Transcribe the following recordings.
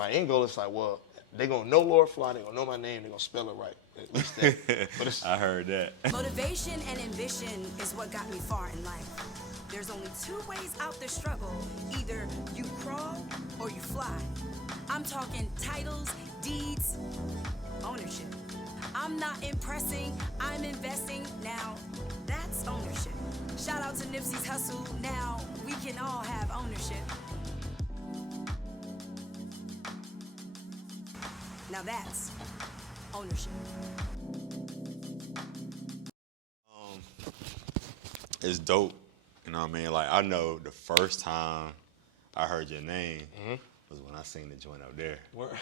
my end goal is like, well, they're going to know Lord Phly, they're going to know my name, they're going to spell it right. At least that. But it's, I heard that. Motivation and ambition is what got me far in life. There's only two ways out the struggle. Either you crawl or you fly. I'm talking titles, deeds, ownership. I'm not impressing, I'm investing. Now, that's ownership. Shout out to Nipsey's hustle. Now, we can all have ownership. Now that's ownership. It's dope. You know what I mean? Like, I know the first time I heard your name was when I seen the joint up there.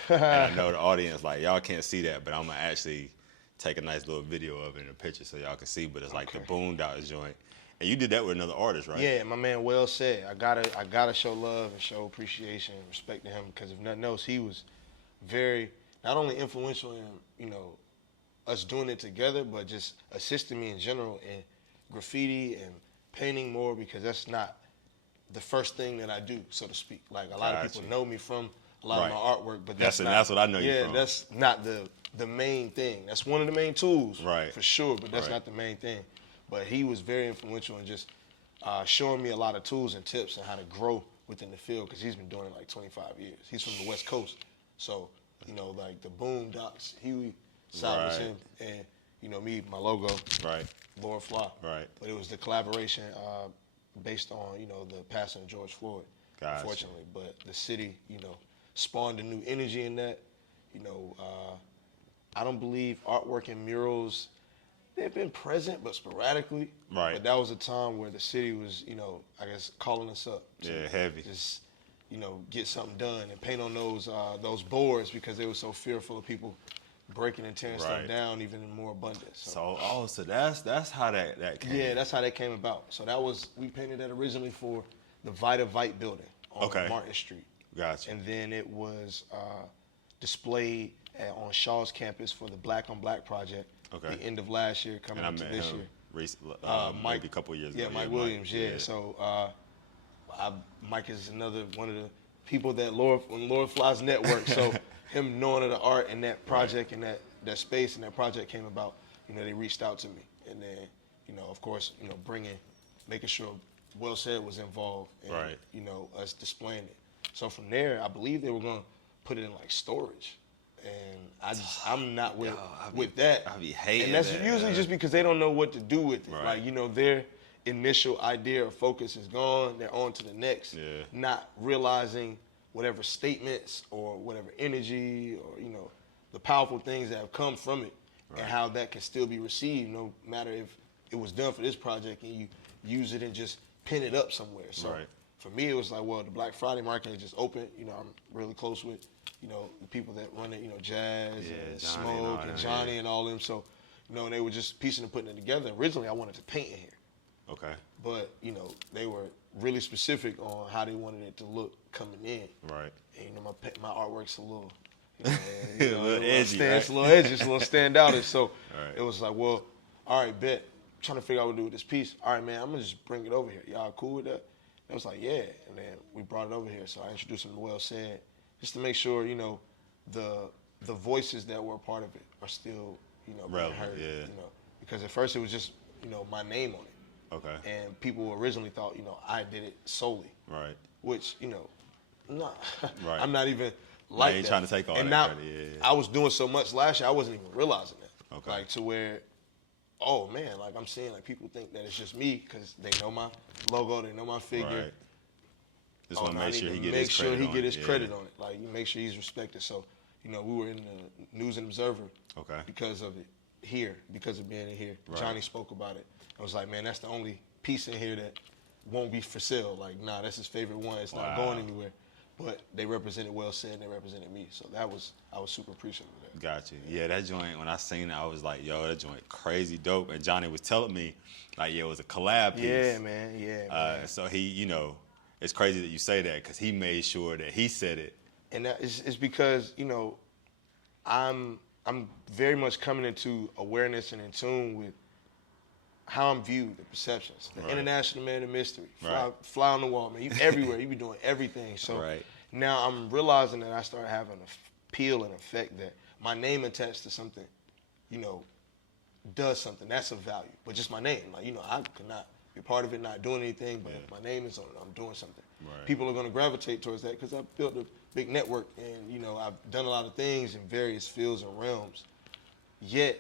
And I know the audience, like, y'all can't see that, but I'm going to actually take a nice little video of it in a picture so y'all can see. But it's like the Boondocks joint. And you did that with another artist, right? Yeah, my man Well said. I gotta show love and show appreciation and respect to him, because if nothing else, he was very, not only influential in, you know, us doing it together, but just assisting me in general in graffiti and painting more, because that's not the first thing that I do, so to speak. Like, a lot of people know me from a lot of my artwork, but that's what I know you from. Yeah, that's not the main thing. That's one of the main tools, right, for sure, but that's not the main thing. But he was very influential in just showing me a lot of tools and tips on how to grow within the field, because he's been doing it like 25 years. He's from the West Coast. So, you know, like the Boondocks, Huey, Silas, him, and, you know, me, my logo, Lord Phly. But it was the collaboration based on, you know, the passing of George Floyd, unfortunately. But the city, you know, spawned a new energy in that. You know, I don't believe artwork and murals, they've been present, but sporadically. But that was a time where the city was, you know, I guess, calling us up. Heavy. Just, you know, get something done and paint on those boards, because they were so fearful of people breaking and tearing stuff down, even in more abundance. So that's how that came. Yeah, that's how that came about. So that was, we painted that originally for the Vita Vite building on Martin Street. Gotcha. And then it was displayed on Shaw's campus for the Black on Black project. The end of last year, coming into this year. Maybe a couple of years ago. Yeah, Mike Williams. So Mike is another one of the people that Lord Phly's network. So him knowing of the art and that project and that space and that project came about, you know, they reached out to me. And then, you know, of course, you know, making sure Well Said was involved in, you know, us displaying it. So from there, I believe they were going to put it in like storage. And I'm not with that. I be hating and that's that, usually just because they don't know what to do with it. Like, you know, their initial idea or focus is gone. They're on to the next, not realizing whatever statements or whatever energy or, you know, the powerful things that have come from it and how that can still be received, no matter if it was done for this project and you use it and just pin it up somewhere. So for me, it was like, well, the Black Friday market is just open. You know, I'm really close with, you know, the people that run it, you know, Jazz and Smoke and Johnny and all them. So, you know, they were just piecing and putting it together. Originally, I wanted to paint in here. But, you know, they were really specific on how they wanted it to look coming in. And, you know, my artwork's a little, you know, a little edgy, it's a little edgy, it's a little standoutish. So it was like, well, all right, bet. I'm trying to figure out what to do with this piece. All right, man, I'm going to just bring it over here. Y'all cool with that? It was like, yeah. And then we brought it over here. So I introduced him to Well Said, just to make sure, you know, the voices that were a part of it are still, you know, being heard. You know, because at first it was just, you know, my name on it. And people originally thought, you know, I did it solely. Which, you know, I'm not even like that. Trying to take all and that now, credit. I was doing so much last year, I wasn't even realizing that. Like, to where, oh man, like I'm seeing like people think that it's just me because they know my logo, they know my figure. Just want to make sure he get his credit on it. Like, you make sure he's respected. So, you know, we were in the News and Observer because of it here, because of being in here. Johnny spoke about it. I was like, man, that's the only piece in here that won't be for sale. Like, nah, that's his favorite one. It's not going anywhere. But they represented Well Said and they represented me. So I was super appreciative of that. Got you. Yeah, that joint, when I seen it, I was like, yo, that joint crazy dope. And Johnny was telling me, like, yeah, it was a collab piece. Yeah, man. So he, you know, it's crazy that you say that because he made sure that he said it. And that is because, you know, I'm very much coming into awareness and in tune with how I'm viewed, the perceptions. The international man of mystery. Fly on the wall, man. You everywhere. You be doing everything. So now I'm realizing that I started having an appeal and effect that my name attached to something, you know, does something. That's of value. But just my name, like, you know, I could not be part of it, not doing anything, but if my name is on it, I'm doing something. Right. People are going to gravitate towards that because I've built a big network and, you know, I've done a lot of things in various fields and realms, yet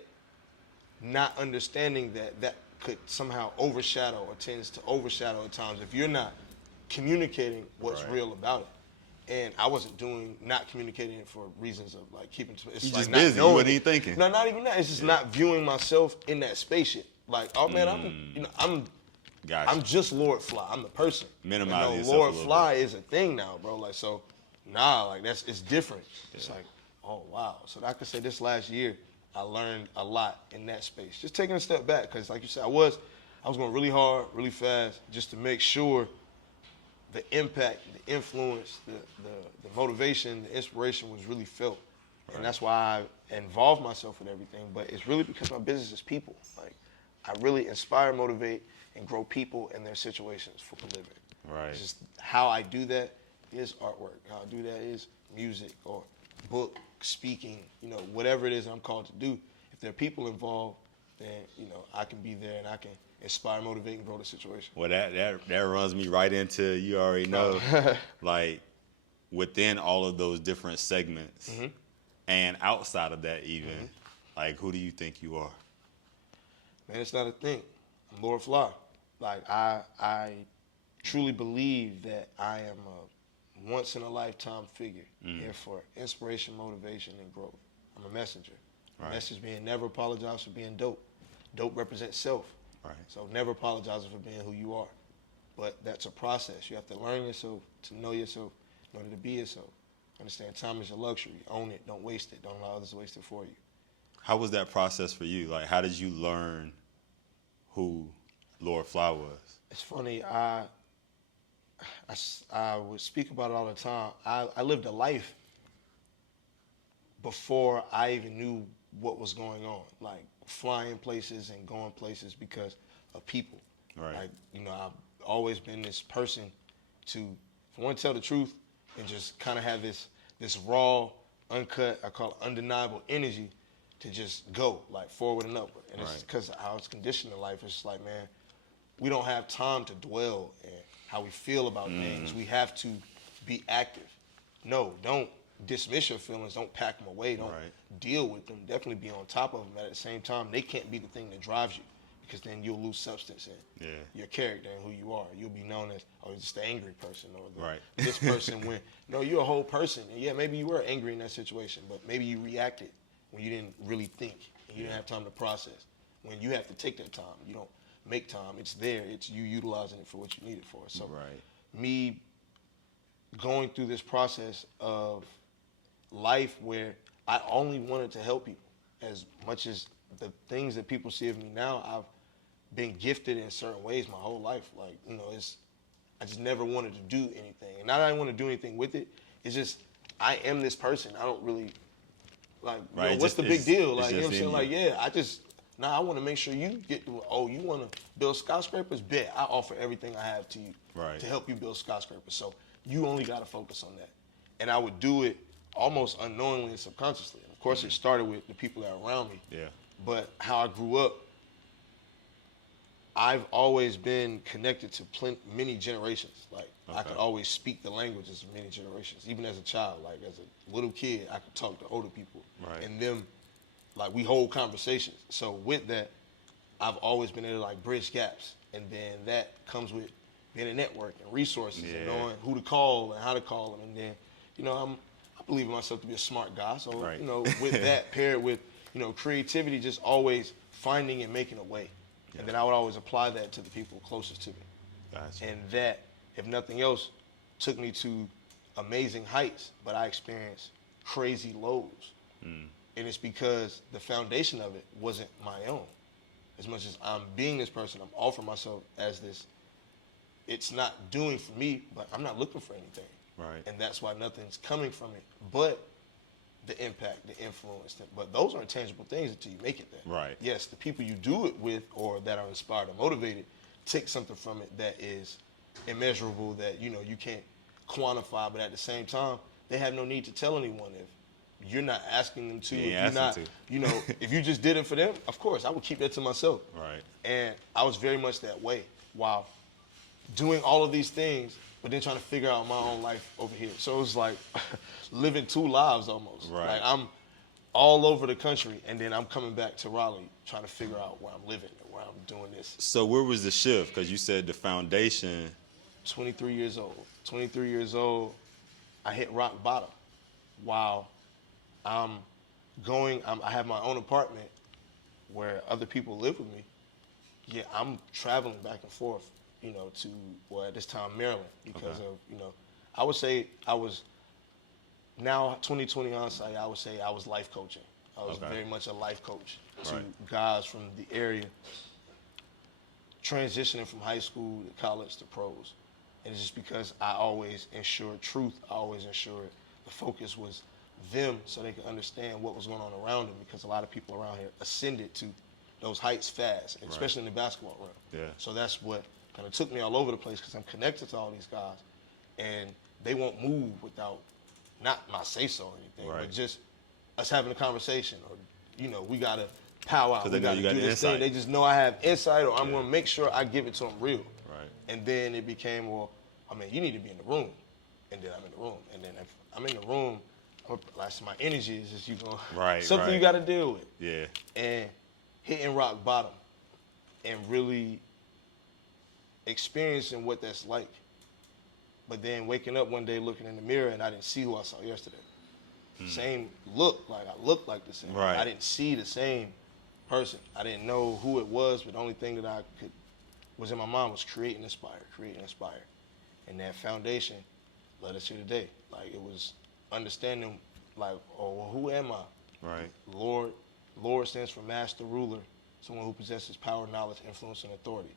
not understanding that that could somehow overshadow or tends to overshadow at times if you're not communicating what's real about it. And I wasn't not communicating it for reasons of like keeping. It's you like just not busy. knowing You wasn't it. even thinking. No, not even that. It's just not viewing myself in that space yet. Like, oh man, I'm just Lord Phly. I'm the person. Minimizing yourself Lord a little Phly is a thing now, bro. Like, so like it's different. Yeah. It's like, oh wow. So I could say this last year I learned a lot in that space. Just taking a step back, because like you said, I was going really hard, really fast, just to make sure the impact, the influence, the motivation, the inspiration was really felt. Right. And that's why I involved myself with everything. But it's really because my business is people. Like, I really inspire, motivate, and grow people in their situations for a living. Right. It's just how I do that is artwork. How I do that is music or book, speaking, you know, whatever it is I'm called to do. If there are people involved, then, you know, I can be there and I can inspire, motivate, and grow the situation. Well, that runs me right into, you already know, like, within all of those different segments and outside of that even, like, who do you think you are? Man, it's not a thing. I'm Lord Phly. Like, I truly believe that I am a once-in-a-lifetime figure here for inspiration, motivation, and growth. I'm a messenger. Right. Message being never apologize for being dope. Dope represents self. Right. So never apologize for being who you are. But that's a process. You have to learn yourself, to know yourself, in order to be yourself. Understand time is your luxury. Own it. Don't waste it. Don't allow others to waste it for you. How was that process for you? Like, how did you learn who Lord Phly was? It's funny. I would speak about it all the time. I lived a life before I even knew what was going on. Like, flying places and going places because of people. Right. Like, you know, I've always been this person to, if I want to tell the truth, and just kind of have this raw, uncut, I call it undeniable energy to just go, like, forward and upward. And it's because I was conditioned in life. It's just like, man, we don't have time to dwell in how we feel about things. We have to be active. No, don't dismiss your feelings. Don't pack them away. Don't deal with them. Definitely be on top of them. But at the same time, they can't be the thing that drives you, because then you'll lose substance in your character and who you are. You'll be known as, oh, just the angry person, or this person when, no, you're a whole person. And yeah, maybe you were angry in that situation, but maybe you reacted when you didn't really think and you didn't have time to process. When you have to take that time, you don't make time. It's there. It's you utilizing it for what you need it for. So me going through this process of life where I only wanted to help people, as much as the things that people see of me now, I've been gifted in certain ways my whole life. Like, you know, I just never wanted to do anything. And not that I didn't want to do anything with it. It's just, I am this person. I don't really, like, you know, what's the big deal? Like, you know what I'm saying? Like, yeah, I want to make sure you get to, oh, you want to build skyscrapers? Bet. I offer everything I have to you to help you build skyscrapers. So you only got to focus on that. And I would do it almost unknowingly and subconsciously. Of course, it started with the people that are around me. Yeah. But how I grew up, I've always been connected to many generations. Like, I could always speak the languages of many generations. Even as a child, like as a little kid, I could talk to older people. And them, like, we hold conversations. So with that, I've always been able to, like, bridge gaps. And then that comes with being a network and resources and knowing who to call and how to call them. And then, you know, I believe in myself to be a smart guy. So, you know, with that paired with, you know, creativity, just always finding and making a way. And then I would always apply that to the people closest to me. Gotcha. And that, if nothing else, took me to amazing heights, but I experienced crazy lows. And it's because the foundation of it wasn't my own. As much as I'm being this person, I'm offering myself as this, it's not doing for me, but I'm not looking for anything. And that's why nothing's coming from it but the impact, the influence. But those aren't tangible things until you make it there. Yes, the people you do it with or that are inspired or motivated take something from it that is immeasurable, that, you know, you can't quantify, but at the same time, they have no need to tell anyone if you're not asking them to. You If ain't you're asking not, to. you know, if you just did it for them, of course, I would keep that to myself. Right. And I was very much that way while doing all of these things, but then trying to figure out my own life over here. So it was like living two lives almost. Right. Like I'm all over the country, and then I'm coming back to Raleigh trying to figure out where I'm living and where I'm doing this. So where was the shift? Because you said the foundation. 23 years old. 23 years old, I hit rock bottom. While I have my own apartment where other people live with me. Yeah, I'm traveling back and forth, you know, to, well, at this time, Maryland, because of, you know, I would say I was, now 2020 hindsight, I would say I was life coaching. I was very much a life coach to guys from the area transitioning from high school to college to pros. And it's just because I always ensured truth. I always ensured the focus was them so they could understand what was going on around them, because a lot of people around here ascended to those heights fast, especially in the basketball realm. Yeah. So that's what kind of took me all over the place, because I'm connected to all these guys, and they won't move without not my say-so or anything, but just us having a conversation, or, you know, we got to power out. We got to do this thing. They just know I have insight, or I'm going to make sure I give it to them real. Right. And then it became, well, I mean, you need to be in the room. And then I'm in the room. And then if I'm in the room, like, my energy is just, you know, something you got to deal with. Yeah. And hitting rock bottom and really experiencing what that's like. But then waking up one day looking in the mirror and I didn't see who I saw yesterday. Same look, like I looked like the same. I didn't see the same person. I didn't know who it was, but the only thing that I could was in my mind was create and inspire. And that foundation led us here today. Like, it was understanding, like, oh, well, who am I? Right. Lord stands for master, ruler, someone who possesses power, knowledge, influence, and authority.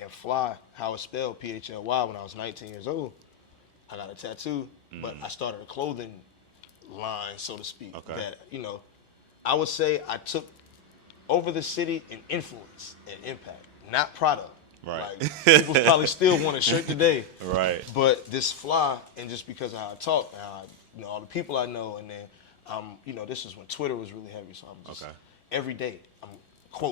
And Phly, how it's spelled, P-H-L-Y, when I was 19 years old, I got a tattoo, but I started a clothing line, so to speak, that, you know, I would say I took over the city in influence and impact, not product. Right. Like, people probably still want a shirt today. Right. But this Phly, and just because of how I talk, and how I, you know, all the people I know, and then, you know, this is when Twitter was really heavy, so I'm just, every day, I'm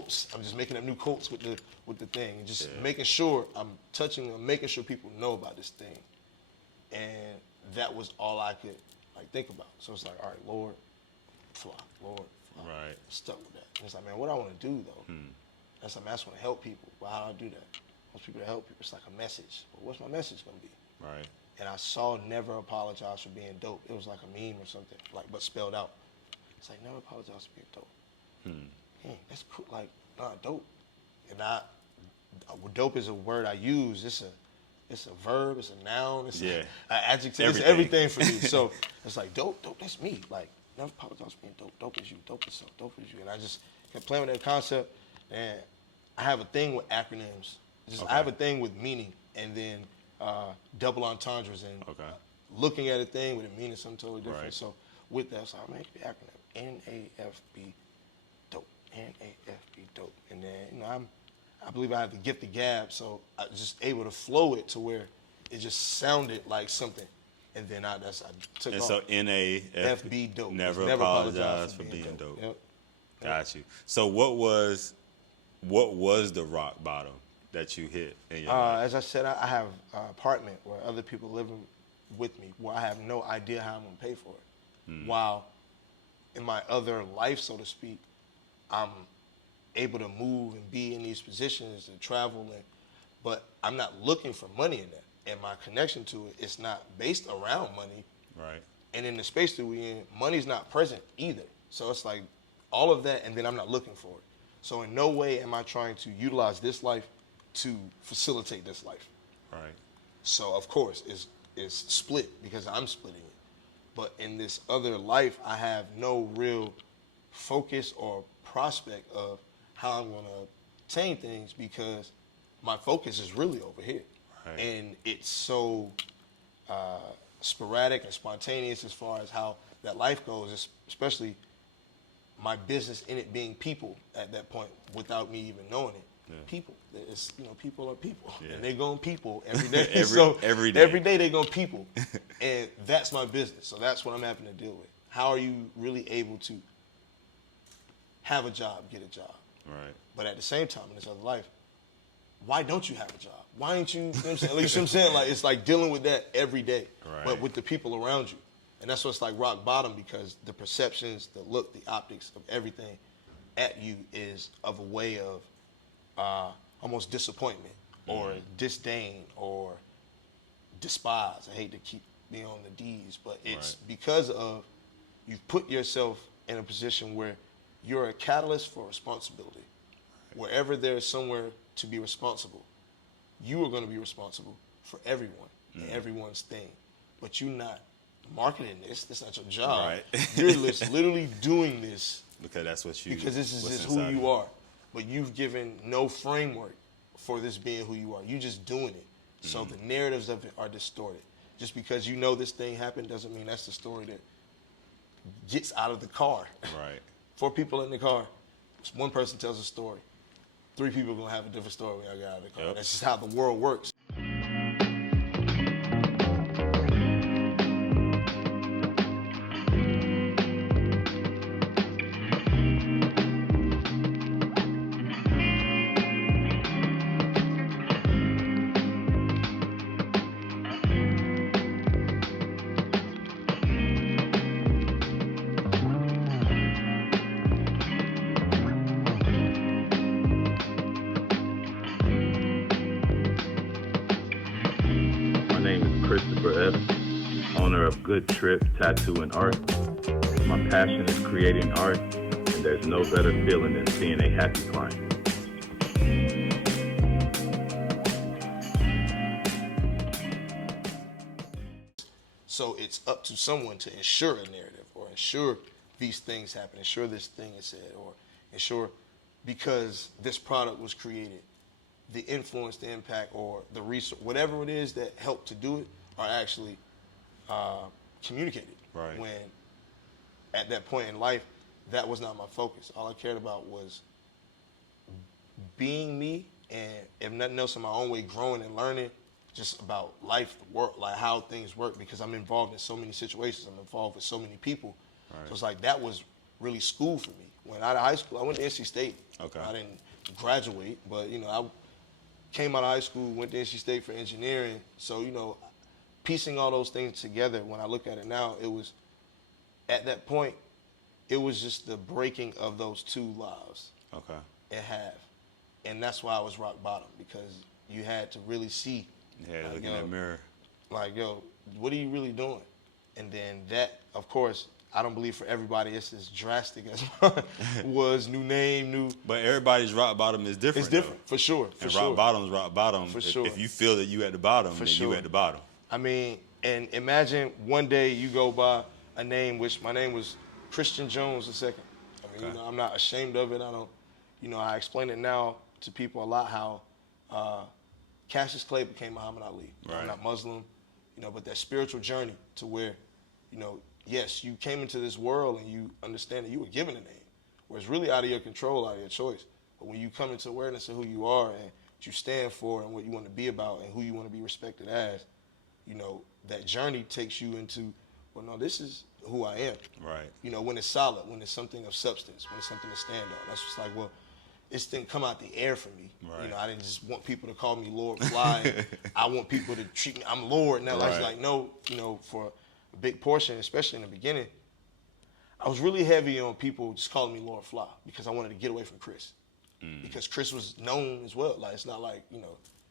just making up new quotes with the thing, and just making sure I'm touching them, making sure people know about this thing. And that was all I could, like, think about. So it's like, all right, Lord Phly. Right. Stuck with that. And it's like, man, what I want to do, though, that's like, man, I just want to help people. Well, how do I do that? Most people to help people, it's like a message. Well, what's my message going to be? Right. And I saw never apologize for being dope. It was like a meme or something, like, but spelled out. It's like, never apologize for being dope. That's cool. Like, nah, dope. And dope is a word I use. It's a verb, it's a noun, it's an adjective, it's everything for me. So it's like, dope, that's me. Like, never apologize for being dope. Dope is you, dope is so, dope is you. And I just kept playing with that concept, and I have a thing with acronyms. I have a thing with meaning, and then double entendres, and looking at a thing with a meaning something totally different. Right. So with that, so I made the acronym NAFB dope. NAFB dope. And then, you know, I believe I have the gift of gab, so I was just able to flow it to where it just sounded like something. And then I took and off. So NAFB dope. Never apologize for being dope. Yep. Got you. So what was the rock bottom that you hit in your life? As I said, I have an apartment where other people living with me, where I have no idea how I'm going to pay for it. While in my other life, so to speak, I'm able to move and be in these positions and travel, but I'm not looking for money in that. And my connection to it is not based around money. Right. And in the space that we're in, money's not present either. So it's like all of that, and then I'm not looking for it. So in no way am I trying to utilize this life to facilitate this life. Right. So of course it's split because I'm splitting it. But in this other life, I have no real focus or prospect of how I'm going to attain things, because my focus is really over here. Right. And it's so sporadic and spontaneous as far as how that life goes, especially my business in it being people at that point without me even knowing it. People. It's, people are people. Yeah. And they're going to people every day. Every day. Every day they're going to people. And that's my business. So that's what I'm having to deal with. How are you really able to have a job, get a job? Right. But at the same time, in this other life, why don't you have a job? Why ain't you, you know what I'm saying? Like, you see what I'm saying? Like, it's like dealing with that every day, Right. but with the people around you. And that's what's like rock bottom, because the perceptions, the look, the optics of everything at you is of a way of almost disappointment or disdain or despise. I hate to keep being on the D's, but it's because of you've put yourself in a position where you're a catalyst for responsibility. Wherever there's somewhere to be responsible, you are going to be responsible for everyone and everyone's thing. But you're not marketing this. That's not your job. Right. You're just literally doing this Because that's what you. because this is what's just who inside you of are. But you've given no framework for this being who you are. You're just doing it. So the narratives of it are distorted. Just because you know this thing happened doesn't mean that's the story that gets out of the car. Right. 4 people in the car, one person tells a story. 3 people are going to have a different story when y'all get out of the car. Yep. That's just how the world works. Owner of Good Trip Tattoo and Art. My passion is creating art, and there's no better feeling than seeing a happy client. So it's up to someone to ensure a narrative or ensure these things happen, ensure this thing is said, or ensure because this product was created, the influence, the impact, or the resource, whatever it is that helped to do it are actually communicated. Right. When at that point in life, that was not my focus. All I cared about was being me, and if nothing else, in my own way, growing and learning just about life, the work, like how things work, because I'm involved in so many situations. I'm involved with so many people. Right. So it's like that was really school for me. When out of high school, I went to NC State. Okay. I didn't graduate, but I came out of high school, went to NC State for engineering. So piecing all those things together, when I look at it now, it was, at that point, it was just the breaking of those 2 lives Okay. in half. And that's why I was rock bottom, because you had to really see. Yeah, look in that mirror. Like, what are you really doing? And then that, of course, I don't believe for everybody it's as drastic as mine was. New name, new. But everybody's rock bottom is different. It's different, for sure. And rock bottom's rock bottom. For sure. If you feel that you at the bottom, then you at the bottom. I mean, and imagine one day you go by a name, which my name was Christian Jones II. I mean, I'm not ashamed of it. I don't, I explain it now to people a lot how Cassius Clay became Muhammad Ali. Right. I'm not Muslim, but that spiritual journey to where, yes, you came into this world and you understand that you were given a name, where it's really out of your control, out of your choice. But when you come into awareness of who you are and what you stand for and what you want to be about and who you want to be respected as, that journey takes you into, well, no, this is who I am. Right. When it's solid, when it's something of substance, when it's something to stand on. That's just like, well, this didn't come out the air for me. Right. I didn't just want people to call me Lord Phly. I want people to treat me, I'm Lord now. Right. It's like, no, for a big portion, especially in the beginning, I was really heavy on people just calling me Lord Phly because I wanted to get away from Chris. Because Chris was known as well. Like, it's not like,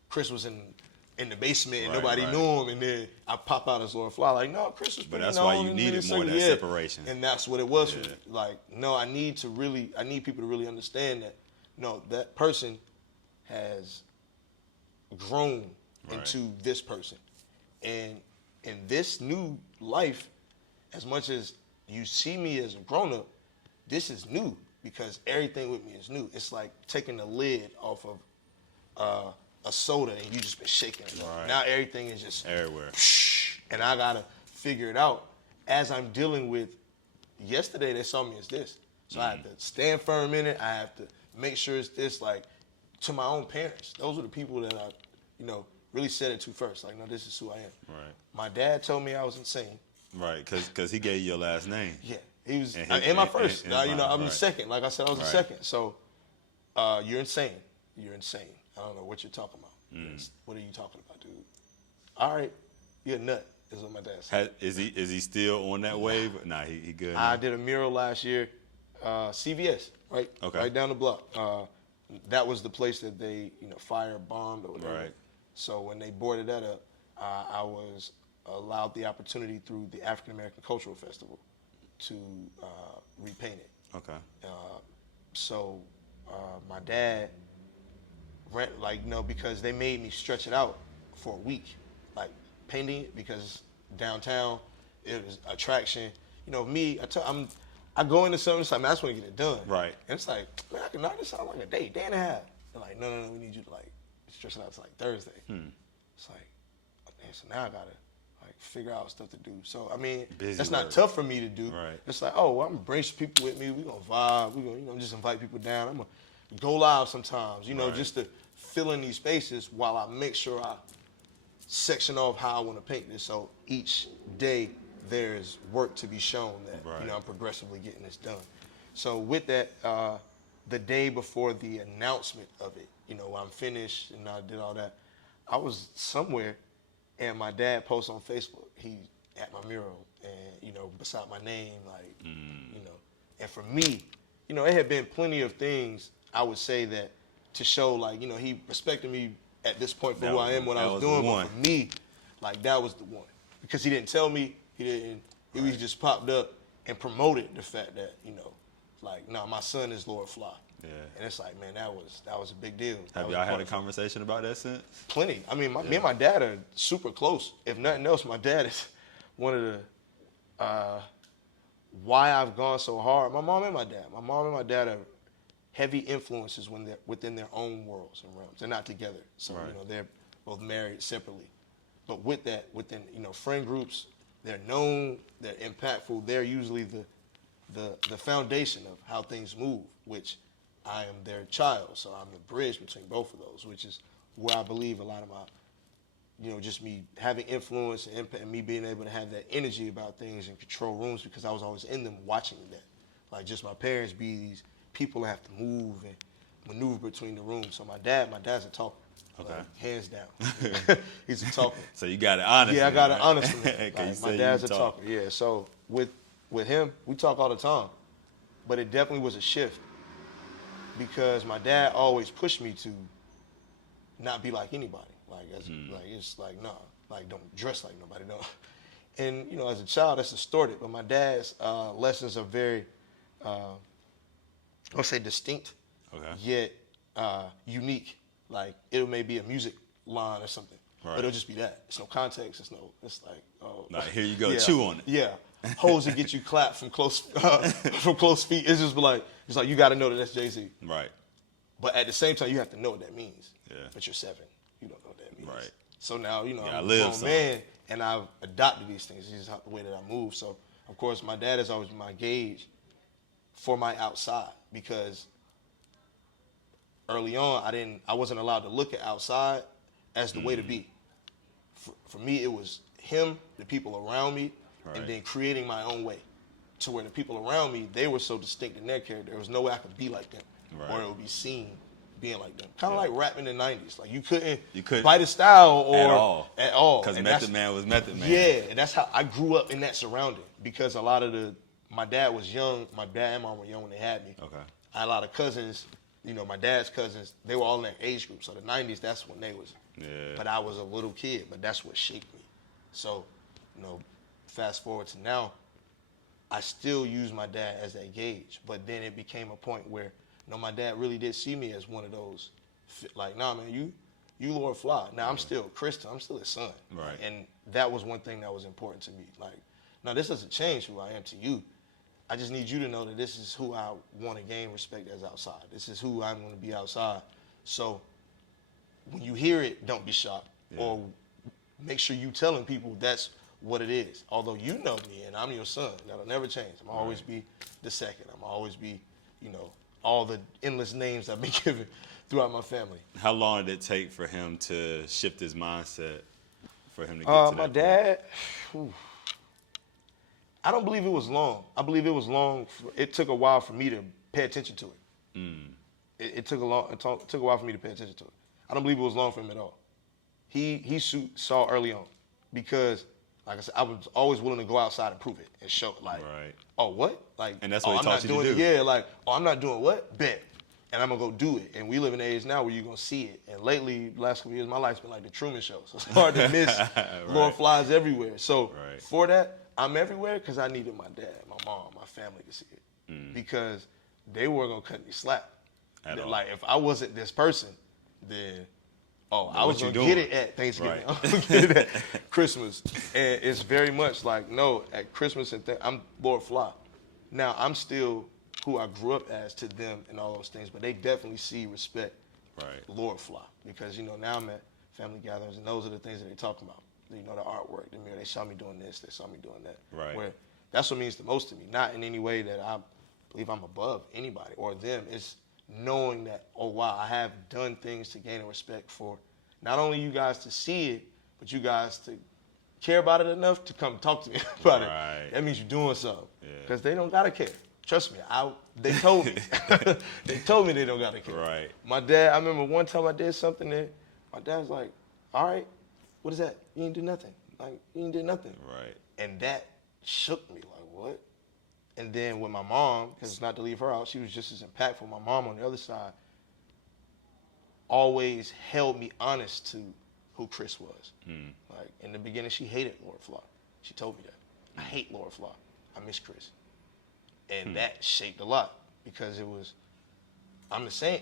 Chris was in the basement and nobody knew him, and then I pop out as Lord Phly. Like, no, Chris was pretty known. But that's why you needed more of that separation. And that's what it was for me. Like, no, I need people to really understand that, no, that person has grown into this person. And in this new life, as much as you see me as a grown-up, this is new because everything with me is new. It's like taking the lid off of a soda and you just been shaking it. Right. Now everything is just everywhere. And I got to figure it out as I'm dealing with, yesterday they saw me as this. So I have to stand firm in it. I have to make sure it's this. Like, to my own parents. Those were the people that I, really said it to first. Like, no, this is who I am. Right. My dad told me I was insane. Right, because he gave you your last name. Yeah, he was And my first. I'm the right. second. Like I said, I was the Right. second. So, you're insane. You're insane. I don't know what you're talking about. What are you talking about, dude? All right, you're a nut. Is what my dad said. Is he still on that wave? Nah, he good. I now. did a mural last year, CVS, right? Okay. Right down the block. That was the place that they, fire bombed or whatever. Right. So when they boarded that up, I was allowed the opportunity through the African American Cultural Festival to repaint it. Okay. So my dad because they made me stretch it out for a week, like painting it, because downtown it was attraction. Me, I go into something, it's like, man, I just want to get it done. Right. And it's like, man, I can knock this out like a day and a half. They're like, no, we need you to stretch it out to Thursday. It's like, man, so now I gotta figure out stuff to do. So I mean, Busy that's work. not tough for me to do. Right. It's like, oh, well, I'm gonna bring some people with me. We gonna vibe. We gonna just invite people down. I'm gonna go live sometimes. Right. Just to fill in these spaces while I make sure I section off how I want to paint this. So each day there's work to be shown that Right. I'm progressively getting this done. So with that, the day before the announcement of it, I'm finished and I did all that, I was somewhere and my dad posted on Facebook, he at my mural and, beside my name, and for me, it had been plenty of things I would say that to show he respected me at this point for That who was- I am, what I that was was the doing, but one. for me, that was the one. Because he didn't tell me, he just popped up and promoted the fact that, my son is Lord Phly. Yeah. And it's like, man, that was a big deal. Have y'all had a conversation about that since? Plenty. I mean, me and my dad are super close. If nothing else, my dad is one of the why I've gone so hard. My mom and my dad are heavy influences when they're within their own worlds and realms. They're not together, so Right. they're both married separately. But with that, within friend groups, they're known, they're impactful. They're usually the foundation of how things move, which I am their child, so I'm the bridge between both of those, which is where I believe a lot of my, just me having influence and impact, and me being able to have that energy about things and control rooms, because I was always in them watching that. Just my parents be these people that have to move and maneuver between the rooms. So my dad's a talker. Okay. Hands down. He's a talker. So you got it honest. Yeah, I got it right? honest from him. Okay, you My say dad's you a talk. talker. Yeah, so with him, we talk all the time. But it definitely was a shift because my dad always pushed me to not be like anybody. It's like, nah, don't dress like nobody. No. And, as a child, that's distorted. But my dad's lessons are very, I'll say distinct, Okay. yet unique. It may be a music line or something. Right. But it'll just be that. It's no context. It's like, oh. Like, here you go, Yeah. chew on it. Yeah. Hoes that get you clapped from close feet. It's just like you got to know that that's Jay-Z. Right. But at the same time, you have to know what that means. Yeah. But you're 7. You don't know what that means. Right. So now, Yeah, I'm a live grown some. man, and I've adopted these things. This is the way that I move. So, of course, my dad has always been my gauge for my outside, because early on, I wasn't allowed to look at outside as the way to be. For me, it was him, the people around me, Right. and then creating my own way, to where the people around me, they were so distinct in their character. There was no way I could be like them, Right. or it would be seen being like them. Kind of like rap in the 90s. You couldn't couldn't bite a style or at all. Because And Method Man was Method Man. yeah, and that's how I grew up in that surrounding, because a lot of my dad was young. My dad and mom were young when they had me. Okay. I had a lot of cousins, my dad's cousins, they were all in that age group. So the 90s, that's when they was. Yeah. But I was a little kid, but that's what shaped me. So, fast forward to now, I still use my dad as that gauge. But then it became a point where, my dad really did see me as one of those, nah, man, you Lord Phly. Now, I'm still Christian. I'm still his son. Right. And that was one thing that was important to me. No, this doesn't change who I am to you. I just need you to know that this is who I want to gain respect as outside. This is who I'm going to be outside. So when you hear it, don't be shocked. Yeah. Or make sure you telling people that's what it is. Although you know me and I'm your son, that'll never change. I'm always be the second. I'm always be, all the endless names I've been given throughout my family. How long did it take for him to shift his mindset, for him to get to that My point? dad, I don't believe it was long. I believe it was long. It took a while for me to pay attention to it. It took a while for me to pay attention to it. I don't believe it was long for him at all. He saw early on, because, like I said, I was always willing to go outside and prove it and show it. Like, oh, what? Like, and that's what he I'm taught not you doing to do. it. Yeah, like, oh, I'm not doing what? Bet. And I'm going to go do it. And we live in an age now where you're going to see it. And lately, the last couple years, my life's been like the Truman Show. So it's hard to miss Lord Phly's everywhere. So for that, I'm everywhere because I needed my dad, my mom, my family to see it. Because they weren't going to cut me slack. Like, if I wasn't this person, then, I was going to get it at Thanksgiving. I was going to get it at Christmas. And it's very much like, no, at Christmas and I'm Lord Phly. Now, I'm still who I grew up as to them and all those things, but they definitely see, respect Lord Phly, because, now I'm at family gatherings, and those are the things that they talk about. The artwork, the mirror. They saw me doing this, they saw me doing that. Where that's what means the most to me. Not in any way that I believe I'm above anybody or them. It's knowing that, oh wow, I have done things to gain a respect for not only you guys to see it, but you guys to care about it enough to come talk to me about it. That means you're doing something. Because they don't gotta care. Trust me, they told me. They told me they don't gotta care. My dad, I remember one time I did something that my dad was like, all right, what is that? You ain't do nothing. Like, you ain't did nothing. And that shook me, like, what? And then with my mom, because it's not to leave her out, she was just as impactful. My mom on the other side always held me honest to who Chris was. Like, in the beginning, she hated Lord Phly. She told me that. I hate Lord Phly. I miss Chris. And that shaped a lot, because it was, I'm the same.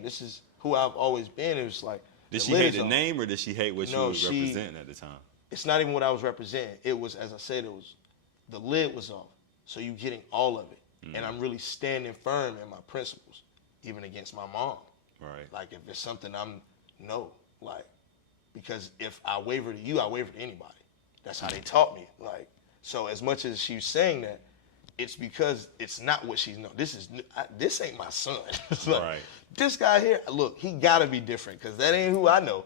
This is who I've always been. It was like, did she hate the name, or did she hate what you were representing at the time? It's not even what I was representing. It was, as I said, the lid was off. So you getting all of it. And I'm really standing firm in my principles, even against my mom. Like, if it's something because if I waver to you, I waver to anybody. That's how they taught me. Like, so as much as she's saying that, it's because it's not what she's known. This ain't my son. Like, this guy here, look, he gotta be different, because that ain't who I know.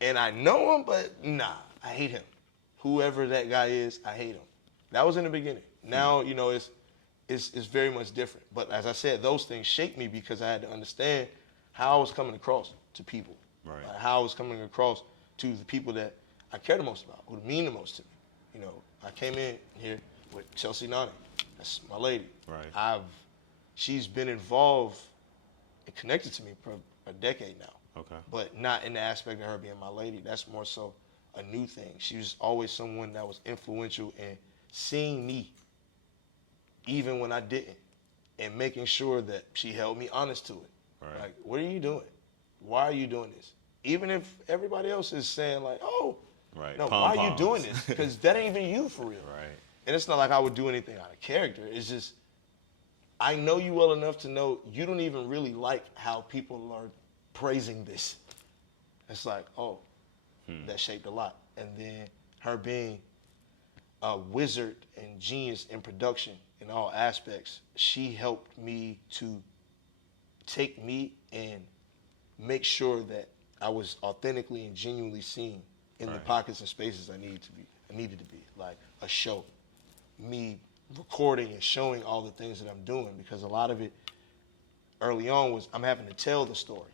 And I know him, but nah, I hate him. Whoever that guy is, I hate him. That was in the beginning. Now, it's very much different. But as I said, those things shaped me, because I had to understand how I was coming across to people. Like, how I was coming across to the people that I care the most about, who mean the most to me. I came in here with Chelsea Nani. That's my lady. She's been involved and connected to me for a decade now. But not in the aspect of her being my lady. That's more so a new thing. She was always someone that was influential in seeing me, even when I didn't, and making sure that she held me honest to it. Like, what are you doing? Why are you doing this? Even if everybody else is saying, like, oh, no, why are you doing this? Because that ain't even you for real. And it's not like I would do anything out of character. It's just, I know you well enough to know you don't even really like how people are praising this. It's like, oh, that shaped a lot. And then her being a wizard and genius in production in all aspects, she helped me to take me and make sure that I was authentically and genuinely seen in the pockets and spaces I needed to be, like a show. Me recording and showing all the things that I'm doing, because a lot of it early on was I'm having to tell the story.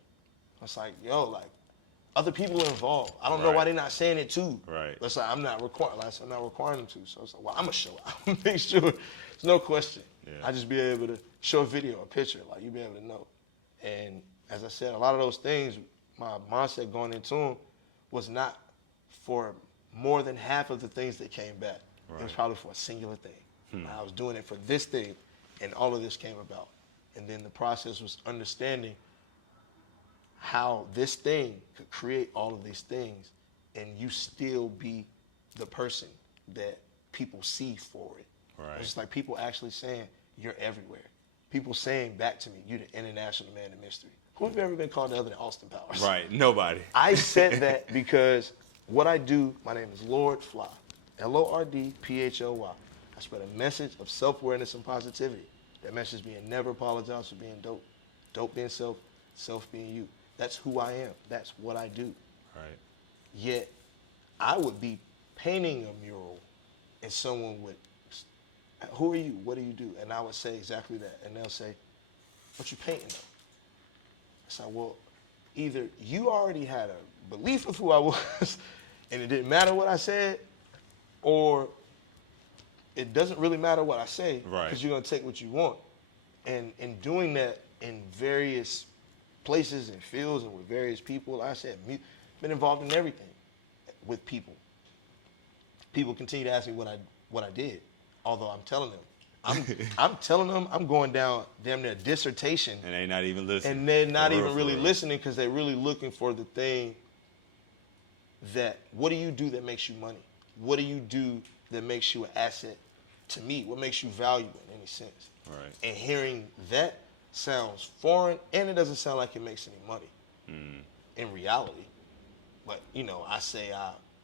It's like, like, other people are involved. I don't know why they're not saying it too. It's like, I'm not requiring them to. So it's like, well, I'm gonna show out. I'm make sure there's no question. I just be able to show a video, a picture, like, you be able to know. And as I said, a lot of those things, my mindset going into them was not for more than half of the things that came back. It was probably for a singular thing. I was doing it for this thing, and all of this came about. And then the process was understanding how this thing could create all of these things, and you still be the person that people see for it. It's like people actually saying, you're everywhere. People saying back to me, you're the international man of mystery. Who have you ever been called other than Austin Powers? Nobody. I said that because what I do, my name is Lord Phly. Lordphly. I spread a message of self-awareness and positivity. That message being never apologize for being dope. Dope being self, self being you. That's who I am. That's what I do. Right. Yet, I would be painting a mural and someone would, who are you? What do you do? And I would say exactly that. And they'll say, what you painting though? I said, well, either you already had a belief of who I was and it didn't matter what I said, or it doesn't really matter what I say because you're going to take what you want. And in doing that in various places and fields and with various people, like I said, been involved in everything with people. People continue to ask me what I did, although I'm telling them. I'm telling them I'm going down damn near a dissertation. And they're not even listening. And they're not even really listening because they're really looking for the thing that, what do you do that makes you money? What do you do that makes you an asset to me? What makes you valuable in any sense? Right. And hearing that sounds foreign, and it doesn't sound like it makes any money in reality. But, you know, I say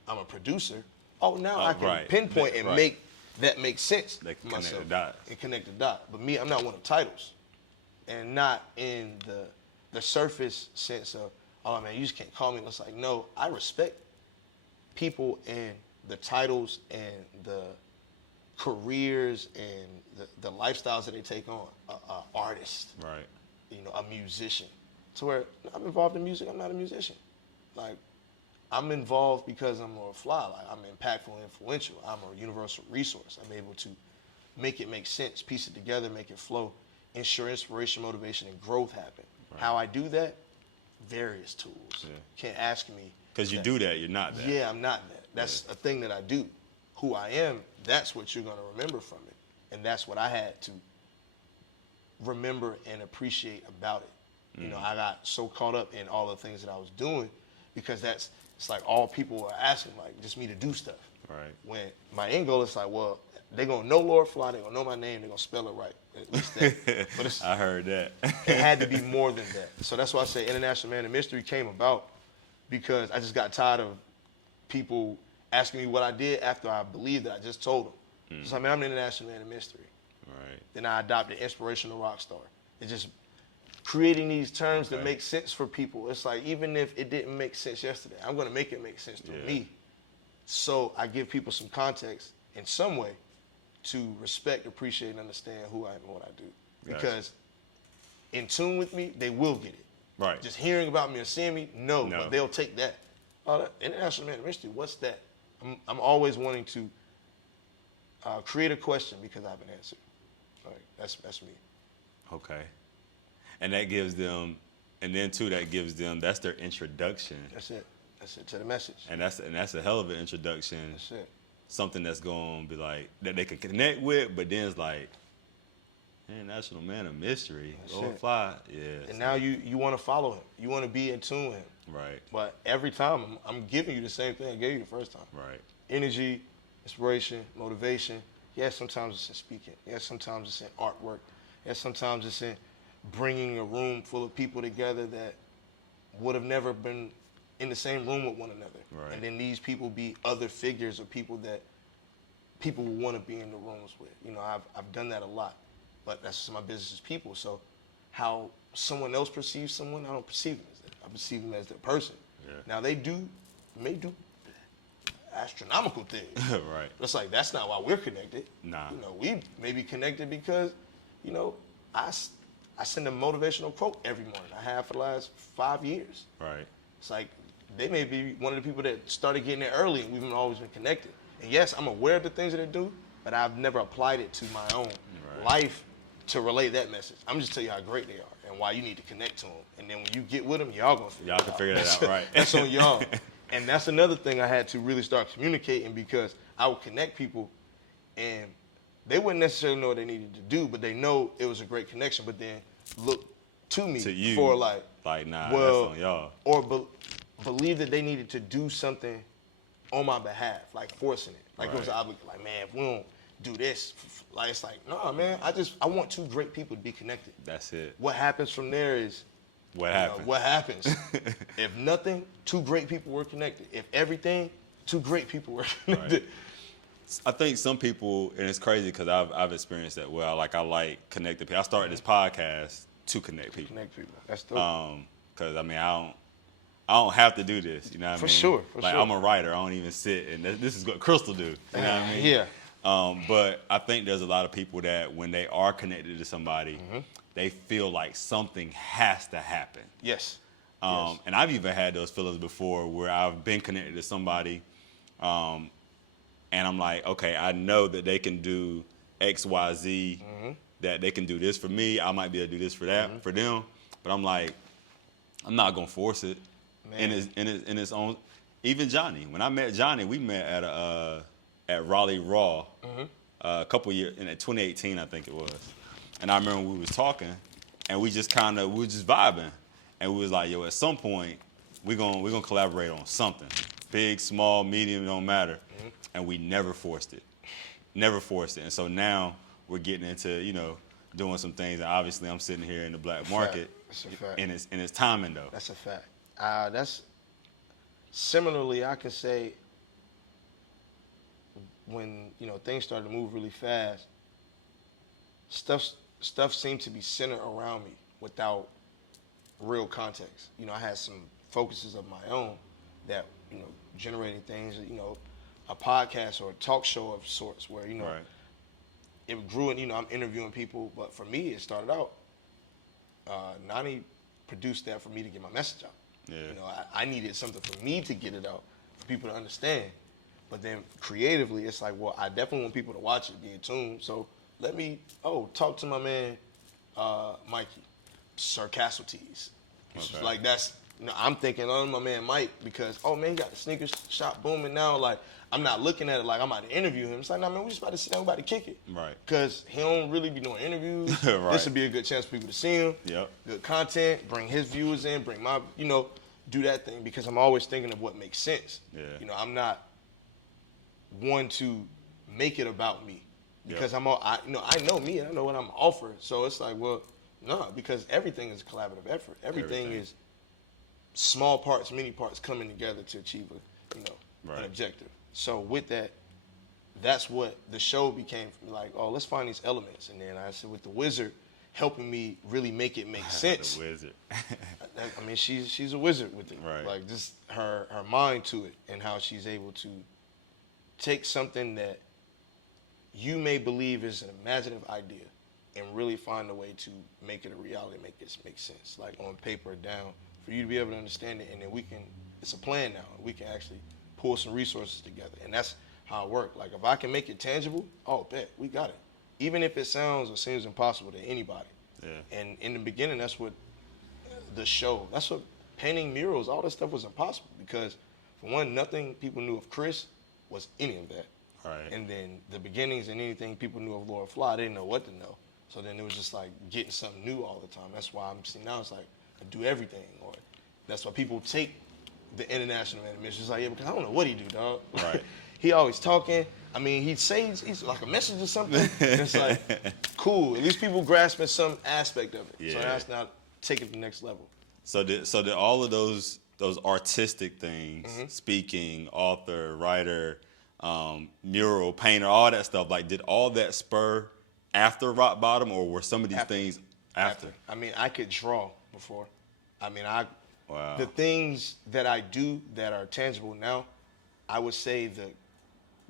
I'm a producer. Oh, now I can pinpoint and make that make sense They for connect myself. the dots. And connect the dot. But me, I'm not one of titles. And not in the surface sense of, oh, man, you just can't call me. It's like, no, I respect people and the titles and the careers and the lifestyles that they take on. An artist, Right. you know, a musician. To where I'm involved in music, I'm not a musician. Like, I'm involved because I'm Lord Phly. Like, I'm impactful and influential. I'm a universal resource. I'm able to make it make sense, piece it together, make it flow, ensure inspiration, motivation, and growth happen. Right. How I do that? Various tools. Yeah. Can't ask me. Because you do that, you're not that. Yeah, I'm not that. That's a thing that I do. Who I am, that's what you're going to remember from it. And that's what I had to remember and appreciate about it. You know, I got so caught up in all the things that I was doing because it's like all people were asking, like, just me to do stuff. Right. When my end goal is like, well, they're going to know Lord Phly, they're going to know my name, they're going to spell it right. At least that. But I heard that. it had to be more than that. So that's why I say International Man of Mystery came about, because I just got tired of people asking me what I did after I believed that I just told them. So I mean, I'm an International Man of Mystery. Right. Then I adopted Inspirational Rock Star. It's just creating these terms that make sense for people. It's like, even if it didn't make sense yesterday, I'm going to make it make sense to me. So I give people some context in some way to respect, appreciate, and understand who I am and what I do. Because in tune with me, they will get it. Right. Just hearing about me or seeing me, no. But they'll take that. Oh, that International Man of Mystery, what's that? I'm always wanting to create a question because I have an answer. Like, that's me. Okay. And that gives them, and then too, that gives them, that's their introduction. That's it. That's it, to the message. And that's a hell of an introduction. That's it. Something that's going to be like, that they can connect with, but then it's like, International Man of Mystery, Lord Phly, And now you want to follow him. You want to be in tune with him. Right. But every time, I'm giving you the same thing I gave you the first time. Right. Energy, inspiration, motivation. Yes, sometimes it's in speaking. Yes, sometimes it's in artwork. Yes, sometimes it's in bringing a room full of people together that would have never been in the same room with one another. Right. And then these people be other figures or people that people would want to be in the rooms with. You know, I've done that a lot. But that's just my business as people. So how someone else perceives someone, I don't perceive them as that. I perceive them as their person. Yeah. Now they may do astronomical things. Right. But it's like, that's not why we're connected. Nah. You know, we may be connected because, you know, I send a motivational quote every morning. I have for the last 5 years. Right. It's like, they may be one of the people that started getting there early and we've always been connected. And yes, I'm aware of the things that they do, but I've never applied it to my own life to relay that message. I'm just telling you how great they are and why you need to connect to them. And then when you get with them, y'all gonna figure Y'all can figure that out, right. That's on y'all. And that's another thing I had to really start communicating, because I would connect people and they wouldn't necessarily know what they needed to do, but they know it was a great connection, but then look to me To you, for like nah, well, that's on y'all. Or believe that they needed to do something on my behalf, like forcing it. Like it was obligation. Like, man, if we don't do this, like, it's like, no, man, I want two great people to be connected. That's it. What happens from there is What happens? what happens. If nothing, two great people were connected. If everything, two great people were connected. I think some people, and it's crazy because I've experienced that. Well, like I like connecting people. I started this podcast to connect people. Connect people. That's dope. Because I mean, I don't have to do this. You know what I mean? For sure. Like I'm a writer. I don't even sit, and this is what Crystal do. You know what I mean? Yeah. But I think there's a lot of people that when they are connected to somebody, they feel like something has to happen. Yes. And I've even had those feelings before where I've been connected to somebody, and I'm like, okay, I know that they can do X, Y, Z, that they can do this for me. I might be able to do this for that for them, but I'm like, I'm not gonna force it. In its own. Even Johnny, when I met Johnny, we met at Raleigh Raw a couple years in 2018, I think it was. And I remember we was talking, and we were just vibing, and we was like, yo, at some point we're gonna collaborate on something, big, small, medium, don't matter. And we never forced it. And so now we're getting into, doing some things. And obviously I'm sitting here in the black market. That's a fact. And it's timing though. That's a fact. That's similarly, I can say when, things started to move really fast, stuff seemed to be centered around me without real context. I had some focuses of my own that, generating things, a podcast or a talk show of sorts where, Right. it grew and, I'm interviewing people. But for me, it started out, Nani produced that for me to get my message out. Yeah. I needed something for me to get it out, for people to understand. But then creatively, it's like, well, I definitely want people to watch it, be in tune. So let me, talk to my man, Mikey, Sir Castletees. Okay. Like that's, I'm thinking of my man Mike because, man, he got the sneakers shop booming now. Like, I'm not looking at it like I'm about to interview him. It's like, nah, man, we just about to sit down, we about to kick it. Right. Because he don't really be doing interviews. Right. This would be a good chance for people to see him. Yep. Good content, bring his viewers in, bring my, do that thing because I'm always thinking of what makes sense. Yeah. I'm not one to make it about me because I know me and I know what I'm offering. So it's like, well, no, because everything is a collaborative effort. Everything is small parts, many parts coming together to achieve an objective. So with that, that's what the show became for me. Like, let's find these elements. And then I said with the wizard helping me really make it make sense. The wizard. I mean, she's a wizard with it. Right. Like just her mind to it and how she's able to take something that you may believe is an imaginative idea and really find a way to make it a reality, make it make sense. Like on paper down for you to be able to understand it, and then it's a plan now. We can actually pull some resources together, and that's how it works. Like if I can make it tangible, bet, we got it. Even if it sounds or seems impossible to anybody. Yeah. And in the beginning, that's what the show, that's what painting murals, all that stuff was impossible because for one, nothing people knew of Chris was any of that. Right. And then the beginnings and anything people knew of Lord Phly, they didn't know what to know. So then it was just like getting something new all the time. That's why I'm seeing now it's like I do everything. Or that's why people take the international animation. It's like, yeah, because I don't know what he do, dog. Right. He always talking. I mean, he'd say he's like a message or something. It's like, cool. At least people grasping some aspect of it. Yeah. So that's now take it to the next level. So did all of those artistic things, speaking, author, writer, mural, painter, all that stuff, like did all that spur after rock bottom, or were some of these things after? I mean, I could draw before. I mean, Wow. the things that I do that are tangible now, I would say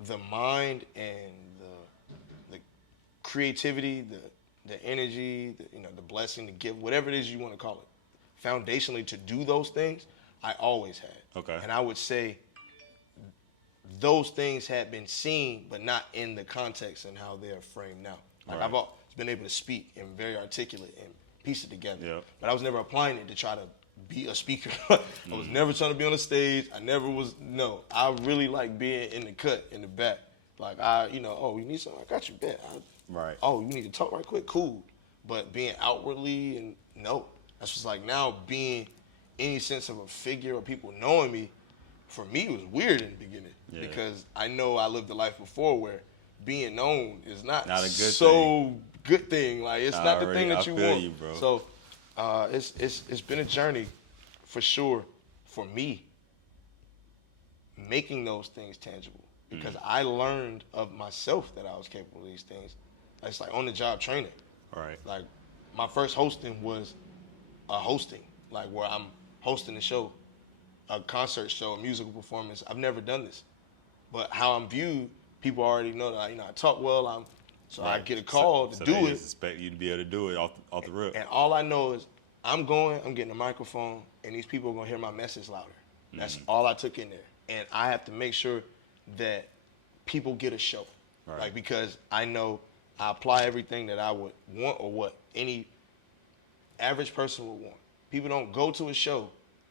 the mind and the creativity, the energy, the blessing, the gift, whatever it is you want to call it, foundationally to do those things, I always had. Okay. And I would say those things had been seen, but not in the context and how they're framed now. Like Right. I've always been able to speak and very articulate and piece it together. Yep. But I was never applying it to try to be a speaker. I was never trying to be on the stage. I never was. No, I really like being in the cut, in the back. Like you need something? I got you, bet. Right. Oh, you need to talk right quick? Cool. But being outwardly and no, that's just like now being any sense of a figure or people knowing me, for me it was weird in the beginning because I know I lived a life before where being known is not a good good thing. Like it's not the thing that you feel want. you, bro. So it's been a journey for sure for me making those things tangible because I learned of myself that I was capable of these things. It's like on-the-job training. Right. Like my first hosting was a hosting, like where I'm hosting a show, a concert show, a musical performance. I've never done this, but how I'm viewed, people already know that I talk well. So I get a call to do they it. expect you to be able to do it off the rip. And all I know is I'm getting a microphone, and these people are gonna hear my message louder. That's all I took in there, and I have to make sure that people get a show, like because I know I apply everything that I would want or what any average person would want. People don't go to a show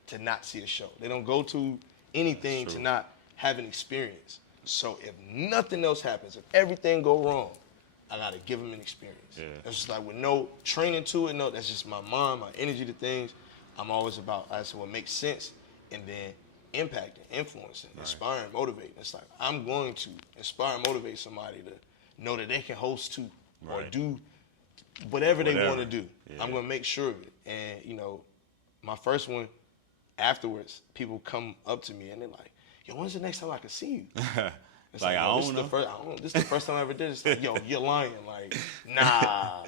to not see a show. They don't go to anything to not have an experience. So if nothing else happens, if everything go wrong, I gotta give them an experience. Yeah. It's just like with no training to it, no, that's just my mind, my energy to things. I'm always about that's what makes sense, and then impacting, influencing, inspiring, motivating. It's like I'm going to inspire and motivate somebody to know that they can host too or do whatever they want to do. Yeah. I'm gonna make sure of it. And my first one, afterwards, people come up to me and they're like, "Yo, when's the next time I can see you?" It's like, I don't know. This is the first time I ever did it. It's like, yo, you're lying. Like, nah.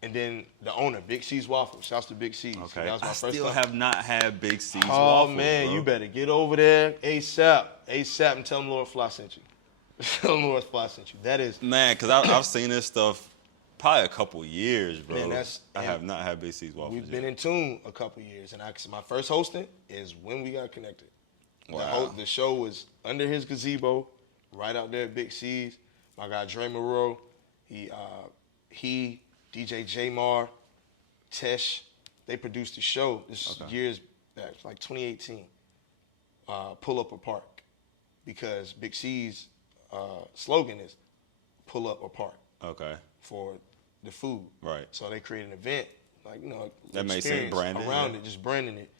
And then the owner, Big C's Waffles. Shouts to Big C's. Okay. That was my I first still time. have not had Big C's Oh, Waffles, man, bro. you better get over there ASAP. ASAP and tell them Lord Phly sent you. Tell them Lord Phly sent you. That is. Man, because I've seen this stuff probably a couple years, bro. Man, I have not had Big C's Waffles We've been in tune a couple years. And my first hosting is when we got connected. Wow. The show was under his gazebo, right out there at Big C's. My guy Dre Moreau, he, DJ J-Mar, Tesh, they produced the show. This is years back, like 2018. Pull up or park, because Big C's slogan is pull up or park. Okay. For the food. Right. So they created an event, like that makes sense, branding around it, just branding it.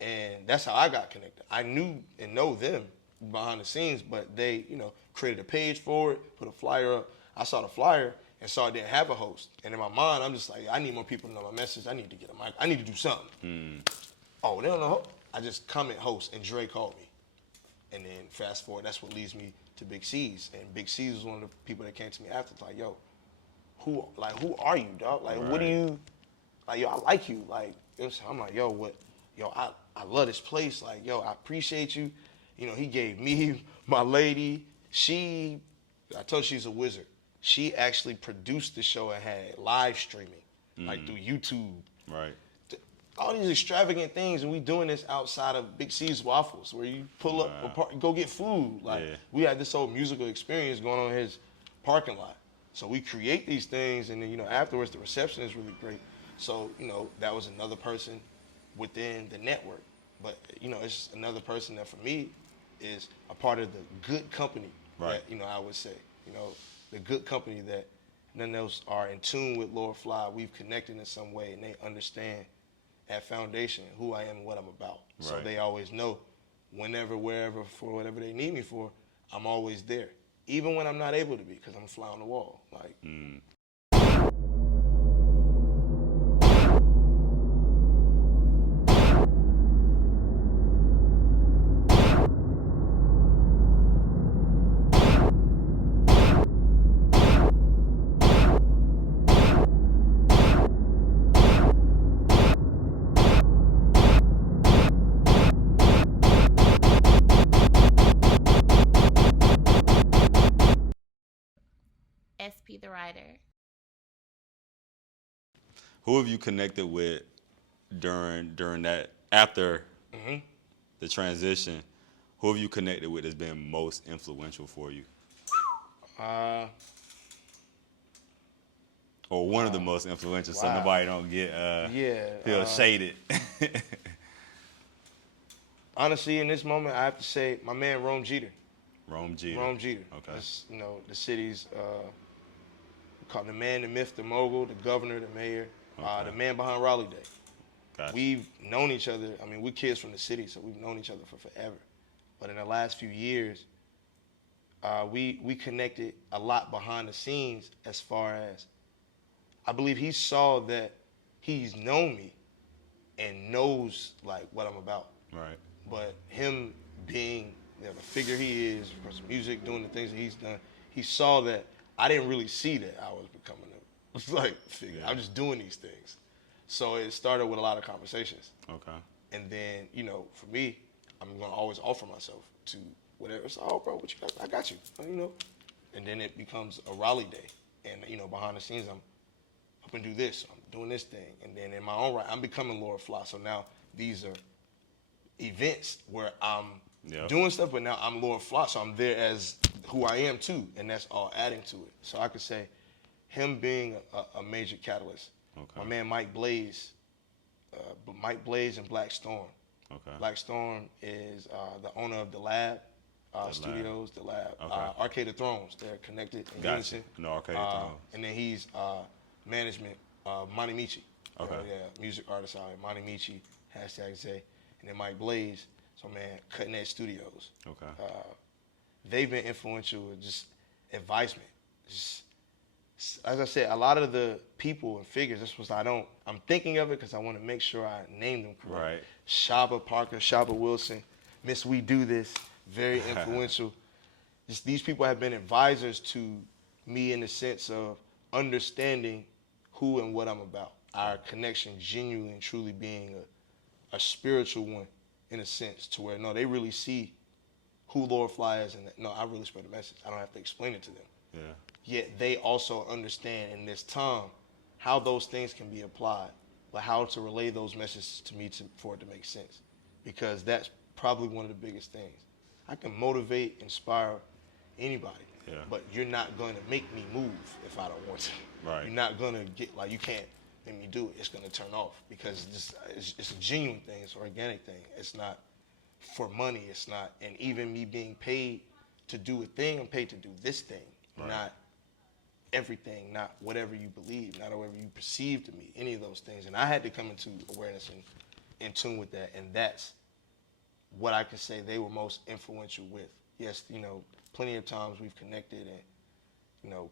And that's how I got connected. I knew and know them behind the scenes, but they, created a page for it, put a flyer up. I saw the flyer and saw it didn't have a host. And in my mind, I'm just like, I need more people to know my message. I need to get a mic. I need to do something. Oh, they don't know. I just comment host, and Dre called me. And then fast forward, that's what leads me to Big C's. And Big C's was one of the people that came to me after, like, yo, who are you, dog? Like, what do you, like, yo, I like you. Like, I'm like, yo, what? Yo, I love this place. Like, yo, I appreciate you. He gave me my lady. I told her she's a wizard. She actually produced the show and had live streaming, like through YouTube. Right. All these extravagant things, and we doing this outside of Big C's Waffles, where you pull up, go get food. Like, we had this whole musical experience going on in his parking lot. So we create these things, and then, afterwards, the reception is really great. So, that was another person within the network. But, it's another person that, for me, is a part of the good company. Right. That, I would say, the good company that none else are in tune with Lord Phly. We've connected in some way, and they understand at foundation who I am and what I'm about. Right. So they always know whenever, wherever, for whatever they need me for, I'm always there. Even when I'm not able to be, because I'm a fly on the wall. Like, SP the writer. Who have you connected with during that, after the transition? Who have you connected with that's been most influential for you? Or one of the most influential, so nobody don't get feel shaded. Honestly, in this moment, I have to say my man Rome Jeter. Rome Jeter. Okay. That's, the city's called the man, the myth, the mogul, the governor, the mayor, the man behind Raleigh Day. Gotcha. We've known each other. I mean, we're kids from the city, so we've known each other for forever. But in the last few years, we connected a lot behind the scenes, as far as I believe he saw that he's known me and knows like what I'm about. Right. But him being the figure he is, for his music, doing the things that he's done. He saw that I didn't really see that I was becoming a figure. I'm just doing these things. So it started with a lot of conversations. Okay. And then, you know, for me, I'm going to always offer myself to whatever. It's, oh, bro, what you got? I got you. You know. And then it becomes a Raleigh day. And, you know, behind the scenes, I'm up and do this. I'm doing this thing. And then in my own right, I'm becoming Lord Phly. So now these are events where I'm doing stuff, but now I'm Lord Phly. So I'm there as who I am, too. And that's all adding to it. So I could say him being a major catalyst. Okay. My man Mike Blaze and Black Storm. Okay. Black Storm is the owner of the Lab Studios, the Lab, Arcade of Thrones. They're connected in unison. No, Arcade of Thrones. And then he's management, Monty Michi. Okay. Music artist out here, Monty Michi, #Zay. And then Mike Blaze, so man, Cutting Edge Studios. Okay. They've been influential with just advisement. Just, as I said, a lot of the people and figures, I'm thinking of it because I want to make sure I name them correct. Right. Shaba Parker, Shaba Wilson, Miss We Do This, very influential. Just these people have been advisors to me in the sense of understanding who and what I'm about. Our connection genuinely and truly being a spiritual one in a sense to where, no, they really see who Lord Phly is. And no, I really spread the message. I don't have to explain it to them. Yeah. Yet they also understand in this time how those things can be applied, but how to relay those messages to me for it to make sense. Because that's probably one of the biggest things. I can motivate, inspire anybody, but you're not going to make me move if I don't want to. Right. You're not going to you can't make me do it. It's going to turn off because it's a genuine thing. It's an organic thing. It's not for money. It's not, and even me being paid to do a thing, I'm paid to do this thing, not everything, not whatever you believe, not whatever you perceive to me, any of those things. And I had to come into awareness and in tune with that, and that's what I can say they were most influential with. Yes, you know, plenty of times we've connected and, you know,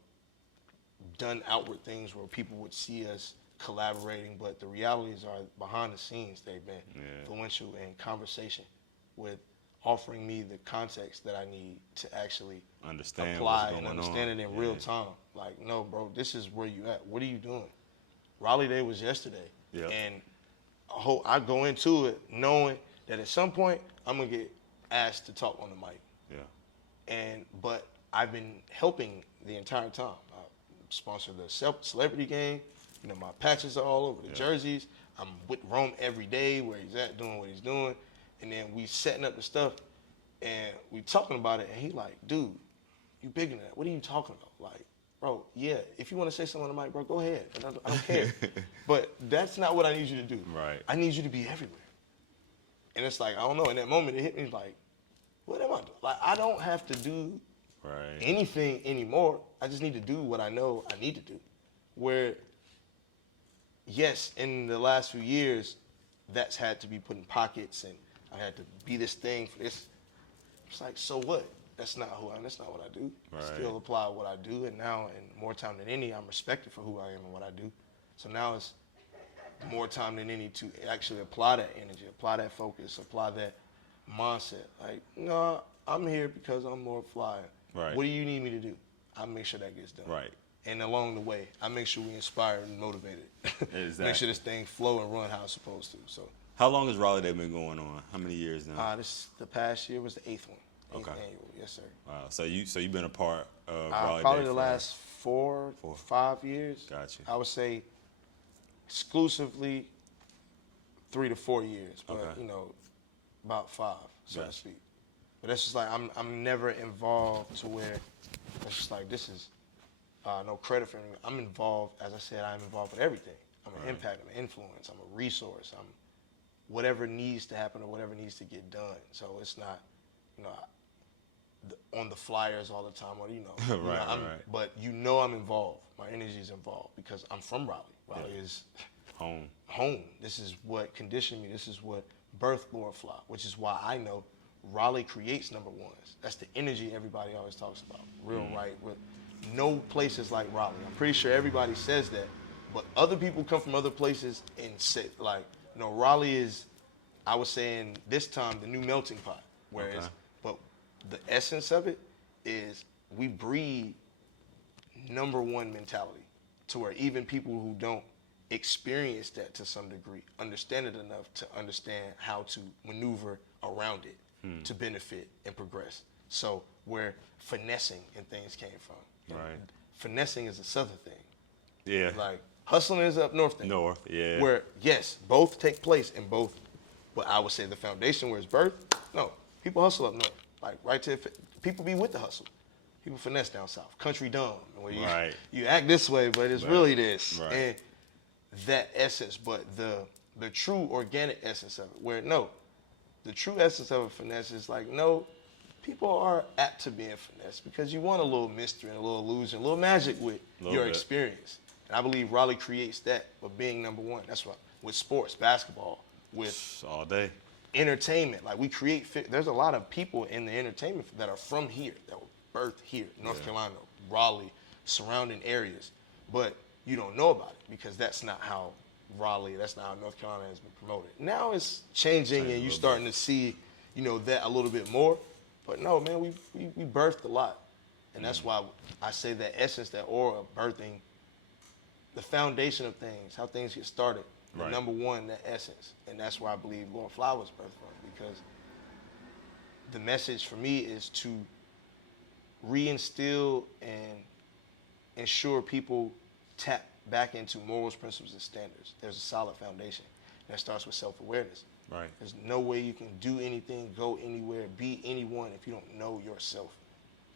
done outward things where people would see us collaborating, but the realities are behind the scenes they've been influential in conversation with offering me the context that I need to actually apply and understand it in real time. Like, no, bro, this is where you at. What are you doing? Raleigh Day was yesterday. Yep. And I go into it knowing that at some point I'm going to get asked to talk on the mic. Yeah. But I've been helping the entire time. I sponsor the celebrity game. You know, my patches are all over the jerseys. I'm with Rome every day where he's at, doing what he's doing. And then we setting up the stuff, and we talking about it, and he like, dude, you bigger than that. What are you talking about? Like, bro, yeah, if you want to say something on the mic, bro, go ahead. I don't care. But that's not what I need you to do. Right. I need you to be everywhere. And it's like, I don't know, in that moment, it hit me like, what am I doing? Like, I don't have to do anything anymore. I just need to do what I know I need to do. Where, yes, in the last few years, that's had to be put in pockets, and I had to be this thing for this. It's like, so what? That's not who I am. That's not what I do. Right. Still apply what I do, and now, and more time than any, I'm respected for who I am and what I do. So now it's more time than any to actually apply that energy, apply that focus, apply that mindset. Like, no, I'm here because I'm Lord Phly. Right. What do you need me to do? I'll make sure that gets done. Right. And along the way, I make sure we inspire and motivate it. Exactly. Make sure this thing flow and run how it's supposed to. So. How long has Raleigh Day been going on? How many years now? The past year was the 8th one. 8th annual. Yes, sir. Wow. So you've been a part of Raleigh Day probably the last 4 or 5 years. Gotcha. I would say exclusively 3 to 4 years, but you know, about 5, so to speak. But that's just like I'm never involved to where it's just like this is no credit for anything. I'm involved, as I said, I'm involved with everything. I'm an impact, I'm an influence, I'm a resource, I'm whatever needs to happen or whatever needs to get done. So it's not, you know, on the flyers all the time, or you know, but you know I'm involved. My energy is involved because I'm from Raleigh. Raleigh is home. Home. This is what conditioned me. This is what birthed Lord Phly, which is why I know Raleigh creates number ones. That's the energy everybody always talks about. Real right. With no places like Raleigh. I'm pretty sure everybody says that, but other people come from other places and say, like, you know, Raleigh is, I was saying this time, the new melting pot. Whereas, but the essence of it is we breed #1 mentality to where even people who don't experience that to some degree understand it enough to understand how to maneuver around it to benefit and progress. So where finessing and things came from. Right. Finessing is a southern thing. Yeah. Like hustling is up north thing. North, yeah. Where, yes, both take place in both, but I would say the foundation where it's birth, no, people hustle up north. Like right to, people be with the hustle. People finesse down south. Country dumb. Where you act this way, but it's really this. Right. And that essence, but the true organic essence of it, where no, the true essence of a finesse is like, no, people are apt to being finesse because you want a little mystery and a little illusion, a little magic with your experience. And I believe Raleigh creates that with being #1. That's why with sports, basketball, with all day entertainment. Like we create, there's a lot of people in the entertainment that are from here, that were birthed here, North Carolina, Raleigh, surrounding areas. But you don't know about it because that's not how Raleigh, that's not how North Carolina has been promoted. Now it's changing and you're starting to see, that a little bit more. But no, man, we birthed a lot. And that's why I say that essence, that aura of birthing, the foundation of things, how things get started. Right. #1, that essence. And that's where I believe Lord Phly was birthed from, because the message for me is to reinstill and ensure people tap back into morals, principles, and standards. There's a solid foundation. That starts with self-awareness. Right. There's no way you can do anything, go anywhere, be anyone if you don't know yourself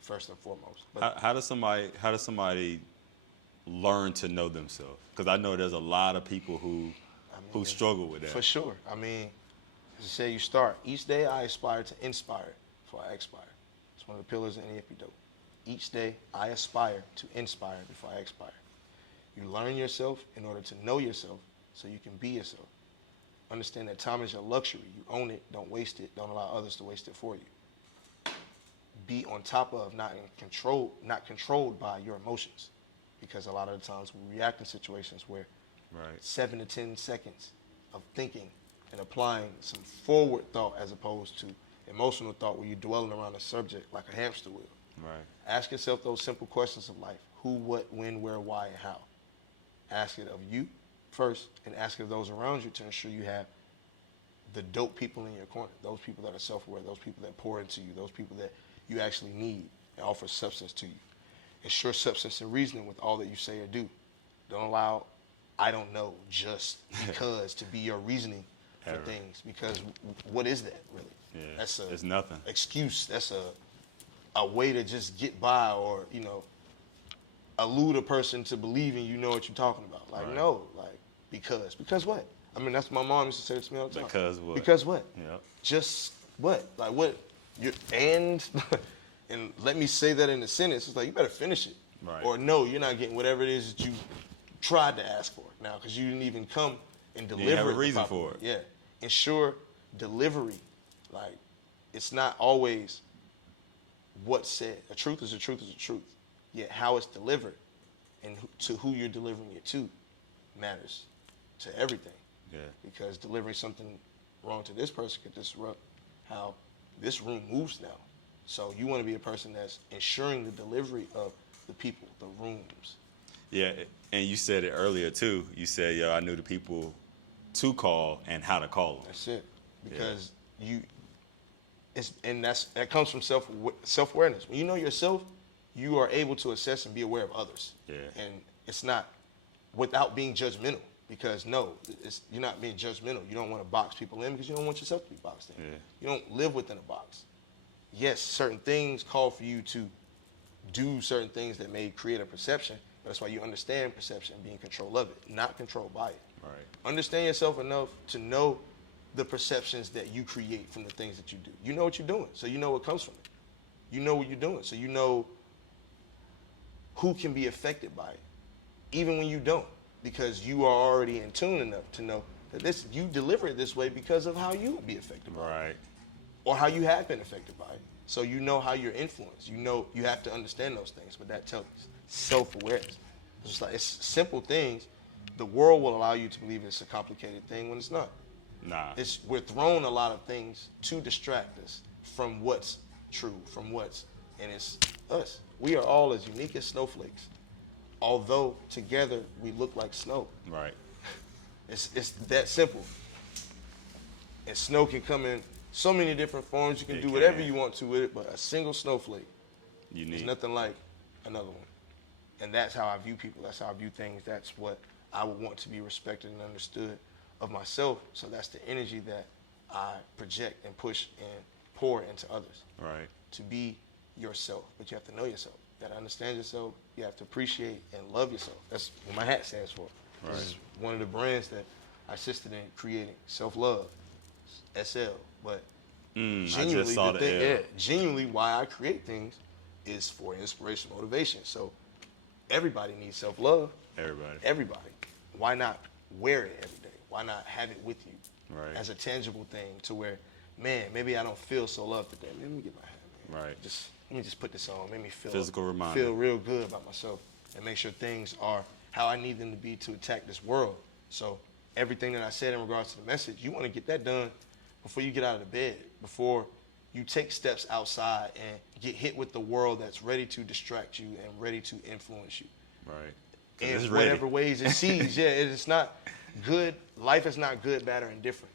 first and foremost. But how does somebody learn to know themselves? Because I know there's a lot of people who struggle with that. For sure. I mean, as I say, you start. Each day I aspire to inspire before I expire. It's one of the pillars in the dope. Each day I aspire to inspire before I expire. You learn yourself in order to know yourself so you can be yourself. Understand that time is your luxury. You own it. Don't waste it. Don't allow others to waste it for you. Be on top of, not controlled by your emotions. Because a lot of the times we react in situations where 7 to 10 seconds of thinking and applying some forward thought as opposed to emotional thought where you're dwelling around a subject like a hamster wheel. Right. Ask yourself those simple questions of life. Who, what, when, where, why, and how. Ask it of you first, and ask it of those around you to ensure you have the dope people in your corner, those people that are self-aware, those people that pour into you, those people that you actually need and offer substance to you. Ensure substance and reasoning with all that you say or do. Don't allow, I don't know, just because to be your reasoning for things. Because what is that really? Yeah, That's it's nothing. Excuse. That's a way to just get by, or elude a person to believing you know what you're talking about. Like no, like because what? I mean, that's what my mom used to say to me all the time. Because what? Because what? Yep. Just what? Like what? And let me say that in a sentence. It's like you better finish it. Right. Or no, you're not getting whatever it is that you tried to ask for now because you didn't even come and deliver. You have a it reason properly. for it. Yeah. Ensure delivery. Like it's not always what's said. A truth is a truth is a truth. Yet how it's delivered and to who you're delivering it to matters to everything. Yeah. Because delivering something wrong to this person could disrupt how this room moves now. So you want to be a person that's ensuring the delivery of the people, the rooms. Yeah, and you said it earlier too. You said, I knew the people to call and how to call them. That's it. Because that comes from self-awareness. When you know yourself, you are able to assess and be aware of others. Yeah. And it's not without being judgmental. Because no, you're not being judgmental. You don't want to box people in because you don't want yourself to be boxed in. Yeah. You don't live within a box. Yes, certain things call for you to do certain things that may create a perception. But that's why you understand perception and be in control of it, not controlled by it. Right. Understand yourself enough to know the perceptions that you create from the things that you do. You know what you're doing, so you know what comes from it. You know what you're doing, so you know who can be affected by it, even when you don't. Because you are already in tune enough to know that you deliver it this way because of how you would be affected by it. Right. Or how you have been affected by it. So you know how you're influenced. You know you have to understand those things, but that tells you self-awareness. It's simple things. The world will allow you to believe it's a complicated thing when it's not. Nah. We're thrown a lot of things to distract us from what's true from what's, and it's us. We are all as unique as snowflakes. Although together we look like snow. Right. It's that simple. And snow can come in so many different forms. You can do whatever you want to with it, but a single snowflake is nothing like another one. And that's how I view people. That's how I view things. That's what I would want to be respected and understood of myself. So that's the energy that I project and push and pour into others. Right. To be yourself, but you have to know yourself. You got to understand yourself. You have to appreciate and love yourself. That's what my hat stands for. Right. This is one of the brands that I assisted in creating, self-love, SL. But genuinely why I create things is for inspiration, motivation. So everybody needs self-love. Everybody. Why not wear it every day? Why not have it with you as a tangible thing to where, man, maybe I don't feel so loved today. Let me get my hat, man. Right. Let me just put this on. Make me feel physical reminder. Feel real good about myself and make sure things are how I need them to be to attack this world. So everything that I said in regards to the message, you want to get that done before you get out of the bed, before you take steps outside and get hit with the world that's ready to distract you and ready to influence you. Right. In whatever ways it sees. Yeah, it's not good. Life is not good, bad, or indifferent.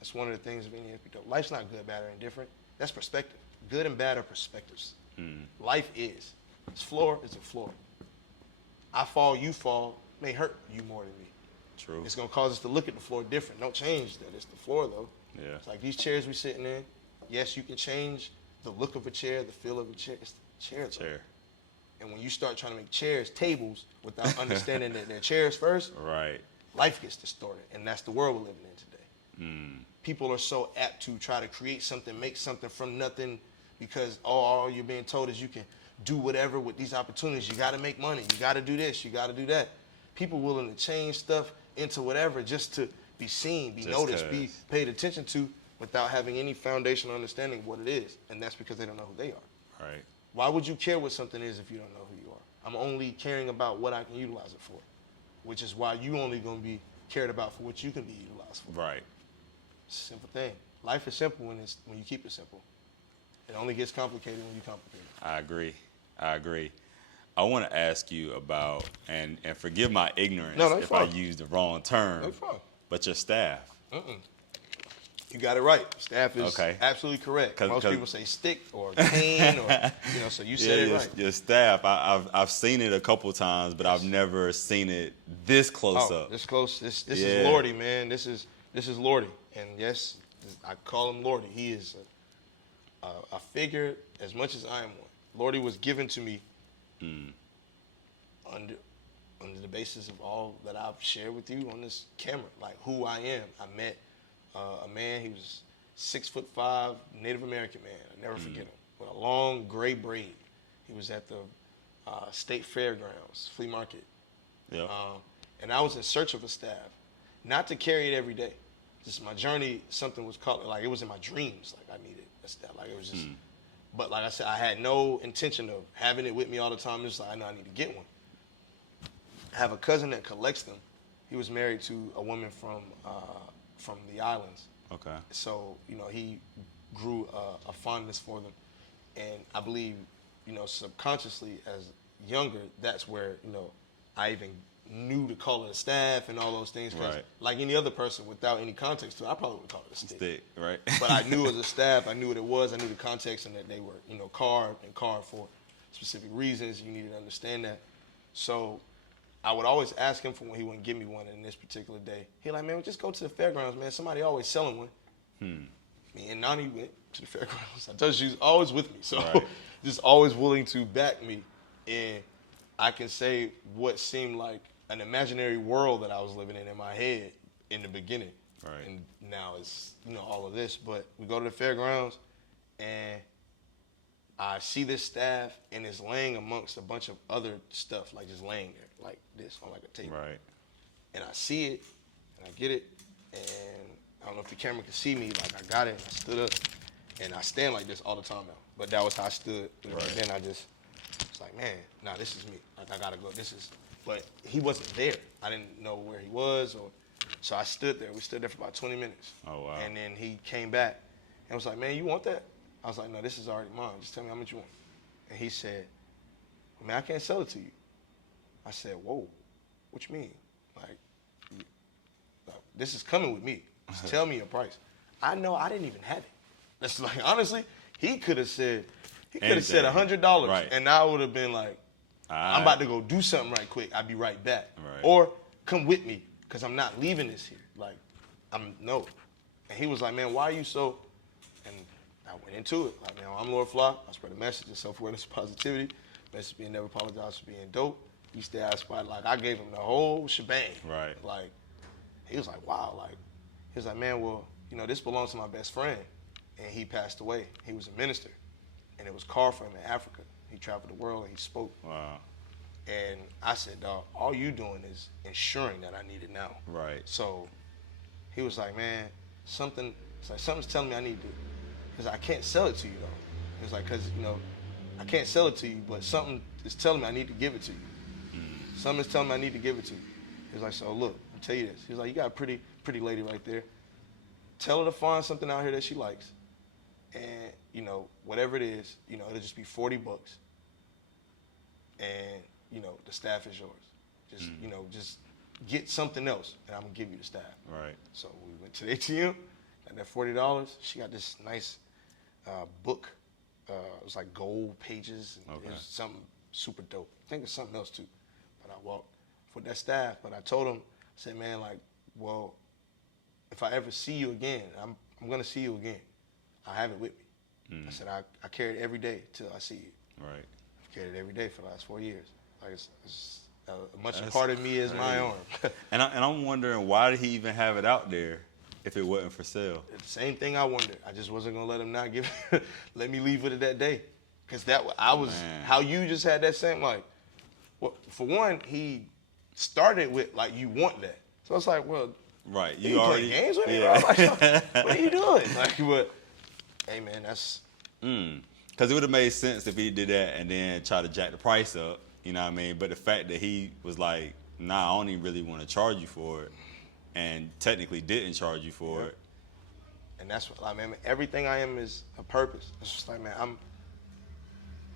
That's one of the things of any EPW. Life's not good, bad, or indifferent. That's perspective. Good and bad are perspectives. Life is. It's floor, it's a floor. I fall, you fall, may hurt you more than me. True. It's going to cause us to look at the floor different. Don't change that. It's the floor, though. Yeah. It's like these chairs we sitting in. Yes, you can change the look of a chair, the feel of a chair. It's the chair. Chair. And when you start trying to make chairs tables without understanding that they're chairs first, right, life gets distorted. And that's the world we're living in today. People are so apt to try to create something, make something from nothing because, all you're being told is you can do whatever with these opportunities. You got to make money. You got to do this. You got to do that. People willing to change stuff into whatever just to be seen, be noticed, be paid attention to without having any foundational understanding of what it is. And that's because they don't know who they are. Right. Why would you care what something is if you don't know who you are? I'm only caring about what I can utilize it for, which is why you only going to be cared about for what you can be utilized for. Right. It's a simple thing. Life is simple when you keep it simple. It only gets complicated when you complicate it. I agree. I want to ask you about, and forgive my ignorance if I use the wrong term, but your staff. You got it right. Staff is absolutely correct. Most people say stick or cane, or so you said it right. Your staff, I've seen it a couple times, but I've never seen it this close up. This close. This is Lordy, man. This is Lordy, and yes, I call him Lordy. He is a figure as much as I am one. Lordy was given to me under the basis of all that I've shared with you on this camera, like who I am. I met a man. He was 6'5", Native American man. I never forget him, with a long gray braid. He was at the state fairgrounds, flea market. Yeah. And I was in search of a staff, not to carry it every day. Just my journey, something was called, like it was in my dreams, like I needed a staff. Like it was just, but like I said, I had no intention of having it with me all the time. It's like, I know I need to get one. I have a cousin that collects them. He was married to a woman from the islands. Okay. So, he grew a fondness for them. And I believe, subconsciously as younger, that's where, I even knew to call it a staff and all those things. Right. Like any other person without any context to it, I probably would call it a stick. Right. But I knew as a staff, I knew what it was. I knew the context and that they were, carved for specific reasons. You needed to understand that. So I would always ask him for when he wouldn't give me one in this particular day. He like, man, just go to the fairgrounds, man. Somebody always selling one. Me and Nani went to the fairgrounds. I told you, she was always with me. So just always willing to back me. And I can say what seemed like an imaginary world that I was living in my head in the beginning. Right. And now it's, all of this. But we go to the fairgrounds, and I see this staff, and it's laying amongst a bunch of other stuff, like just laying there, like this, on like a table. Right. And I see it, and I get it, and I don't know if the camera can see me, like I got it, and I stood up, and I stand like this all the time now. But that was how I stood. Right. And then I just, it's like, man, nah, this is me. Like, I gotta go, but he wasn't there. I didn't know where he was, so I stood there. We stood there for about 20 minutes. Oh, wow. And then he came back and was like, man, you want that? I was like, no, this is already mine. Just tell me how much you want. And he said, man, I can't sell it to you. I said, whoa, what you mean? Like, this is coming with me. Just tell me your price. I know I didn't even have it. That's like, honestly, he could have said $100, right. and I would have been like, I'm about to go do something right quick. I'll be right back. Right. Or come with me, because I'm not leaving this here. Like, no. And he was like, man, why are you so? And I went into it. Like, man, I'm Lord Phly. I spread a message of self-awareness and positivity. Message being never apologize for being dope. You stay out of spot. Like, I gave him the whole shebang. Right. Like, he was like, wow. Like, he was like, man, well, you know, this belongs to my best friend. And he passed away. He was a minister. And it was carved for him in Africa. He traveled the world and he spoke. Wow. And I said, dog, all you doing is ensuring that I need it now. Right. So he was like, man, something's telling me I need to, because I can't sell it to you, though. He was like, because, you know, I can't sell it to you, but something is telling me I need to give it to you. Something is telling me I need to give it to you. He was like, so look, I'll tell you this. He was like, you got a pretty lady right there. Tell her to find something out here that she likes. And, you know, whatever it is, you know, it'll just be $40. And, you know, the staff is yours. Just, you know, just get something else, and I'm going to give you the staff. Right. So we went to the ATM, got that $40. She got this nice book. It was like gold pages. And It was something super dope. I think it's something else, too. But I walked for that staff. But I told him, I said, man, like, well, if I ever see you again, I'm going to see you again. I have it with me. I said, I carry it every day till I see you. Right. I've carried it every day for the last 4 years. Like, it's much a part of me as my arm. and I'm wondering, why did he even have it out there if it wasn't for sale? The same thing I wondered. I just wasn't going to let him not give it, let me leave with it that day. Because how you just had that same, like, well, for one, he started with, like, you want that. So it's like, well, right. You already play games with me, bro? Like, what are you doing? Like, what? Hey, man, that's... Because it would have made sense if he did that and then try to jack the price up, you know what I mean? But the fact that he was like, nah, I don't even really want to charge you for it, and technically didn't charge you for it. And that's what, like, man, everything I am is a purpose. It's just like, man,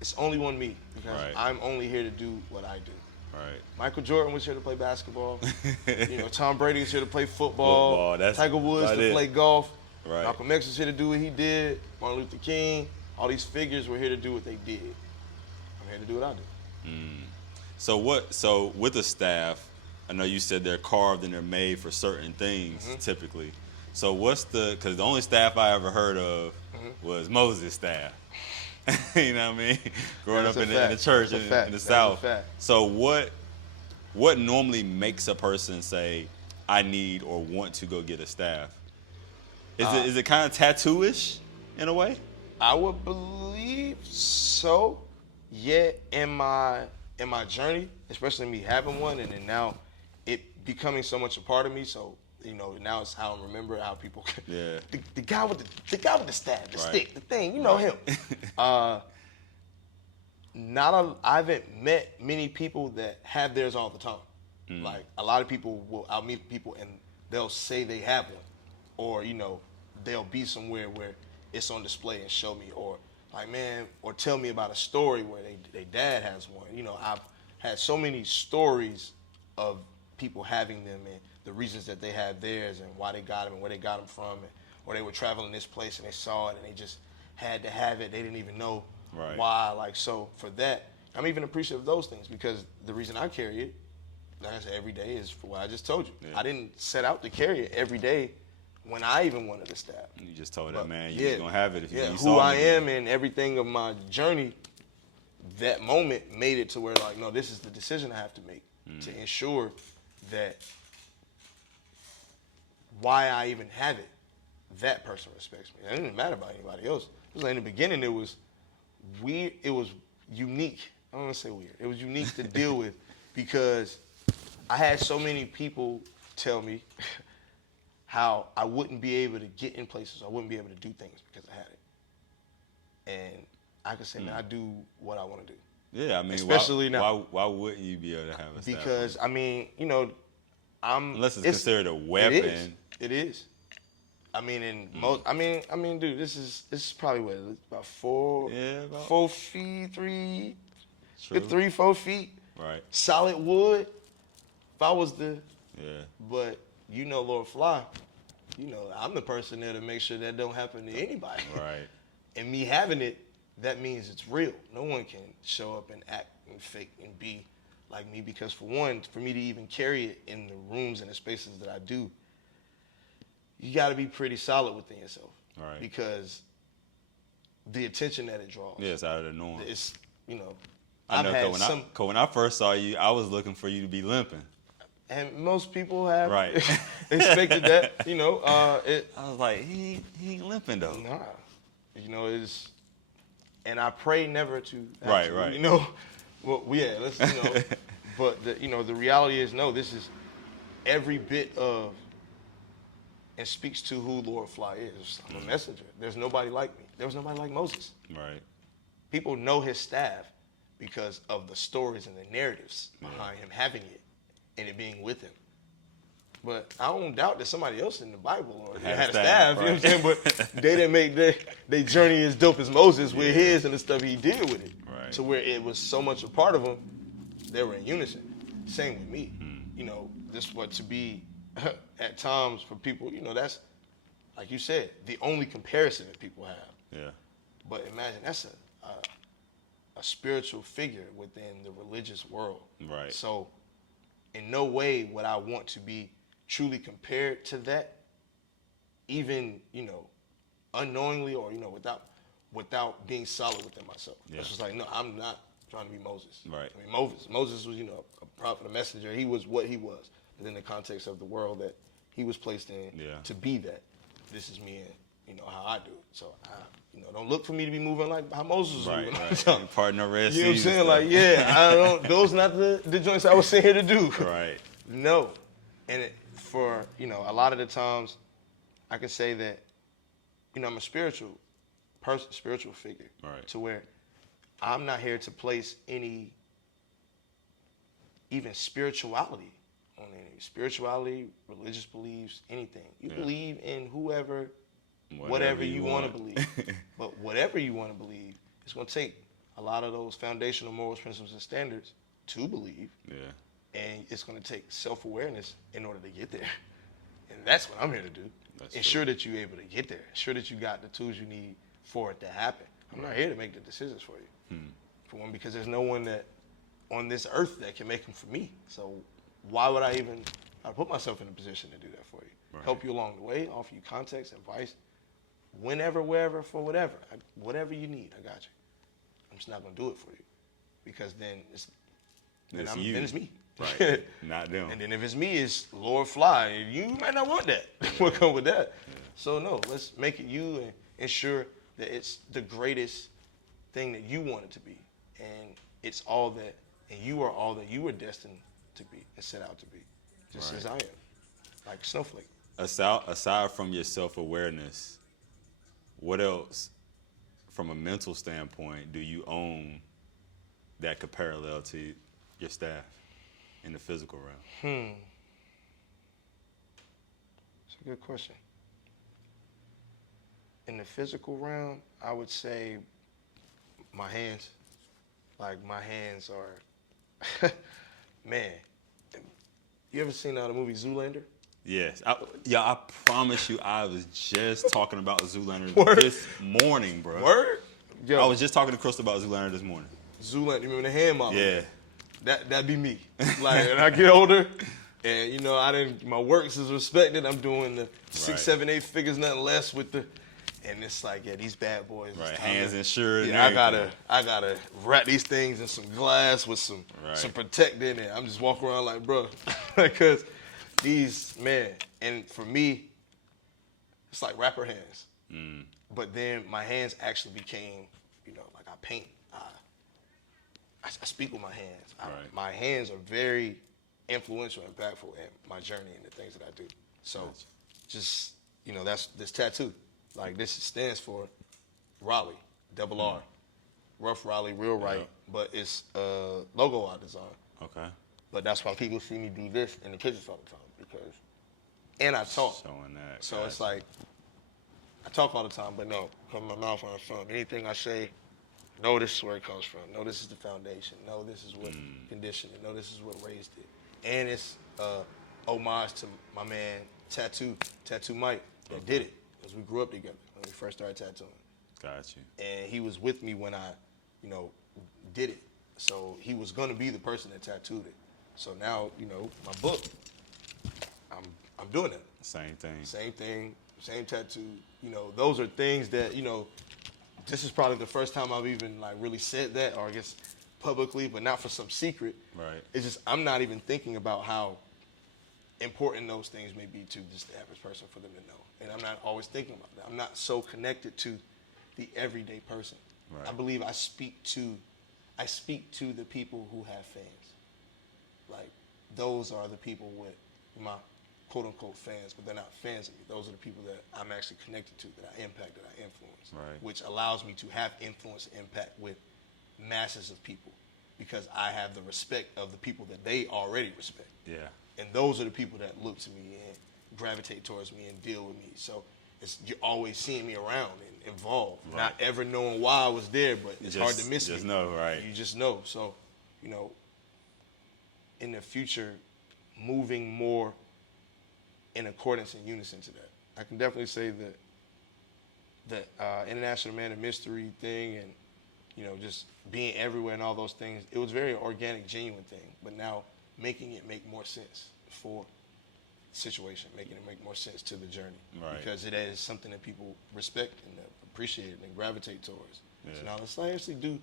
it's only one me, because I'm only here to do what I do. Right. Michael Jordan was here to play basketball. You know, Tom Brady was here to play football. Tiger Woods to play golf. Right. Malcolm X was here to do what he did. Martin Luther King. All these figures were here to do what they did. I'm here to do what I do. So with the staff, I know you said they're carved and they're made for certain things typically. So because the only staff I ever heard of was Moses' staff. You know what I mean? Growing up in the church in the South. So what normally makes a person say, I need or want to go get a staff? Is it kind of tattoo-ish in a way? I would believe so. Yeah, in my journey, especially me having one, and then now it becoming so much a part of me. So, you know, now it's how I remember how people. Yeah. The guy with the staff, the stick, the thing. You know him. I haven't met many people that have theirs all the time. Like, a lot of people I'll meet people and they'll say they have one, or, you know, they'll be somewhere where it's on display and show me, or like, man, or tell me about a story where their dad has one. You know, I've had so many stories of people having them and the reasons that they have theirs and why they got them and where they got them from, or they were traveling this place and they saw it and they just had to have it. They didn't even know why. Like, so for that, I'm even appreciative of those things, because the reason I carry it, like I said, every day is for what I just told you. Yeah. I didn't set out to carry it every day when I even wanted a staff. You just told that man you was going to have it if you saw who I am and everything of my journey, that moment made it to where, like, no, this is the decision I have to make to ensure that why I even have it, that person respects me. It didn't matter about anybody else. It was like, in the beginning, it was weird. It was unique. I don't want to say weird. It was unique to deal with, because I had so many people tell me how I wouldn't be able to get in places. I wouldn't be able to do things because I had it. And I could say, man, I do what I want to do. Yeah, I mean, especially now. Why wouldn't you be able to have a staff? Because, I mean, you know, unless it's considered a weapon. It is. I mean, in most, I mean, dude, this is probably what, about 4 feet, 4 feet. Right. Solid wood. If I was Yeah. But you know, Lord Phly, you know, I'm the person there to make sure that don't happen to anybody. Right. And me having it, that means it's real. No one can show up and act and fake and be like me, because for one, for me to even carry it in the rooms and the spaces that I do, you got to be pretty solid within yourself. Right. Because the attention that it draws. Yeah, it's out of the norm. It's, you know, I know, when I first saw you, I was looking for you to be limping. And most people have Right. expected that, you know. I was like, he ain't limping though. Nah. You know, and I pray never to. Right. You know, well, yeah, let's, you know, but, the reality is, no, this is every bit of, and speaks to who Lord Phly is. I'm a messenger. There's nobody like me. There was nobody like Moses. Right. People know his staff because of the stories and the narratives behind him having it and it being with him. But I don't doubt that somebody else in the Bible or had a staff, you know what I'm saying? But they didn't make their journey as dope as Moses with his and the stuff he did with it. Right. To where it was so much a part of him, they were in unison. Same with me. You know, to be at times for people, you know, that's, like you said, the only comparison that people have. Yeah. But imagine that's a spiritual figure within the religious world. Right. So in no way would I want to be truly compared to that, even, you know, unknowingly or, you know, without being solid within myself. Yeah. It's just like, no, I'm not trying to be Moses. Right. I mean, Moses was, you know, a prophet, a messenger. He was what he was within the context of the world that he was placed in to be that. This is me and, you know, how I do it. So, don't look for me to be moving like how Moses was moving. Right. Partner Red Sea. You know what I'm saying? Like, yeah, those not the joints I was sent here to do. Right. No. And for, you know, a lot of the times I can say that, you know, I'm a spiritual person, spiritual figure. Right. To where I'm not here to place any even spirituality on any spirituality, religious beliefs, anything. You believe in whatever you want to believe. But whatever you want to believe, it's going to take a lot of those foundational morals, principles, and standards to believe. Yeah. And it's going to take self-awareness in order to get there. And that's what I'm here to do. That's Ensure that you're able to get there. Ensure that you got the tools you need for it to happen. I'm not here to make the decisions for you. For one, because there's no one that on this earth that can make them for me. So why would I put myself in a position to do that for you? Right. Help you along the way, offer you context, advice, whenever, wherever, for whatever. Whatever you need, I got you. I'm just not going to do it for you. Because then it's me. Right. Not them. And then if it's me, it's Lord Phly. You might not want that. We'll come with that. Yeah. So no, let's make it you and ensure that it's the greatest thing that you want it to be. And it's all that, and you are all that you were destined to be and set out to be. Just as I am. Like a snowflake. Aside from your self-awareness, what else, from a mental standpoint, do you own that could parallel to your staff in the physical realm? It's a good question. In the physical realm, I would say my hands. Like, my hands are, man. You ever seen the movie Zoolander? Yes. I promise you, I was just talking about Zoolander this morning, bro. Word? Yo. I was just talking to Crystal about Zoolander this morning. Zoolander, you remember the hand model? Yeah. That'd be me. Like, when I get older, and, you know, my works is respected, I'm doing the 6, 7, 8 figures, nothing less with the, and it's like, yeah, these bad boys. Right, hands insured. Yeah, I gotta wrap these things in some glass with some protect in it. I'm just walking around like, bro, because these, man, and for me, it's like rapper hands. But then my hands actually became, you know, like I paint. I speak with my hands. My hands are very influential and impactful in my journey and the things that I do. So just, you know, that's this tattoo. Like, this stands for Raleigh, double R. Rough Raleigh, real right. But it's a logo I designed. Okay. But that's why people see me do this in the pictures all the time, because, and I talk. Showing that. So it's like, I talk all the time, but no, from my mouth on the phone. Anything I say, no, this is where it comes from. No, this is the foundation. No, this is what conditioned it. No, this is what raised it. And it's homage to my man Tattoo Mike that did it, because we grew up together when we first started tattooing. Got you. And he was with me when I, did it. So he was gonna be the person that tattooed it. So now, my book, I'm doing it. Same thing. Same thing, same tattoo. Those are things that, this is probably the first time I've even like really said that, or I guess publicly, but not for some secret. Right. It's just I'm not even thinking about how important those things may be to just the average person for them to know. And I'm not always thinking about that. I'm not so connected to the everyday person. Right. I believe I speak to the people who have fans. Like, those are the people with my quote-unquote fans, but they're not fans of me. Those are the people that I'm actually connected to, that I impact, that I influence, Right. which allows me to have influence and impact with masses of people, because I have the respect of the people that they already respect. Yeah. And those are the people that look to me and gravitate towards me and deal with me. So you're always seeing me around and involved, Right. not ever knowing why I was there, but it's hard to miss me. Just know, right? You just know. So, in the future, moving more in accordance and unison to that. I can definitely say that the International Man of Mystery thing and, just being everywhere and all those things, it was a very organic, genuine thing. But now making it make more sense for the situation, making it make more sense to the journey. Right. Because it is something that people respect and appreciate and gravitate towards. Yeah. So now let's actually do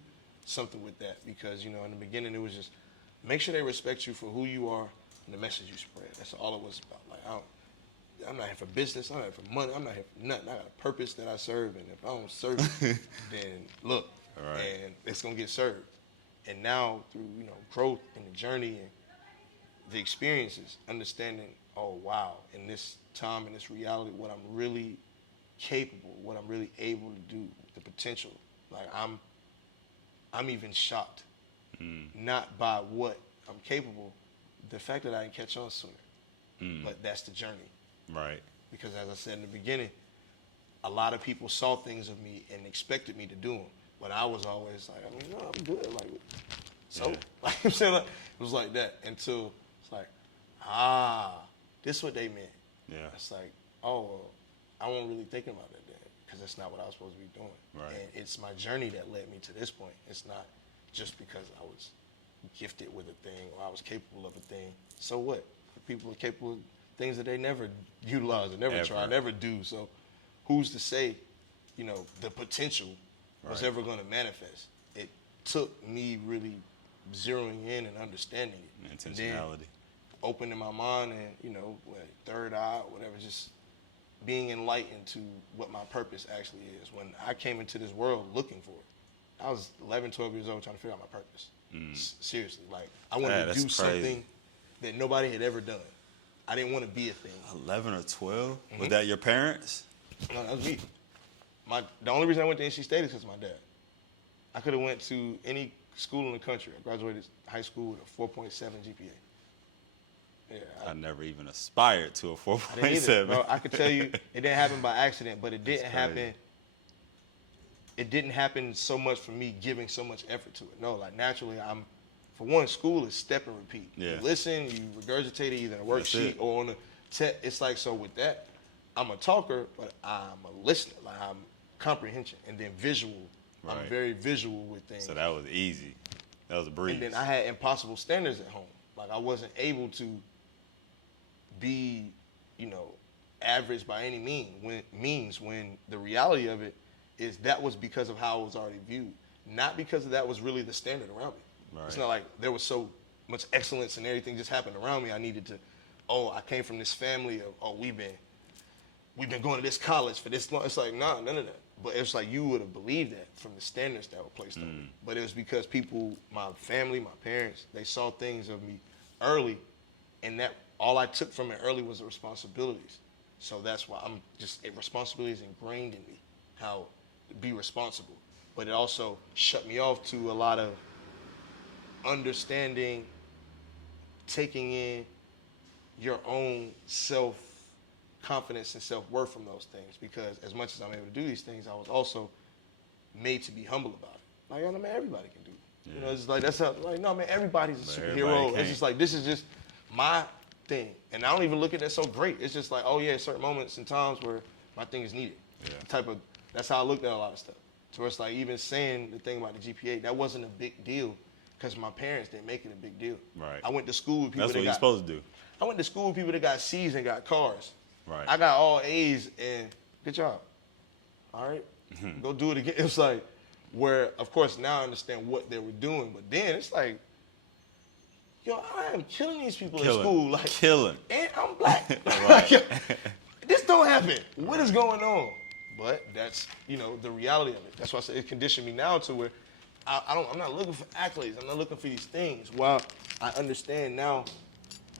something with that, because, in the beginning it was just make sure they respect you for who you are and the message you spread. That's all it was about. Like, I'm not here for business. I'm not here for money. I'm not here for nothing. I got a purpose that I serve, and if I don't serve it, then look, Right. and it's gonna get served. And now through growth and the journey and the experiences, understanding, oh wow, in this time, in this reality, what I'm really capable, what I'm really able to do, the potential. Like I'm even shocked, not by what I'm capable, the fact that I didn't catch on sooner. But that's the journey. Right. Because as I said in the beginning, a lot of people saw things of me and expected me to do them. But I was always like, no, I'm good. Like, so, Yeah. like I'm saying, like, it was like that until it's like, this is what they meant. Yeah. It's like, oh, well, I wasn't really thinking about that then, because that's not what I was supposed to be doing. Right. And it's my journey that led me to this point. It's not just because I was gifted with a thing or I was capable of a thing. So what? People are capable of things that they never utilize or never try, never do. So who's to say, the potential was Right. ever going to manifest? It took me really zeroing in and understanding it. Intentionality. And then opening my mind and, third eye, or whatever, just being enlightened to what my purpose actually is. When I came into this world looking for it, I was 11, 12 years old trying to figure out my purpose. Seriously. Like, I wanted to that's do crazy. something that nobody had ever done. I didn't want to be a thing. 11 or 12? Was that your parents? No, that was me. The only reason I went to NC State is because of my dad. I could have went to any school in the country. I graduated high school with a 4.7 GPA. Yeah, I never even aspired to a I didn't either, 4.7. bro. I could tell you it didn't happen by accident, but it didn't That's happen. crazy. It didn't happen so much for me giving so much effort to it. No, like naturally, for one, school is step and repeat. Yeah. You listen, you regurgitate it either in a That's worksheet it. or on a test. It's like, so with that, I'm a talker, but I'm a listener. Like, I'm comprehension and then visual. Right. I'm very visual with things. So that was easy. That was a breeze. And then I had impossible standards at home. Like, I wasn't able to be, average by any means when the reality of it is that was because of how I was already viewed. Not because that was really the standard around me. Right. It's not like there was so much excellence and everything just happened around me. I needed to, I came from this family of, we've been going to this college for this long. It's like, nah, none of that. But it's like you would have believed that from the standards that were placed on me. But it was because people, my family, my parents, they saw things of me early, and that all I took from it early was the responsibilities. So that's why responsibility is ingrained in me, how to be responsible. But it also shut me off to a lot of understanding, taking in your own confidence and self-worth from those things, because as much as I'm able to do these things, I was also made to be humble about it. Like, yo, man, everybody can do it. You know, it's like, that's how, like, no, man, everybody's a superhero. It's just like, this is just my thing. And I don't even look at that so great. It's just like, oh yeah, certain moments and times where my thing is needed. That's how I looked at a lot of stuff. So it's like, even saying the thing about the GPA, that wasn't a big deal because my parents didn't make it a big deal. Right. I went to school with people That's what you're supposed to do. I went to school with people that got C's and got cars. Right. I got all A's and good job. All right, go do it again. It's like, where, of course, now I understand what they were doing, but then it's like, yo, I am killing these people in school. Like, killing. And I'm black. Like, yo, this don't happen. What is going on? But that's, you know, the reality of it. That's why I say it conditioned me now to where I'm not looking for accolades. I'm not looking for these things. While I understand now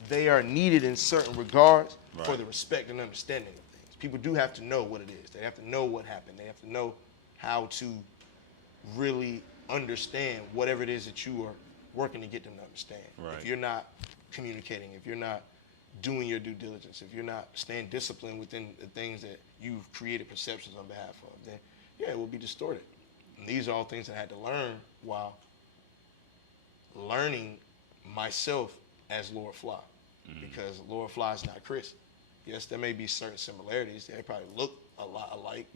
they are needed in certain regards for the respect and understanding of things. People do have to know what it is. They have to know what happened. They have to know how to really understand whatever it is that you are working to get them to understand. Right. If you're not communicating, if you're not doing your due diligence, if you're not staying disciplined within the things that you've created perceptions on behalf of, then yeah, it will be distorted. And these are all things that I had to learn while learning myself as Lord Phly, because Lord Phly is not Chris. Yes, there may be certain similarities. They probably look a lot alike,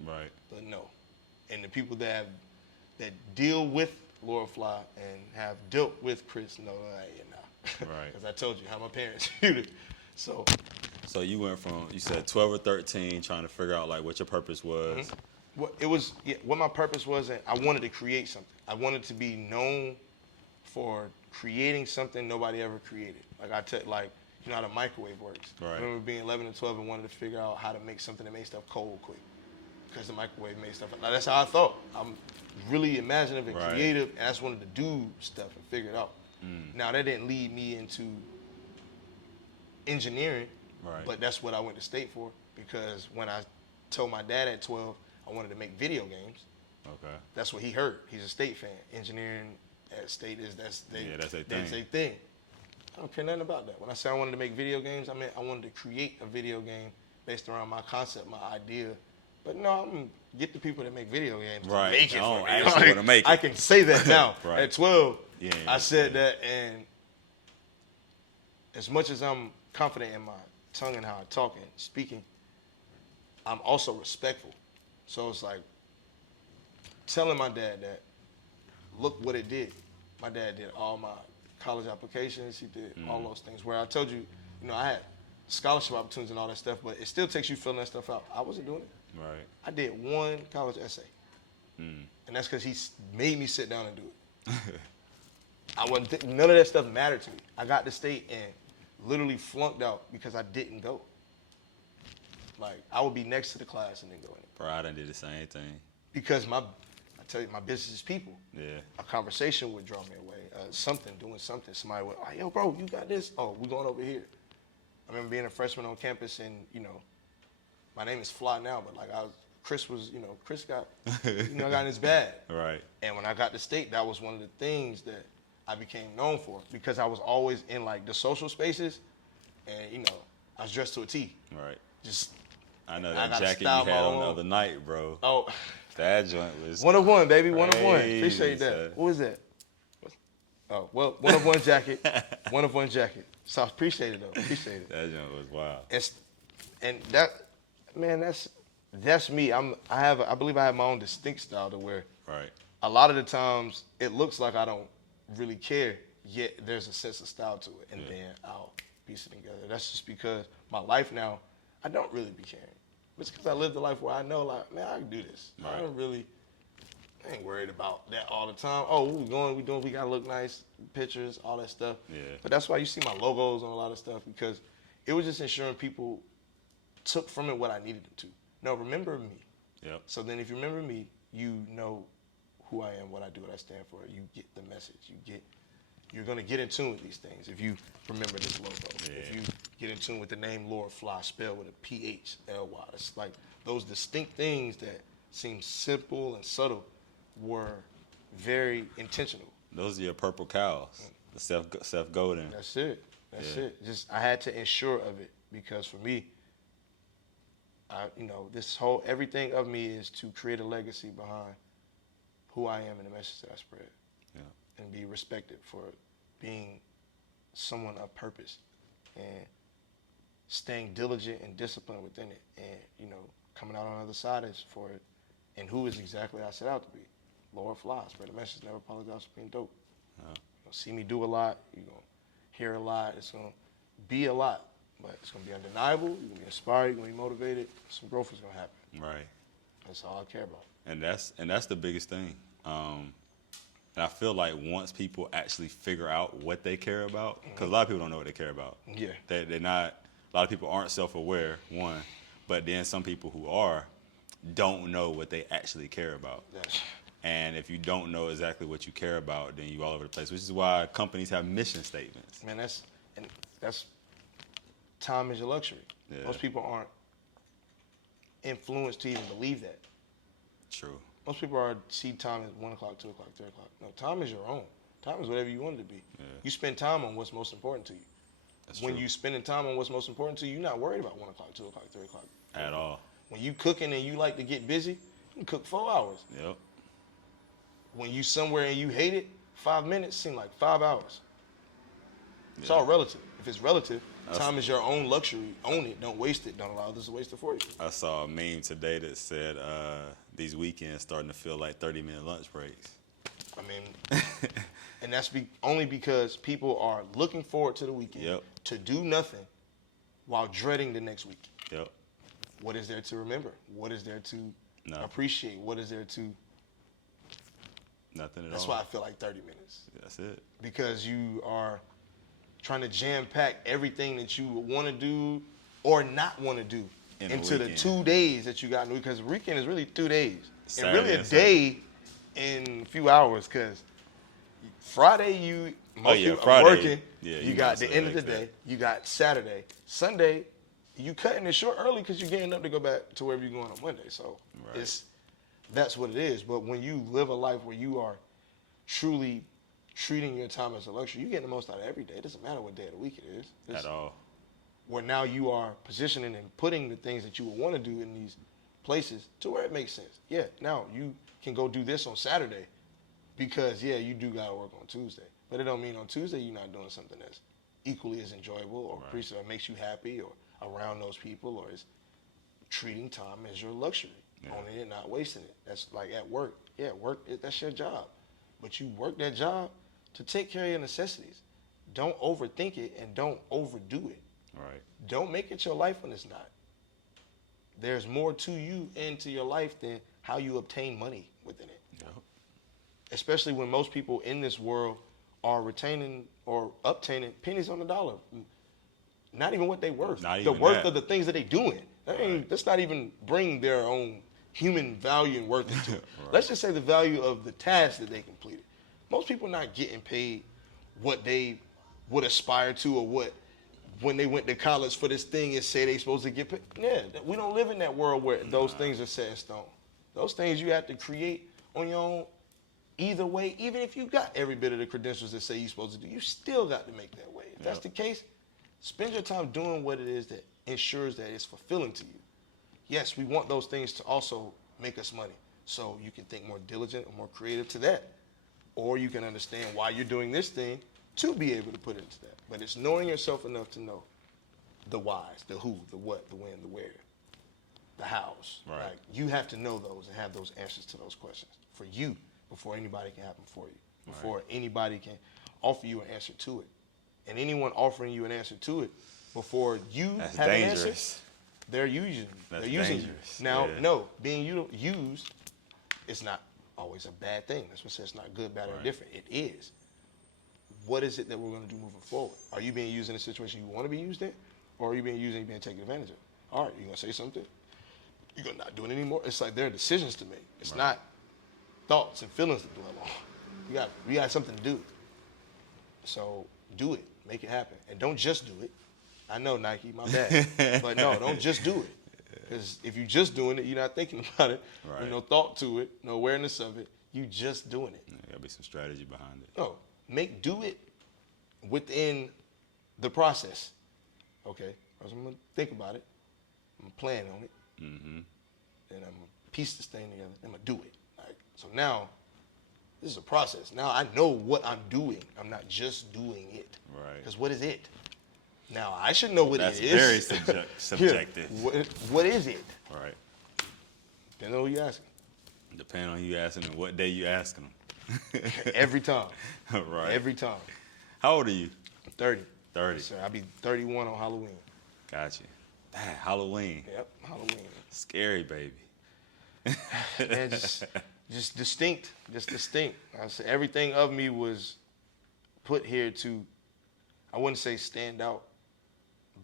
but no. And the people that deal with Lord Phly and have dealt with Chris know that, you know. Right. Because I told you how my parents viewed it. So you went from, you said 12 or 13, trying to figure out like what your purpose was. What my purpose was, and I wanted to create something. I wanted to be known for creating something nobody ever created. Like you know how the microwave works. Right. I remember being 11 and 12 and wanted to figure out how to make something that made stuff cold quick, because the microwave made stuff. Now, that's how I thought. I'm really imaginative and creative, and I just wanted to do stuff and figure it out. Now, that didn't lead me into engineering, but that's what I went to state for, because when I told my dad at 12 I wanted to make video games, that's what he heard. He's a state fan. Engineering at state that's their thing. I don't care nothing about that. When I said I wanted to make video games, I meant I wanted to create a video game based around my concept, my idea. But no, I'm going to get the people that make video games to make it for me. Actually want to make it. I can say that now. At 12, I said that, and as much as I'm confident in my tongue and how I talk and speaking, I'm also respectful. So it's like telling my dad that, look what it did. My dad did all my college applications. He did all those things, where I told you, you know, I had scholarship opportunities and all that stuff, but it still takes you filling that stuff out. I wasn't doing it. Right. I did one college essay, and that's because he made me sit down and do it. I wasn't. None of that stuff mattered to me. I got to state and literally flunked out because I didn't go. Like, I would be next to the class and then go in. Bro, I done did the same thing. Because I tell you, my business is people. Yeah. A conversation would draw me away. Doing something. Somebody would, yo, bro, you got this? Oh, we're going over here. I remember being a freshman on campus, and, you know, my name is Phly now, but like Chris got, got in his bag. Right. And when I got to state, that was one of the things that I became known for, because I was always in like the social spaces, and, you know, I was dressed to a T. Right. I know I that jacket you had on the other night, bro. Oh. That joint was 1 of 1, baby. 1 of 1. crazy, Appreciate that. son. What was that? Oh, well, 1 of 1 jacket. 1 of 1 jacket. So I appreciate it, though. Appreciate it. That joint was wild. And that, man, that's me. I believe I have my own distinct style to where a lot of the times it looks like I don't really care, yet there's a sense of style to it, and then I'll piece it together. That's just because my life now, I don't really be caring. It's because I lived a life where I know, like, man, I can do this. I ain't worried about that all the time. Oh, we gotta look nice, pictures, all that stuff. Yeah. But that's why you see my logos on a lot of stuff, because it was just ensuring people took from it what I needed them to. No, remember me. Yep. So then if you remember me, you know who I am, what I do, what I stand for. You get the message. You're gonna get in tune with these things if you remember this logo. Yeah. If you get in tune with the name Lord Phly, spelled with a P-H-L-Y. It's like those distinct things that seem simple and subtle were very intentional. Those are your purple cows, the Seth Godin. That's it. That's it. Just I had to ensure of it, because for me, everything of me is to create a legacy behind who I am and the message that I spread. Yeah. And be respected for being someone of purpose and staying diligent and disciplined within it. And, coming out on the other side is for it. And who is exactly I set out to be. Lord Phly, spread the message, never apologize for being dope. Yeah. You'll see me do a lot. You're going to hear a lot. It's going to be a lot. But it's going to be undeniable. You're going to be inspired. You're going to be motivated. Some growth is going to happen. Right. That's all I care about. And that's the biggest thing. And I feel like once people actually figure out what they care about, because a lot of people don't know what they care about. Yeah. They're not. A lot of people aren't self-aware. One, but then some people who are don't know what they actually care about. Yes. And if you don't know exactly what you care about, then you're all over the place. Which is why companies have mission statements. Man, that's time is your luxury. Yeah. Most people aren't influenced to even believe that. True. Most people see time as 1 o'clock, 2 o'clock, 3 o'clock. No, time is your own. Time is whatever you want it to be. Yeah. You spend time on what's most important to you. That's when true. you spending time on what's most important to you, you're not worried about 1 o'clock, 2 o'clock, 3 o'clock. At all. When you cooking and you like to get busy, you can cook 4 hours. Yep. When you somewhere and you hate it, 5 minutes seem like 5 hours. It's Yeah. all relative. If it's relative, time is your own luxury. Own it. Don't waste it. Don't allow others to waste it for you. I saw a meme today that said these weekends starting to feel like 30-minute lunch breaks. I mean, and that's only because people are looking forward to the weekend Yep. to do nothing while dreading the next week. Yep. What is there to remember? What is there to Nothing. appreciate? What is there to... Nothing at That's all. why I feel like 30 minutes. That's it. Because you are trying to jam-pack everything that you want to do or not want to do In a into the weekend. 2 days that you got. Because the weekend is really 2 days. Saturday and really a and Sunday. day in a few hours, because Friday most people are Friday, working. yeah, you you got might the as end well of the make day. that. You got Saturday. Sunday, you cutting it short early because you're getting up to go back to wherever you're going on Monday. So Right. that's what it is. But when you live a life where you are truly treating your time as a luxury, you're getting the most out of every day. It doesn't matter what day of the week it is. At all. Where now you are positioning and putting the things that you would want to do in these places to where it makes sense. Yeah, now you can go do this on Saturday because, yeah, you do got to work on Tuesday. But it don't mean on Tuesday you're not doing something that's equally as enjoyable or appreciative or makes you happy or around those people, or is treating time as your luxury, owning it, not wasting it. That's like at work. Yeah, work, that's your job. But you work that job to take care of your necessities. Don't overthink it and don't overdo it. Right. Don't make it your life when it's not. There's more to you and to your life than how you obtain money within it. Yep. Especially when most people in this world are retaining or obtaining pennies on the dollar. Not even what they worth. Not the even worth that. of the things that they doing. That's not even bring their own human value and worth into it. Right. Let's just say the value of the task that they completed. Most people not getting paid what they would aspire to, or what when they went to college for this thing and say they supposed to get paid. Yeah, we don't live in that world where those things are set in stone. Those things you have to create on your own. Either way, even if you got every bit of the credentials that say you're supposed to do, you still got to make that way. If that's the case, spend your time doing what it is that ensures that it's fulfilling to you. Yes, we want those things to also make us money. So you can think more diligent or more creative to that. Or you can understand why you're doing this thing to be able to put into that. But it's knowing yourself enough to know the whys, the who, the what, the when, the where, the hows. Right. Like, you have to know those and have those answers to those questions for you before anybody can have them for you, before anybody can offer you an answer to it. And anyone offering you an answer to it before you That's have dangerous. an answer, they're using That's you. dangerous. Now, Yeah. no, being used is not always a bad thing. That's what says it's not good, bad, or Right. different. It is. What is it that we're going to do moving forward? Are you being used in a situation you want to be used in? Or are you being used and you're being taken advantage of? All right, you're going to say something? You're going to not do it anymore? It's like there are decisions to make. It's not thoughts and feelings to dwell on. You got something to do. So do it. Make it happen. And don't just do it. I know, Nike, my bad. But no, don't just do it. Because if you're just doing it, you're not thinking about it. Right. There's no thought to it, no awareness of it. You just doing it. There gotta be some strategy behind it. No, do it within the process. Okay, I'm gonna think about it. I'm gonna plan on it. Then I'm gonna piece this thing together. I'm gonna do it. Like, so now, this is a process. Now I know what I'm doing. I'm not just doing it. Right. Because what is it? Now I should know what That's it is. very subjective. Yeah. What is it? Right. Depends on who you asking. Depending on who you asking and what day you asking them. Every time. Right. Every time. How old are you? I'm 30. 30. Yes, sir. I'll be 31 on Halloween. Gotcha. Man, Halloween. Yep, Halloween. Scary, baby. Man, just distinct. Just distinct. I say everything of me was put here to, I wouldn't say stand out,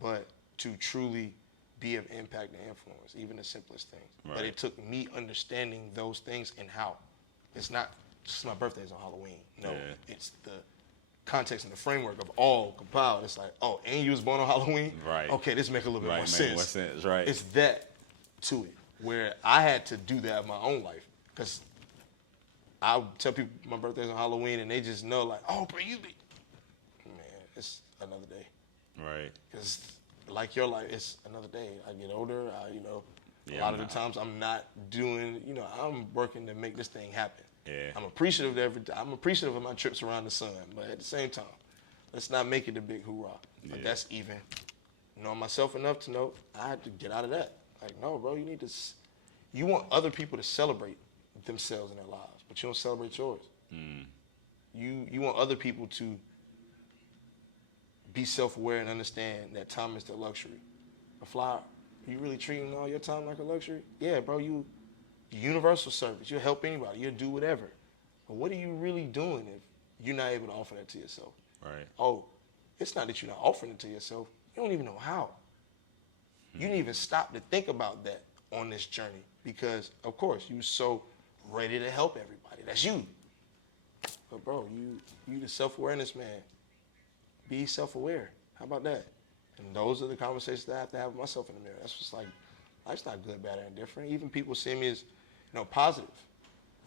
but to truly be of impact and influence, even the simplest things. Right. But it took me understanding those things and how. It's not just my birthday's on Halloween. No, it's the context and the framework of all compiled. It's like, oh, and you was born on Halloween? Right. Okay, this make a little bit more sense. More sense, right. It's that to it, where I had to do that in my own life. Because I tell people my birthday's on Halloween, and they just know, like, oh, bro, you be. Man, it's another day. Right. Because like your life, it's another day. I get older, a lot of the times I'm not doing, I'm working to make this thing happen. Yeah. I'm appreciative of my trips around the sun, but at the same time, let's not make it a big hoorah. But that's even knowing myself enough to know I have to get out of that. Like, no, bro, you want other people to celebrate themselves in their lives, but you don't celebrate yours. You want other people to be self-aware and understand that time is their luxury. A Phly, you really treating all your time like a luxury? Yeah, bro, you universal service. You'll help anybody. You'll do whatever. But what are you really doing if you're not able to offer that to yourself? Right. Oh, it's not that you're not offering it to yourself. You don't even know how. You didn't even stop to think about that on this journey because, of course, you so ready to help everybody. That's you. But, bro, you the self-awareness man. Be self-aware. How about that? And those are the conversations that I have to have with myself in the mirror. That's just like, life's not good, bad, or indifferent. Even people see me as, positive.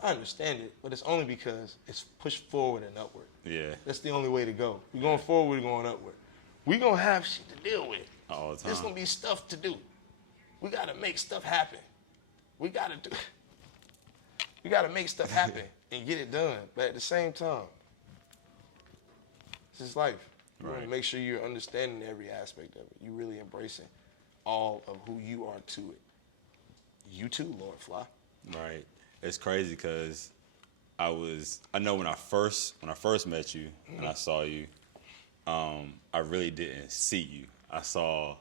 I understand it, but it's only because it's pushed forward and upward. Yeah. That's the only way to go. We're going forward, we're going upward. We're going to have shit to deal with. All the time. There's going to be stuff to do. We got to make stuff happen. We got to make stuff happen and get it done. But at the same time, this is life. You want to make sure you're understanding every aspect of it. You really embracing all of who you are to it. You too, Lord Phly. Right. It's crazy because I know when I first met you and I saw you, I really didn't see you. I saw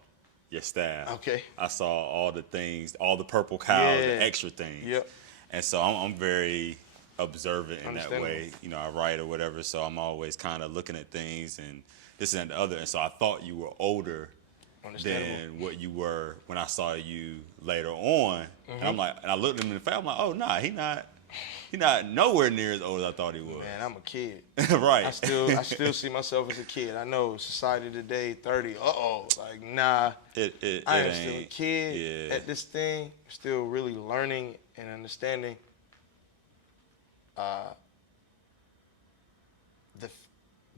your staff. Okay. I saw all the things, all the purple cows, the extra things. Yep. And so I'm very observant in that way. I write or whatever, so I'm always kind of looking at things and this and the other. And so I thought you were older than what you were when I saw you later on. And I'm like, and I looked at him in the face. I'm like, oh nah, he not nowhere near as old as I thought he was. Man, I'm a kid. Right. I still see myself as a kid. I know society today, 30. Like nah. I am still a kid at this thing. Still really learning and understanding. The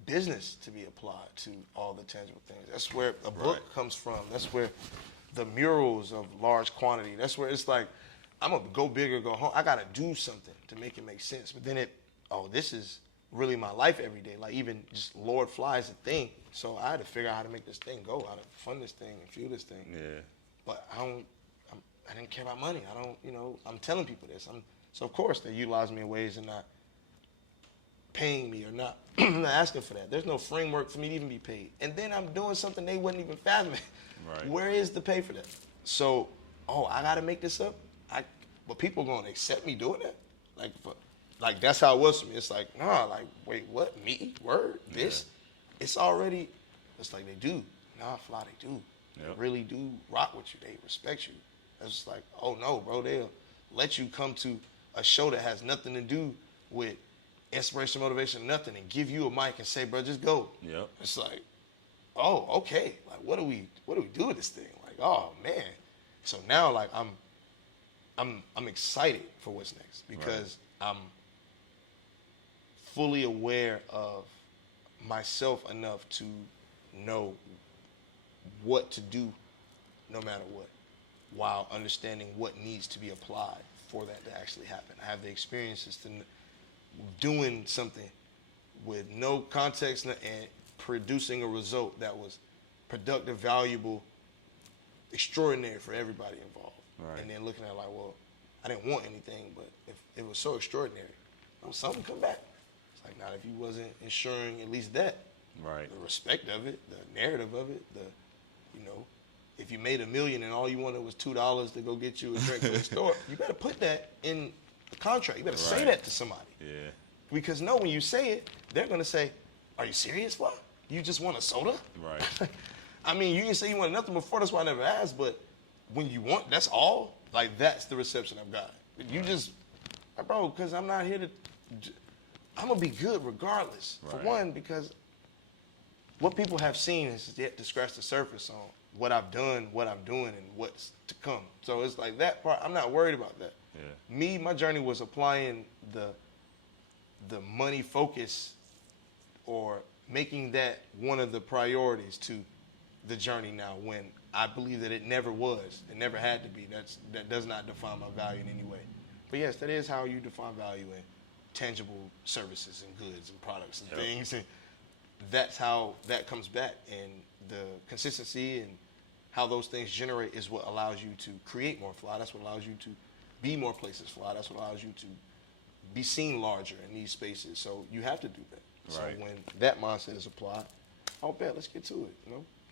business to be applied to all the tangible things. That's where a book comes from. That's where the murals of large quantity. That's where it's like, I'm gonna go big or go home. I gotta do something to make it make sense. But then this is really my life every day. Like even just Lord Phly is a thing. So I had to figure out how to make this thing go, how to fund this thing and fuel this thing. Yeah. But I didn't care about money. I'm telling people this. So of course they utilize me in ways they're not paying me or not. I'm not asking for that. There's no framework for me to even be paid. And then I'm doing something they wouldn't even fathom. Right. Where is the pay for that? So, I gotta make this up. But people gonna accept me doing that? Like that's how it was for me. It's like, nah, like, wait, what? Me? Word? This? It's already, it's like they do. Nah, Phly, they do. They really do rock with you. They respect you. It's just like, oh no, bro, they'll let you come to a show that has nothing to do with inspiration, motivation, nothing, and give you a mic and say, bro, just go. Yep. It's like, oh, okay. Like, what do we do with this thing? Like, oh man. So now, like, I'm excited for what's next because I'm fully aware of myself enough to know what to do no matter what. while understanding what needs to be applied for that to actually happen. I have the experiences to doing something with no context and producing a result that was productive, valuable, extraordinary for everybody involved. Right. And then looking at it like, well, I didn't want anything, but if it was so extraordinary, something come back. It's like, not if you wasn't ensuring at least that. Right. The respect of it, the narrative of it, if you made $1 million and all you wanted was $2 to go get you a drink from the store, you better put that in the contract. You better say that to somebody. Yeah. Because when you say it, they're gonna say, "Are you serious, Phly? You just want a soda?" Right. I mean, you can say you want nothing before. That's why I never asked. But when you want, that's all. Like, that's the reception I've got. You just, bro, because I'm not here to. I'm gonna be good regardless. Right. For one, because what people have seen is yet to scratch the surface on what I've done, what I'm doing, and what's to come. So it's like that part. I'm not worried about that. Yeah. My journey was applying the money focus or making that one of the priorities to the journey now, when I believe that it never was. It never had to be. That does not define my value in any way. But yes, that is how you define value in tangible services and goods and products and things. And that's how that comes back. And the consistency and how those things generate is what allows you to create more Phly. That's what allows you to be more places Phly. That's what allows you to be seen larger in these spaces. So you have to do that. Right. So when that mindset is applied, I'll bet, let's get to it.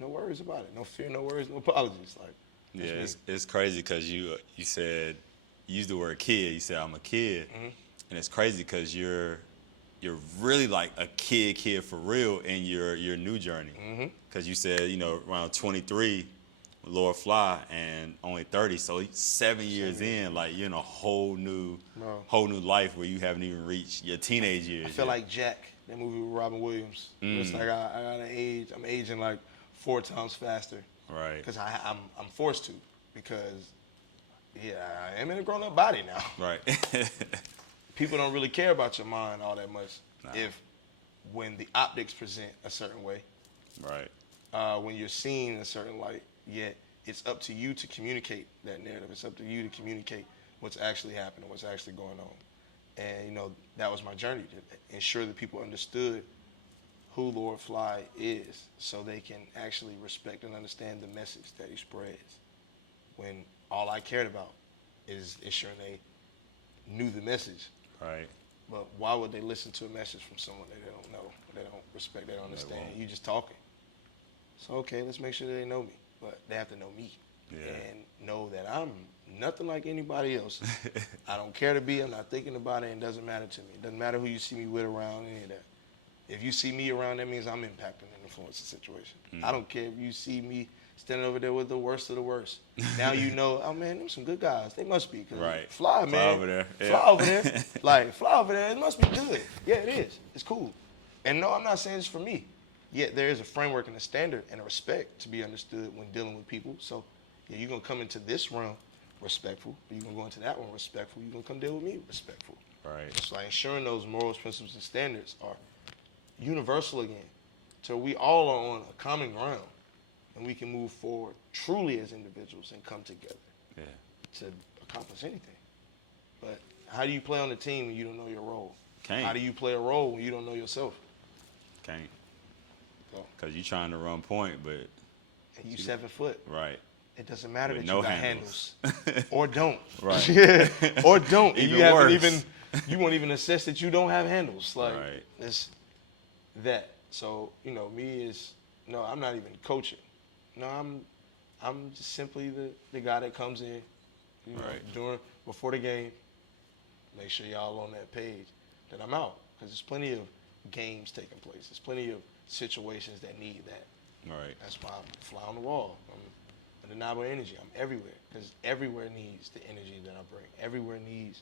No worries about it. No fear, no worries, no apologies. Like, yeah, it's crazy because you said, you used the word kid. You said, I'm a kid. Mm-hmm. And it's crazy because you're really like a kid for real in your new journey. Because you said, around 23 with Lord Phly and only 30, so 7 years in, like, you're in a whole new life where you haven't even reached your teenage years. I feel like Jack, that movie with Robin Williams. It's like I got an age. I'm aging like 4 times faster. Right. Because I'm forced to. Because I am in a grown-up body now. Right. People don't really care about your mind all that much when the optics present a certain way. Right. When you're seen in a certain light, yet it's up to you to communicate that narrative. It's up to you to communicate what's actually happening, what's actually going on. And, that was my journey, to ensure that people understood who Lord Phly is so they can actually respect and understand the message that he spreads. When all I cared about is ensuring they knew the message. Right. But why would they listen to a message from someone that they don't know, they don't respect, they don't understand? You just talking. So, okay, let's make sure that they know me. But they have to know me and know that I'm nothing like anybody else. I don't care to be. I'm not thinking about it. And it doesn't matter to me. It doesn't matter who you see me with around, any of that. If you see me around, that means I'm impacting and influencing the situation. I don't care if you see me standing over there with the worst of the worst. Now you know, oh, man, them some good guys. They must be. Right. Phly, man. Phly over there. Yeah. Phly over there. Like, Phly over there, it must be good. Yeah, it is. It's cool. And no, I'm not saying it's for me. Yet there is a framework and a standard and a respect to be understood when dealing with people. So you're going to come into this realm respectful. You're going to go into that one respectful. You're going to come deal with me respectful. Right. It's like ensuring those morals, principles, and standards are universal again. So we all are on a common ground. And we can move forward truly as individuals and come together to accomplish anything. But how do you play on the team when you don't know your role? Can't. How do you play a role when you don't know yourself? Can't. Because you're trying to run point, but... And you 7 foot. Right. It doesn't matter With that no you got handles. or don't. Right. Or don't. Even you haven't worse. you won't even assess that you don't have handles. Like, Right. it's that. So, me is, no, I'm not even coaching. No, I'm just simply the guy that comes in, before the game, make sure y'all on that page, then I'm out. Because there's plenty of games taking place. There's plenty of situations that need that. Right. That's why I'm fly on the wall. I'm undeniable energy. I'm everywhere. Because everywhere needs the energy that I bring. Everywhere needs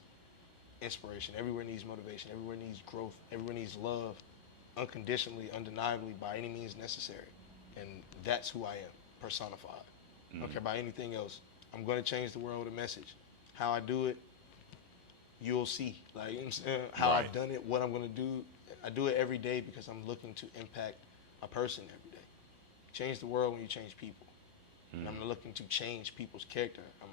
inspiration. Everywhere needs motivation. Everywhere needs growth. Everywhere needs love, unconditionally, undeniably, by any means necessary. And that's who I am, personified. I don't care about anything else. I'm going to change the world with a message. How I do it, you'll see. Like, how I've done it, what I'm going to do. I do it every day because I'm looking to impact a person every day. Change the world when you change people. And I'm not looking to change people's character. I'm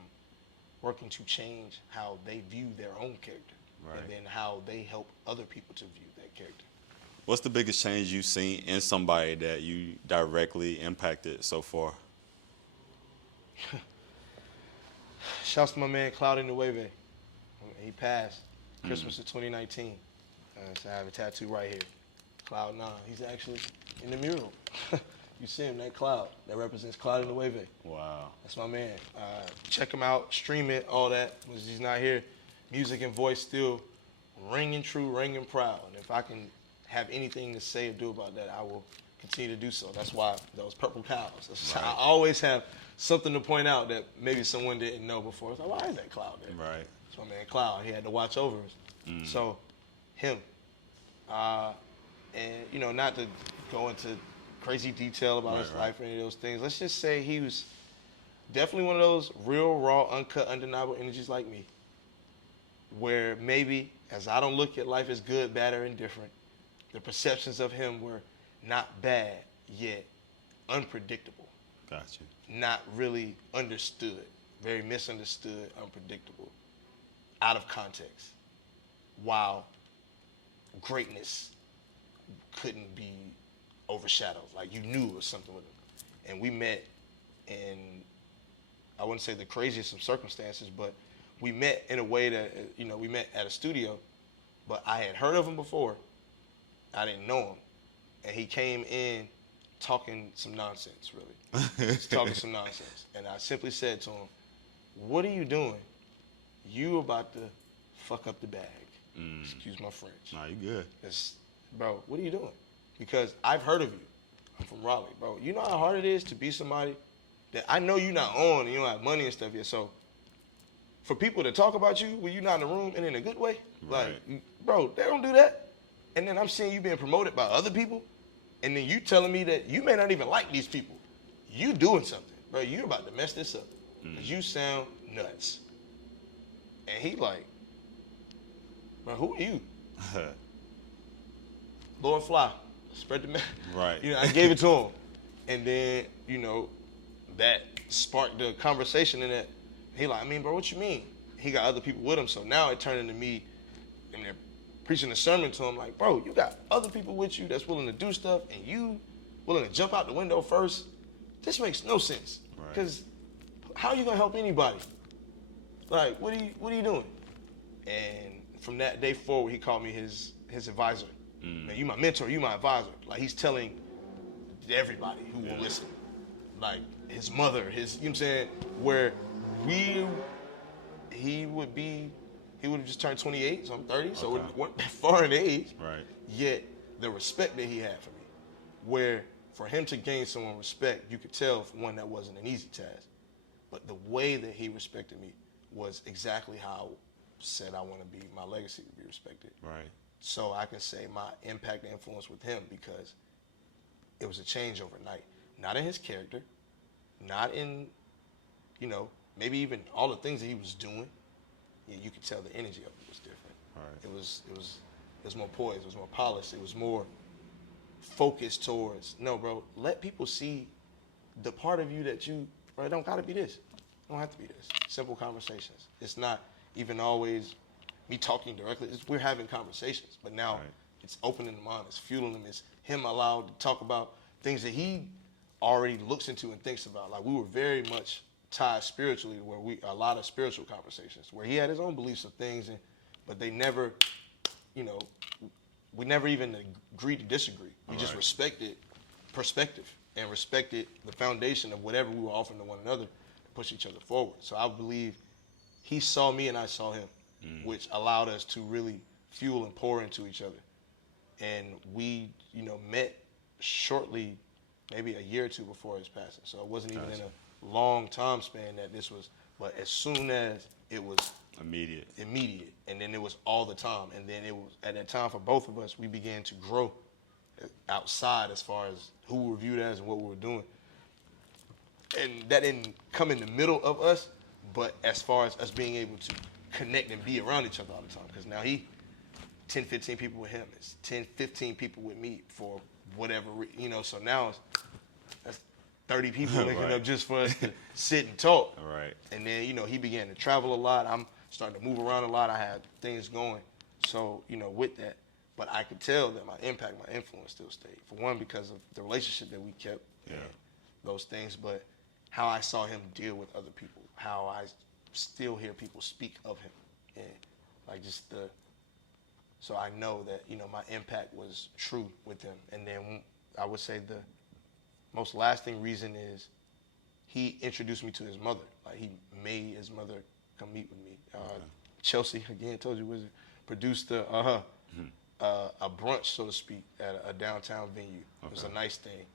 working to change how they view their own character. Right. And then how they help other people to view that character. What's the biggest change you've seen in somebody that you directly impacted so far? Shouts to my man Cloud in the Wave. He passed Christmas of 2019. So I have a tattoo right here. Cloud 9. He's actually in the mural. You see him, that cloud. That represents Cloud in the Wave. Wow. That's my man. Check him out, stream it, all that. He's not here. Music and voice still ringing true, ringing proud. And if I can have anything to say or do about that, I will continue to do so. That's why those purple cows. Right. I always have something to point out that maybe someone didn't know before. It's like, why is that cloud there? Right. That's my man Cloud. He had to watch over us. So, him. And, you know, not to go into crazy detail about his life or any of those things. Let's just say he was definitely one of those real, raw, uncut, undeniable energies like me, where maybe, as I don't look at life as good, bad, or indifferent, the perceptions of him were not bad, yet unpredictable. Gotcha. Not really understood. Very misunderstood, unpredictable, out of context. While greatness couldn't be overshadowed. Like, you knew it was something with him. And we met in, I wouldn't say the craziest of circumstances, but we met in a way that, you know, we met at a studio, but I had heard of him before. I didn't know him. And he came in talking some nonsense, really. He's talking some nonsense. And I simply said to him, what are you doing? You about to fuck up the bag. Excuse my French. Nah, you good. Bro, what are you doing? Because I've heard of you. I'm from Raleigh, bro. You know how hard it is to be somebody that I know you're not on and you don't have money and stuff yet. So for people to talk about you when you're not in the room and in a good way, like, bro, they don't do that. And then I'm seeing you being promoted by other people, and then you telling me that you may not even like these people. You doing something, bro. You're about to mess this up because you sound nuts. And he like, bro, who are you? Lord Phly, spread the message. Right. You know, I gave it to him. And then, you know, that sparked the conversation in that. He like, I mean, bro, what you mean? He got other people with him. So now it turned into me, and they're preaching a sermon to him like, bro, you got other people with you that's willing to do stuff, and you willing to jump out the window first. This makes no sense. Because how are you going to help anybody? Like, what are you doing? And from that day forward, he called me his advisor. Man, you my mentor, you my advisor. Like, he's telling everybody who will listen. Like, his mother, you know what I'm saying? Where he would have just turned 28, so I'm 30, so we weren't that far in age. Right. Yet, the respect that he had for me, where for him to gain someone's respect, you could tell, for one, that wasn't an easy task. But the way that he respected me was exactly how I said I want to be, my legacy to be respected. Right. So I can say my impact and influence with him, because it was a change overnight. Not in his character, not in, you know, maybe even all the things that he was doing. Yeah, you could tell the energy of it was different. Right. It was more poised, it was more polished, it was more focused towards, no, bro, let people see the part of you that you, bro, it don't gotta be this. It don't have to be this. Simple conversations. It's not even always me talking directly. We're having conversations, but now it's opening the mind, it's fueling them, it's him allowed to talk about things that he already looks into and thinks about. Like, we were very much tied spiritually, where a lot of spiritual conversations, where he had his own beliefs of things, but they never, you know, we never even agreed to disagree. We just respected perspective and respected the foundation of whatever we were offering to one another to push each other forward. So I believe he saw me and I saw him, which allowed us to really fuel and pour into each other. And we, you know, met shortly, maybe a year or two before his passing. So it wasn't even in a long time span that this was, but as soon as it was immediate, and then it was all the time. And then it was, at that time for both of us, we began to grow outside as far as who we were viewed as and what we were doing. And that didn't come in the middle of us, but as far as us being able to connect and be around each other all the time. Because now 10, 15 people with him, it's 10, 15 people with me for whatever, you know, so now 30 people linking up just for us to sit and talk. Right. And then, you know, he began to travel a lot. I'm starting to move around a lot. I had things going. So, you know, with that. But I could tell that my impact, my influence still stayed. For one, because of the relationship that we kept and those things. But how I saw him deal with other people. How I still hear people speak of him. And like just the... So I know that, you know, my impact was true with him. And then I would say the most lasting reason is he introduced me to his mother. Like, he made his mother come meet with me. Chelsea, again, told you, was produced a brunch, so to speak, at a downtown venue. It was a nice thing.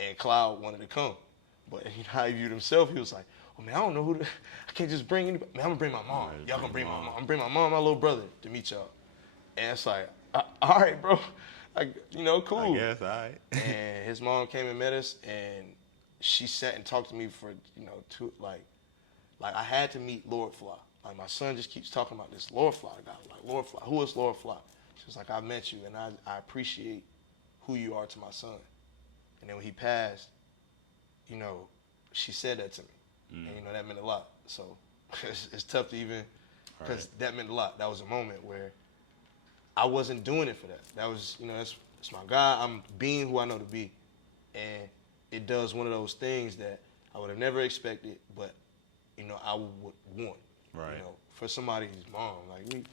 And Cloud wanted to come. But you know how he viewed himself, he was like, oh, man, I don't know who I can't just bring anybody. Man, I'm going to bring my mom. Y'all going to bring my mom. I'm going to bring my mom and my little brother to meet y'all. And it's like, all right, bro. Like, you know, cool. I guess, all right. And his mom came and met us, and she sat and talked to me for, you know, like I had to meet Lord Phly. Like, my son just keeps talking about this Lord Phly guy. Like, Lord Phly, who is Lord Phly? She was like, I met you, and I appreciate who you are to my son. And then when he passed, you know, she said that to me. And, you know, that meant a lot. So it's tough to even, because that meant a lot. That was a moment where I wasn't doing it for that. That was, you know, that's my guy. I'm being who I know to be. And it does one of those things that I would have never expected, but, you know, I would want. Right. You know, for somebody's mom. Like,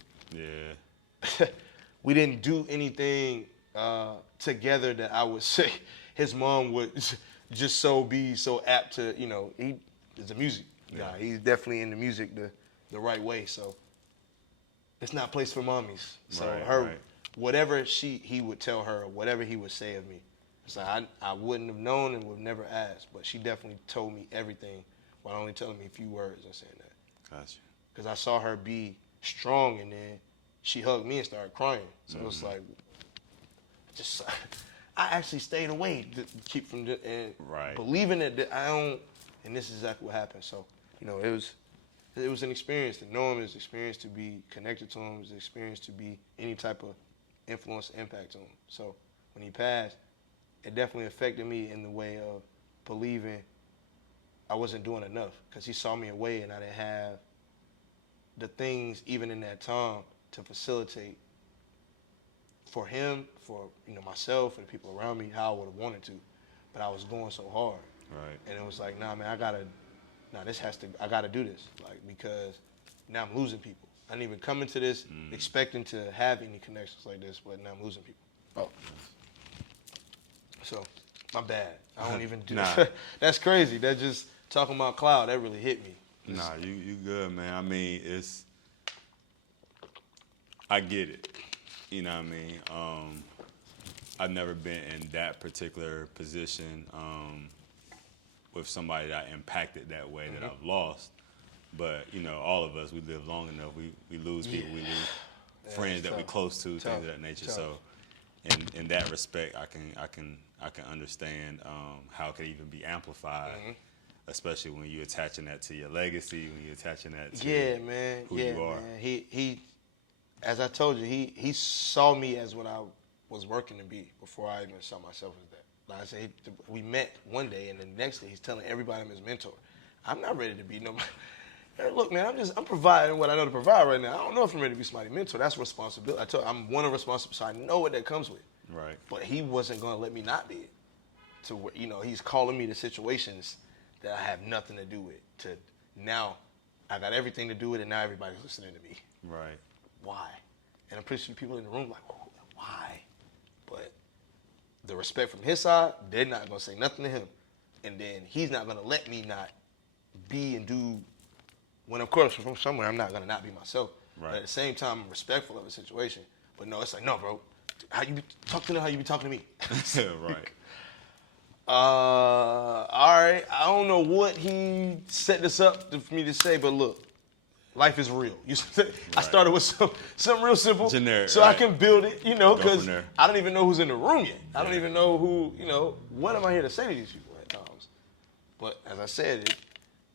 we didn't do anything together that I would say his mom would just be so apt to, you know, he is a music guy. He's definitely in the music the right way. So it's not a place for mommies. So whatever he would tell her, whatever he would say of me, it's like I wouldn't have known and would never ask. But she definitely told me everything while only telling me a few words and saying that. Gotcha. Because I saw her be strong, and then she hugged me and started crying. So it's like, I actually stayed away to keep from believing that I don't. And this is exactly what happened. So, you know, it was an experience. To know him is an experience. To be connected to him is an experience. To be any type of influence, impact to him. So when he passed, it definitely affected me in the way of believing I wasn't doing enough, because he saw me away and I didn't have the things even in that time to facilitate for him, for, you know, myself and the people around me, how I would have wanted to. But I was going so hard. Right. And it was like, nah, man, I gotta do this. Like, because now I'm losing people. I didn't even come into this expecting to have any connections like this, but now I'm losing people. Oh. So, my bad. I don't even do that. That's crazy. That just talking about Cloud, that really hit me. Nah, you good, man. I mean, I get it. You know what I mean? I've never been in that particular position with somebody that I impacted that way that I've lost. But, you know, all of us, we live long enough. We lose people. We lose friends that we're close to, things of that nature. So, in that respect, I can understand how it could even be amplified, especially when you're attaching that to your legacy, when you're attaching that to who you are. Man. He, as I told you, he saw me as what I was working to be before I even saw myself as that. Like I said, we met one day, and the next day he's telling everybody I'm his mentor. I'm not ready to be nobody. Look, man, I'm providing what I know to provide right now. I don't know if I'm ready to be somebody's mentor. That's responsibility. I told you, I'm one of responsibility, so I know what that comes with. Right. But he wasn't going to let me not be it. To where, you know, he's calling me to situations that I have nothing to do with. To now, I got everything to do with it, and now everybody's listening to me. Right. Why? And I'm pretty sure people in the room like, oh, why? But the respect from his side, they're not going to say nothing to him. And then he's not going to let me not be and do, when of course from somewhere I'm not going to not be myself. Right. But at the same time, I'm respectful of the situation. But no, it's like, no, bro, how you be talking to them, how you be talking to me? Right. All right. I don't know what he set this up for me to say, but look, life is real. I started with something real simple, generic, so right. I can build it, you know, because there. I don't even know who's in the room yet. I don't even know who, you know, what am I here to say to these people at times? But as I said, it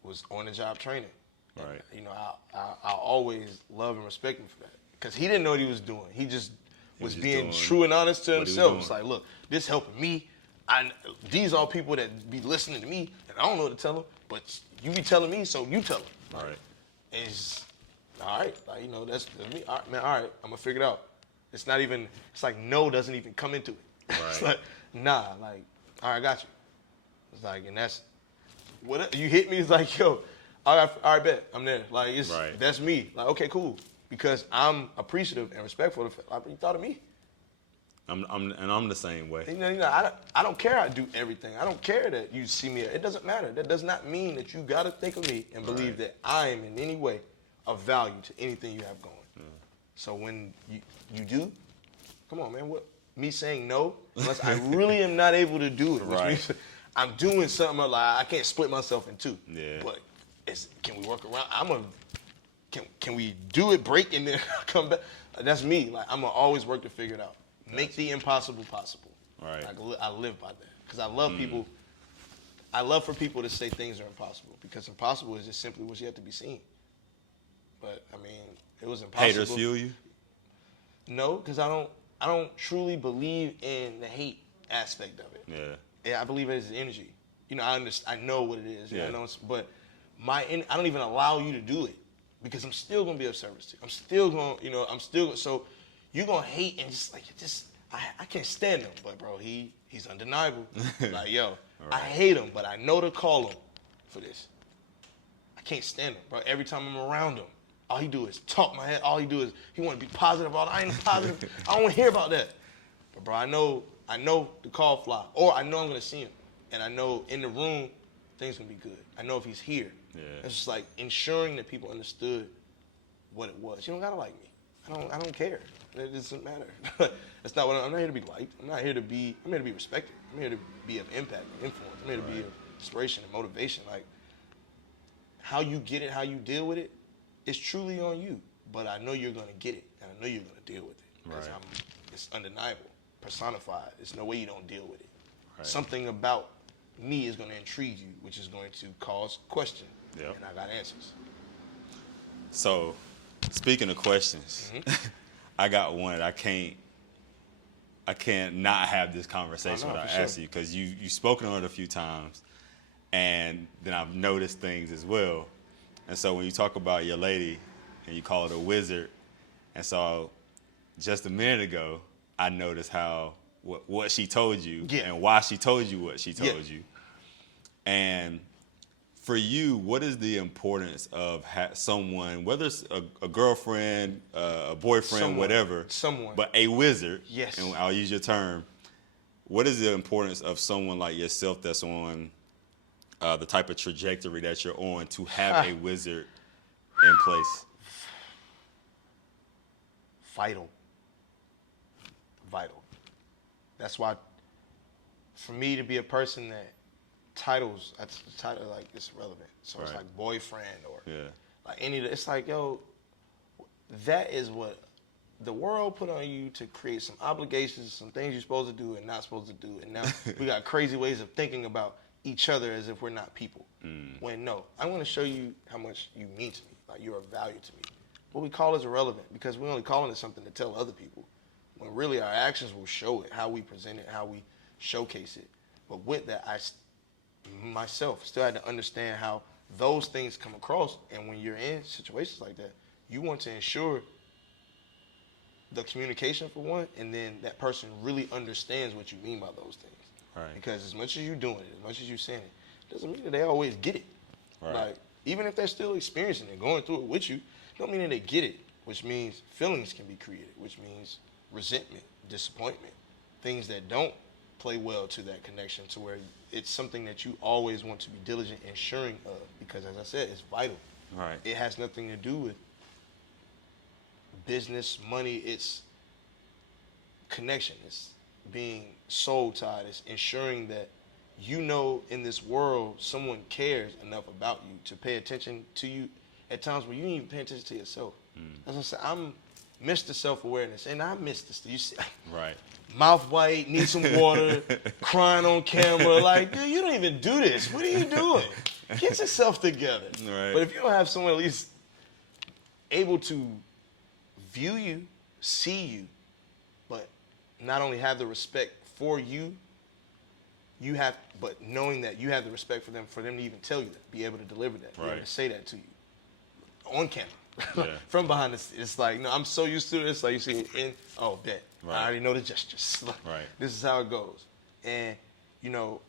was on-the-job training. Right. And, you know, I always love and respect him for that, because he didn't know what he was doing. He just was being true and honest to himself. It's like, look, this helping me. these are people that be listening to me, and I don't know what to tell them, but you be telling me, so you tell them. All right. It's all right. Like, you know, that's me. All right, man, all right, I'm gonna figure it out. It's not even. It's like no doesn't even come into it. Right. It's like nah. Like all right, I got you. It's like, and that's what you hit me. It's like yo, all right, bet I'm there. Like it's that's me. Like okay, cool. Because I'm appreciative and respectful of like, you thought of me. I'm the same way. You know, I don't care. I do everything. I don't care that you see me. It doesn't matter. That does not mean that you gotta think of me and believe that I am in any way of value to anything you have going. So when you do, come on, man. What me saying no, unless I really am not able to do it, which means I'm doing something like I can't split myself in two. Yeah. But can we work around? Can we do it, break, and then come back? That's me. Like I'm gonna always work to figure it out. Make the impossible possible. Right. I live by that because I love people. I love for people to say things are impossible because impossible is just simply what's yet to be seen. But I mean, it was impossible. Haters fuel you? No, because I don't truly believe in the hate aspect of it. Yeah, I believe it is energy. You know, I know what it is. Yeah. I know but I don't even allow you to do it because I'm still gonna be of service to you. I'm still gonna, so you're gonna hate and I can't stand him, but bro, he's undeniable. Like yo, I hate him, but I know to call him for this. I can't stand him, bro. Every time I'm around him, all he do is talk my head. All he do is he want to be positive. I ain't positive. I don't want to hear about that. But bro, I know to call Phly, or I know I'm gonna see him, and I know in the room things gonna be good. I know if he's here. Yeah. It's just like ensuring that people understood what it was. You don't gotta like me. I don't care. It doesn't matter. That's not what I'm not here to be liked. I'm here to be respected. I'm here to be of impact and influence. I'm here to be of inspiration and motivation. Like how you get it, how you deal with it, it's truly on you. But I know you're gonna get it, and I know you're gonna deal with it. Because it's undeniable, personified. There's no way you don't deal with it. Right. Something about me is gonna intrigue you, which is going to cause question. Yep. And I got answers. So, speaking of questions, I got one that I can't not have this conversation without asking you because you've spoken on it a few times, and then I've noticed things as well. And so when you talk about your lady and you call it a wizard, and so just a minute ago I noticed how what she told you and why she told you what she told you, and for you, what is the importance of someone, whether it's a girlfriend, a boyfriend, whatever, but a wizard, and I'll use your term, what is the importance of someone like yourself that's on the type of trajectory that you're on to have a wizard in place? Vital. That's why, for me to be a person that titles, that's the title, like it's relevant. So it's like boyfriend or like it's like, yo, that is what the world put on you to create some obligations, some things you're supposed to do and not supposed to do. And now we got crazy ways of thinking about each other as if we're not people. When no, I want to show you how much you mean to me. Like you're of value to me. What we call is irrelevant because we're only calling it something to tell other people. When really our actions will show it, how we present it, how we showcase it. But with that, I myself still had to understand how those things come across. And when you're in situations like that, you want to ensure the communication for one, and then that person really understands what you mean by those things. Right. Because as much as you're doing it, as much as you're saying it, doesn't mean that they always get it. Right. Like even if they're still experiencing it, going through it with you, don't mean that they get it, which means feelings can be created, which means resentment, disappointment, things that don't play well to that connection to where it's something that you always want to be diligent ensuring of because, as I said, it's vital. Right. It has nothing to do with business, money. It's connection. It's being soul tied. It's ensuring that you know in this world someone cares enough about you to pay attention to you at times where you didn't even pay attention to yourself. As I said, I'm Mr. Self-awareness, and I miss this. You see, mouth white, need some water, crying on camera. Like, dude, you don't even do this. What are you doing? Get yourself together. Right. But if you don't have someone at least able to view you, see you, but not only have the respect for you, you have, but knowing that you have the respect for them to even tell you that, be able to deliver that, be able to say that to you on camera, from behind the scenes. It's like, no, I'm so used to this. Like you see it in, bet. I already know the gestures. This is how it goes. And, you know,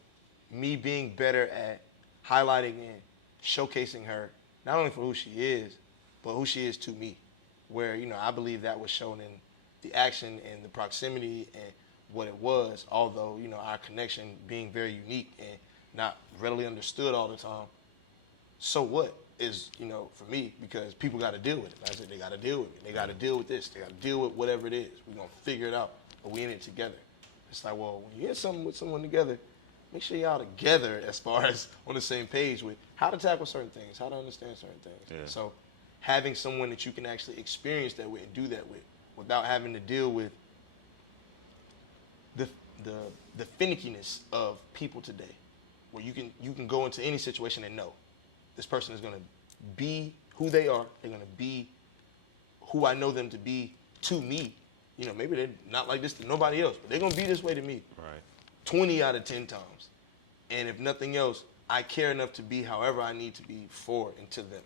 me being better at highlighting and showcasing her, not only for who she is, but who she is to me, where, you know, I believe that was shown in the action and the proximity and what it was, although, you know, our connection being very unique and not readily understood all the time. So what is, you know, for me, because people got to deal with it. I said, they got to deal with it. They got to deal with this. They got to deal with whatever it is. We're going to figure it out, but we in it together. It's like, well, when you get something with someone together, make sure y'all together as far as on the same page with how to tackle certain things, how to understand certain things. Yeah. So having someone that you can actually experience that with and do that with without having to deal with the finickiness of people today, where you can go into any situation and know this person is going to be who they are. They're going to be who I know them to be to me. You know, maybe they're not like this to nobody else, but they're going to be this way to me. Right. 20 out of 10 times. And if nothing else, I care enough to be however I need to be for and to them.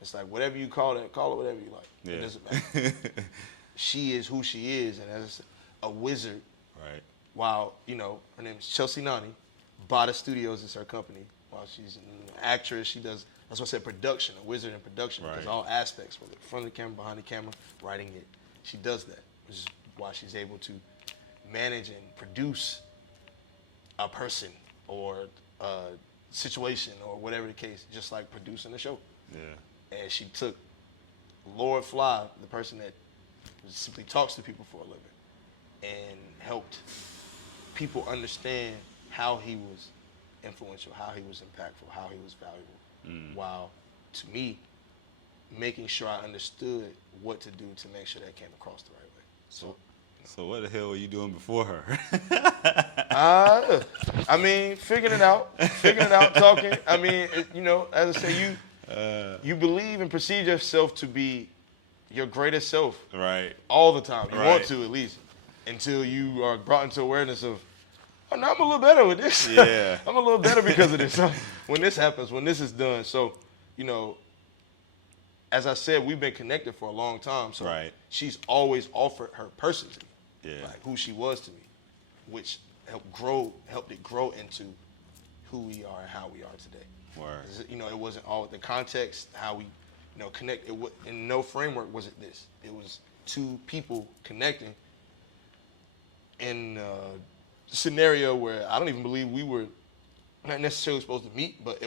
It's like, whatever you call it whatever you like. Yeah. It doesn't matter. She is who she is, and as a wizard. Right. While, you know, her name is Chelsea Nani. Bada Studios is her company. While she's an actress, she does, that's what I said, production, a wizard in production. Right. Does all aspects, whether in front of the camera, behind the camera, writing it. She does that, which is why she's able to manage and produce a person or a situation or whatever the case, just like producing a show. Yeah. And she took Lord Phly, the person that simply talks to people for a living, and helped people understand how he was influential, how he was impactful, how he was valuable, while, to me, making sure I understood what to do to make sure that came across the right way. So what the hell were you doing before her? I mean, figuring it out, talking. I mean, you know, as I say, you believe and perceive yourself to be your greatest self, right? All the time. You want to, at least, until you are brought into awareness of, oh, no, I'm a little better with this. Yeah. I'm a little better because of this. When this happens, when this is done. So, you know, as I said, we've been connected for a long time. So she's always offered her person to me, like who she was to me, which helped it grow into who we are and how we are today. Word. You know, it wasn't all the context, how we, you know, connect. In no framework was it this. It was two people connecting in a scenario where I don't even believe we were not necessarily supposed to meet, but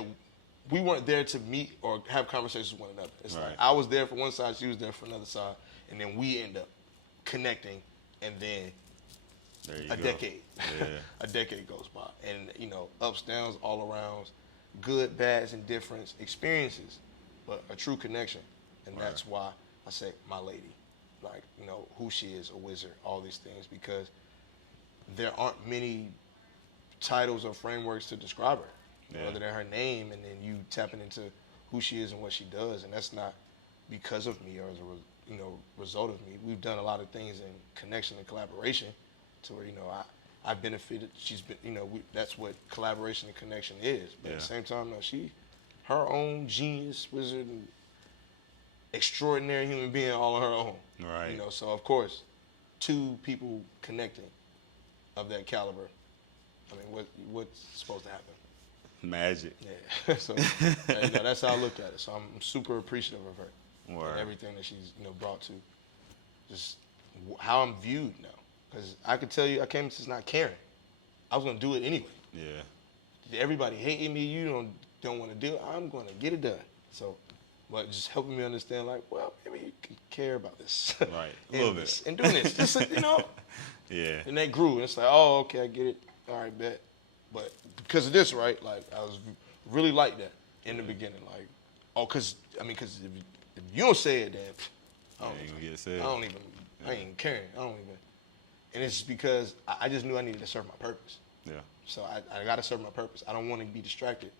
we weren't there to meet or have conversations with one another. It's like I was there for one side, she was there for another side, and then we end up connecting, and then a decade goes by, and you know, ups, downs, all arounds, good, bads, and different experiences, but a true connection, and that's why I say my lady, like, you know, who she is, a wizard, all these things, because there aren't many titles or frameworks to describe her, other than her name, and then you tapping into who she is and what she does, and that's not because of me or as a result of me. We've done a lot of things in connection and collaboration, to where, you know, I benefited. She's been, you know, that's what collaboration and connection is. But at the same time, no, she, her own genius, wizard, and extraordinary human being, all on her own. Right. You know, so of course, two people connecting of that caliber. I mean, what's supposed to happen? Magic. Yeah. So you know, that's how I look at it. So I'm super appreciative of her and everything that she's, you know, brought to just how I'm viewed now. Because I could tell you, I came to not caring. I was gonna do it anyway. Yeah. Everybody hating me. You don't want to do it. I'm gonna get it done. So, but just helping me understand, like, well, maybe you can care about this. Right. A little bit. And doing this, just, you know. Yeah. And that grew. And it's like, oh, okay, I get it. All right, bet. But because of this, right? Like, I was really like that in the beginning. Like, oh, because if you don't say it, then I ain't caring. I don't even. And it's just because I just knew I needed to serve my purpose. Yeah. So I got to serve my purpose. I don't want to be distracted,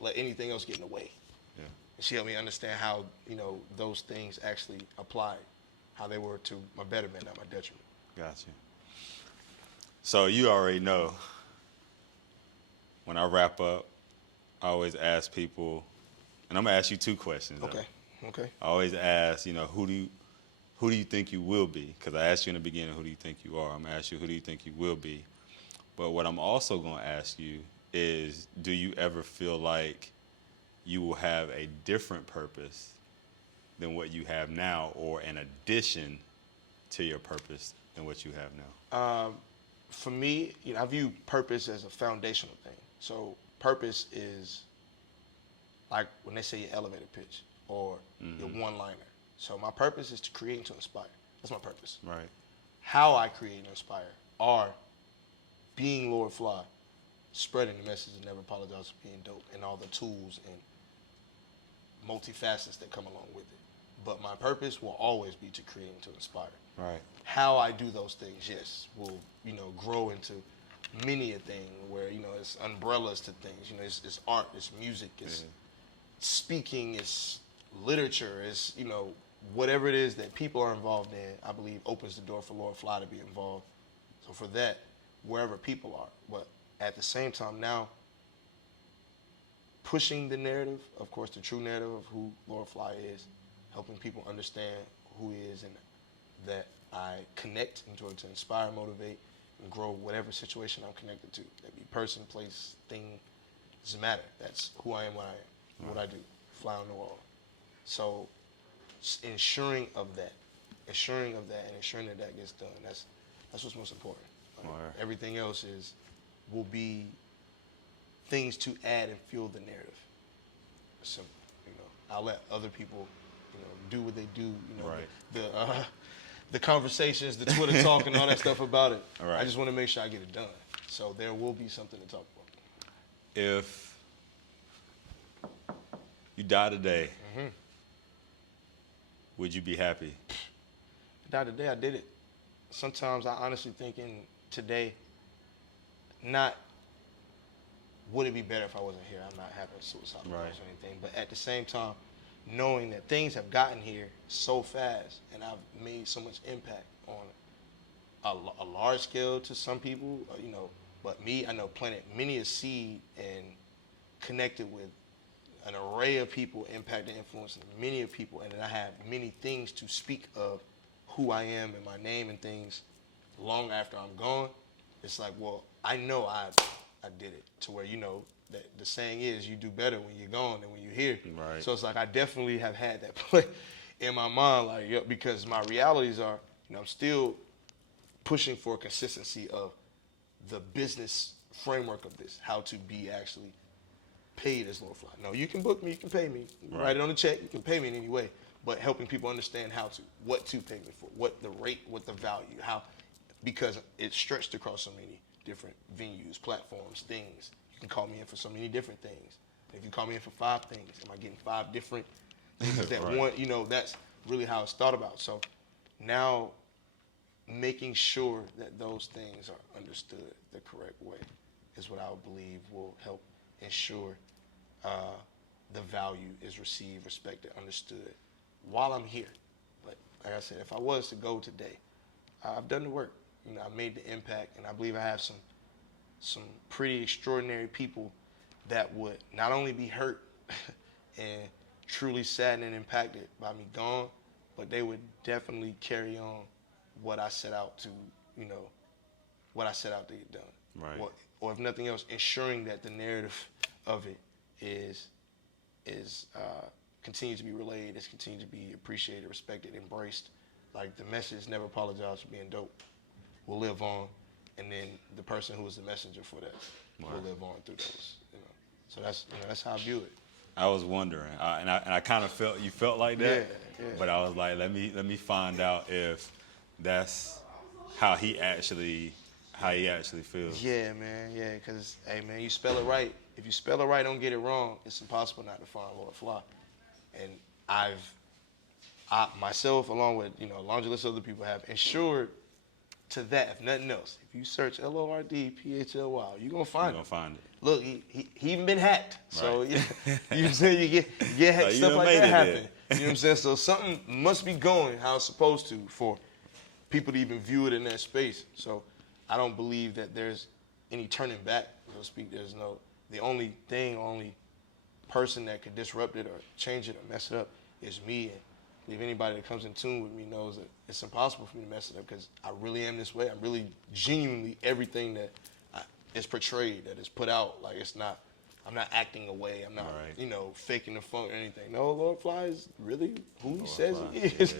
let anything else get in the way. Yeah. And she helped me understand how, you know, those things actually applied, how they were to my betterment, not my detriment. Gotcha. So you already know when I wrap up, I always ask people, and I'm gonna ask you 2 questions. Okay. Okay. I always ask, who do you think you will be? Because I asked you in the beginning, who do you think you are? I'm gonna ask you, who do you think you will be? But what I'm also gonna ask you is, do you ever feel like you will have a different purpose than what you have now, or an addition to your purpose than what you have now? For me, I view purpose as a foundational thing. So purpose is like when they say your elevator pitch or your one-liner. So my purpose is to create and to inspire. That's my purpose. Right. How I create and inspire are being Lord Phly, spreading the message and never apologize for being dope, and all the tools and multifacets that come along with it. But my purpose will always be to create and to inspire. Right. How I do those things, yes, will, grow into many a thing where, it's umbrellas to things. It's art, it's music, it's speaking, it's literature, it's, whatever it is that people are involved in, I believe opens the door for Lord Phly to be involved. So for that, wherever people are. But at the same time now, pushing the narrative, of course, the true narrative of who Lord Phly is, helping people understand who he is, and that I connect and to inspire, motivate, and grow whatever situation I'm connected to. That be person, place, thing, doesn't matter. That's who I am, what I am, what I do, fly on the wall. So ensuring of that, and ensuring that that gets done. That's what's most important. Everything else will be things to add and fuel the narrative. Simple, I'll let other people, do what they do. The conversations, the Twitter talk, and all that stuff about it. All right. I just want to make sure I get it done. So there will be something to talk about. If you die today, would you be happy? Die today, I did it. Sometimes I honestly think in today, not would it be better if I wasn't here? I'm not having suicidal thoughts or anything. But at the same time, knowing that things have gotten here so fast and I've made so much impact on a large scale to some people, but me, I know planted many a seed and connected with an array of people, impacted, influencing many of people, and then I have many things to speak of who I am and my name and things long after I'm gone. It's like, well, I know I did it to where, that the saying is you do better when you're gone than when you're here. Right. So it's like I definitely have had that play in my mind, like, because my realities are, I'm still pushing for consistency of the business framework of this, how to be actually paid as Lord Phly. No, you can book me, you can pay me, write it on the check, you can pay me in any way, but helping people understand what to pay me for, what the rate, what the value, how, because it's stretched across so many different venues, platforms, things. You can call me in for so many different things. If you call me in for 5 things, am I getting 5 different things that one, that's really how it's thought about. So now making sure that those things are understood the correct way is what I believe will help ensure the value is received, respected, understood while I'm here. But like I said, if I was to go today, I've done the work. I made the impact, and I believe I have some pretty extraordinary people that would not only be hurt and truly saddened and impacted by me gone, but they would definitely carry on what I set out to, what I set out to get done. Right. Or if nothing else, ensuring that the narrative of it is continue to be relayed, is continue to be appreciated, respected, embraced. Like the message, never apologize for being dope, will live on, and then the person who was the messenger for that will live on through those. So that's how I view it. I was wondering, and I kind of felt you felt like that, but I was like, let me find out if that's how he actually feels. Yeah, man. Yeah, because hey, man, you spell it right. If you spell it right, don't get it wrong. It's impossible not to find Lord Phly. And I myself, along with a laundry list of other people, have ensured to that, if nothing else. If you search LordPhly, you're gonna find it. Look, he even been hacked. So Right. you say you get hacked, So stuff you like made that it happen. there. You know what I'm saying? So something must be going how it's supposed to for people to even view it in that space. So I don't believe that there's any turning back, so to speak. There's no the only person that could disrupt it or change it or mess it up is me. And if anybody that comes in tune with me knows that it's impossible for me to mess it up because I really am this way. I'm really genuinely everything that is portrayed, that is put out. Like I'm not acting away. I'm not, faking the funk or anything. No, Lord Phly is really who he says he is. Yeah.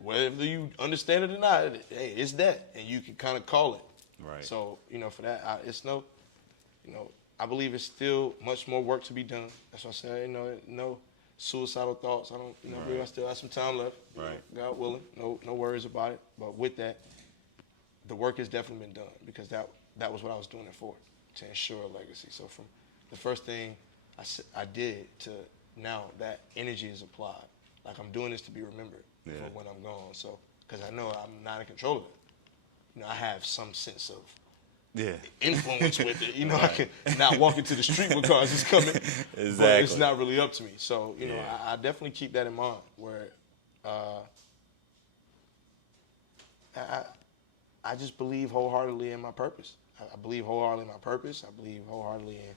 Whether you understand it or not, hey, it's that, and you can kind of call it. Right. So, for that, I believe it's still much more work to be done. That's what I say. No suicidal thoughts. I don't, I believe I still have some time left. Right. God willing. No worries about it. But with that, the work has definitely been done because that was what I was doing it for, to ensure a legacy. So from the first thing I did to now that energy is applied. Like I'm doing this to be remembered for when I'm gone. So, because I know I'm not in control of it. I have some sense of influence with it. I can not walk into the street when cars is coming. Exactly. But it's not really up to me. So, I definitely keep that in mind where I just believe wholeheartedly in my purpose. I believe wholeheartedly in my purpose. I believe wholeheartedly in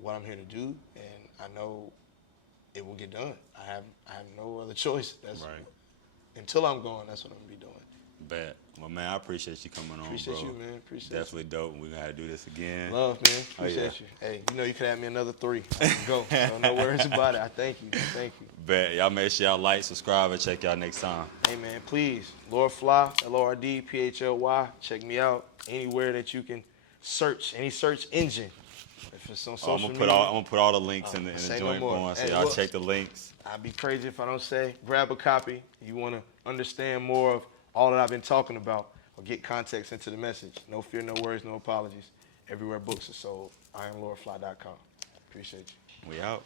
what I'm here to do, and I know it will get done. I have no other choice. That's right. Until I'm gone, that's what I'm gonna be doing. Bet. Well, man, I appreciate you coming on, Appreciate bro. you, man. Appreciate Definitely dope. We gotta do this again. Love, man. Appreciate you. Hey, you can have me another 3. I can go. So no worries about it. I thank you. Thank you. Bet. Y'all make sure y'all like, subscribe, and check y'all next time. Hey, man, please. Lord Phly, LORDPHLY. Check me out anywhere that you can search, any search engine. If it's on social media. I'm gonna put all the links in the joint form, so y'all check the links. I'd be crazy if I don't say, grab a copy. You want to understand more of all that I've been talking about or get context into the message. No fear, no worries, no apologies. Everywhere books are sold. IamLordPhly.com. Appreciate you. We out.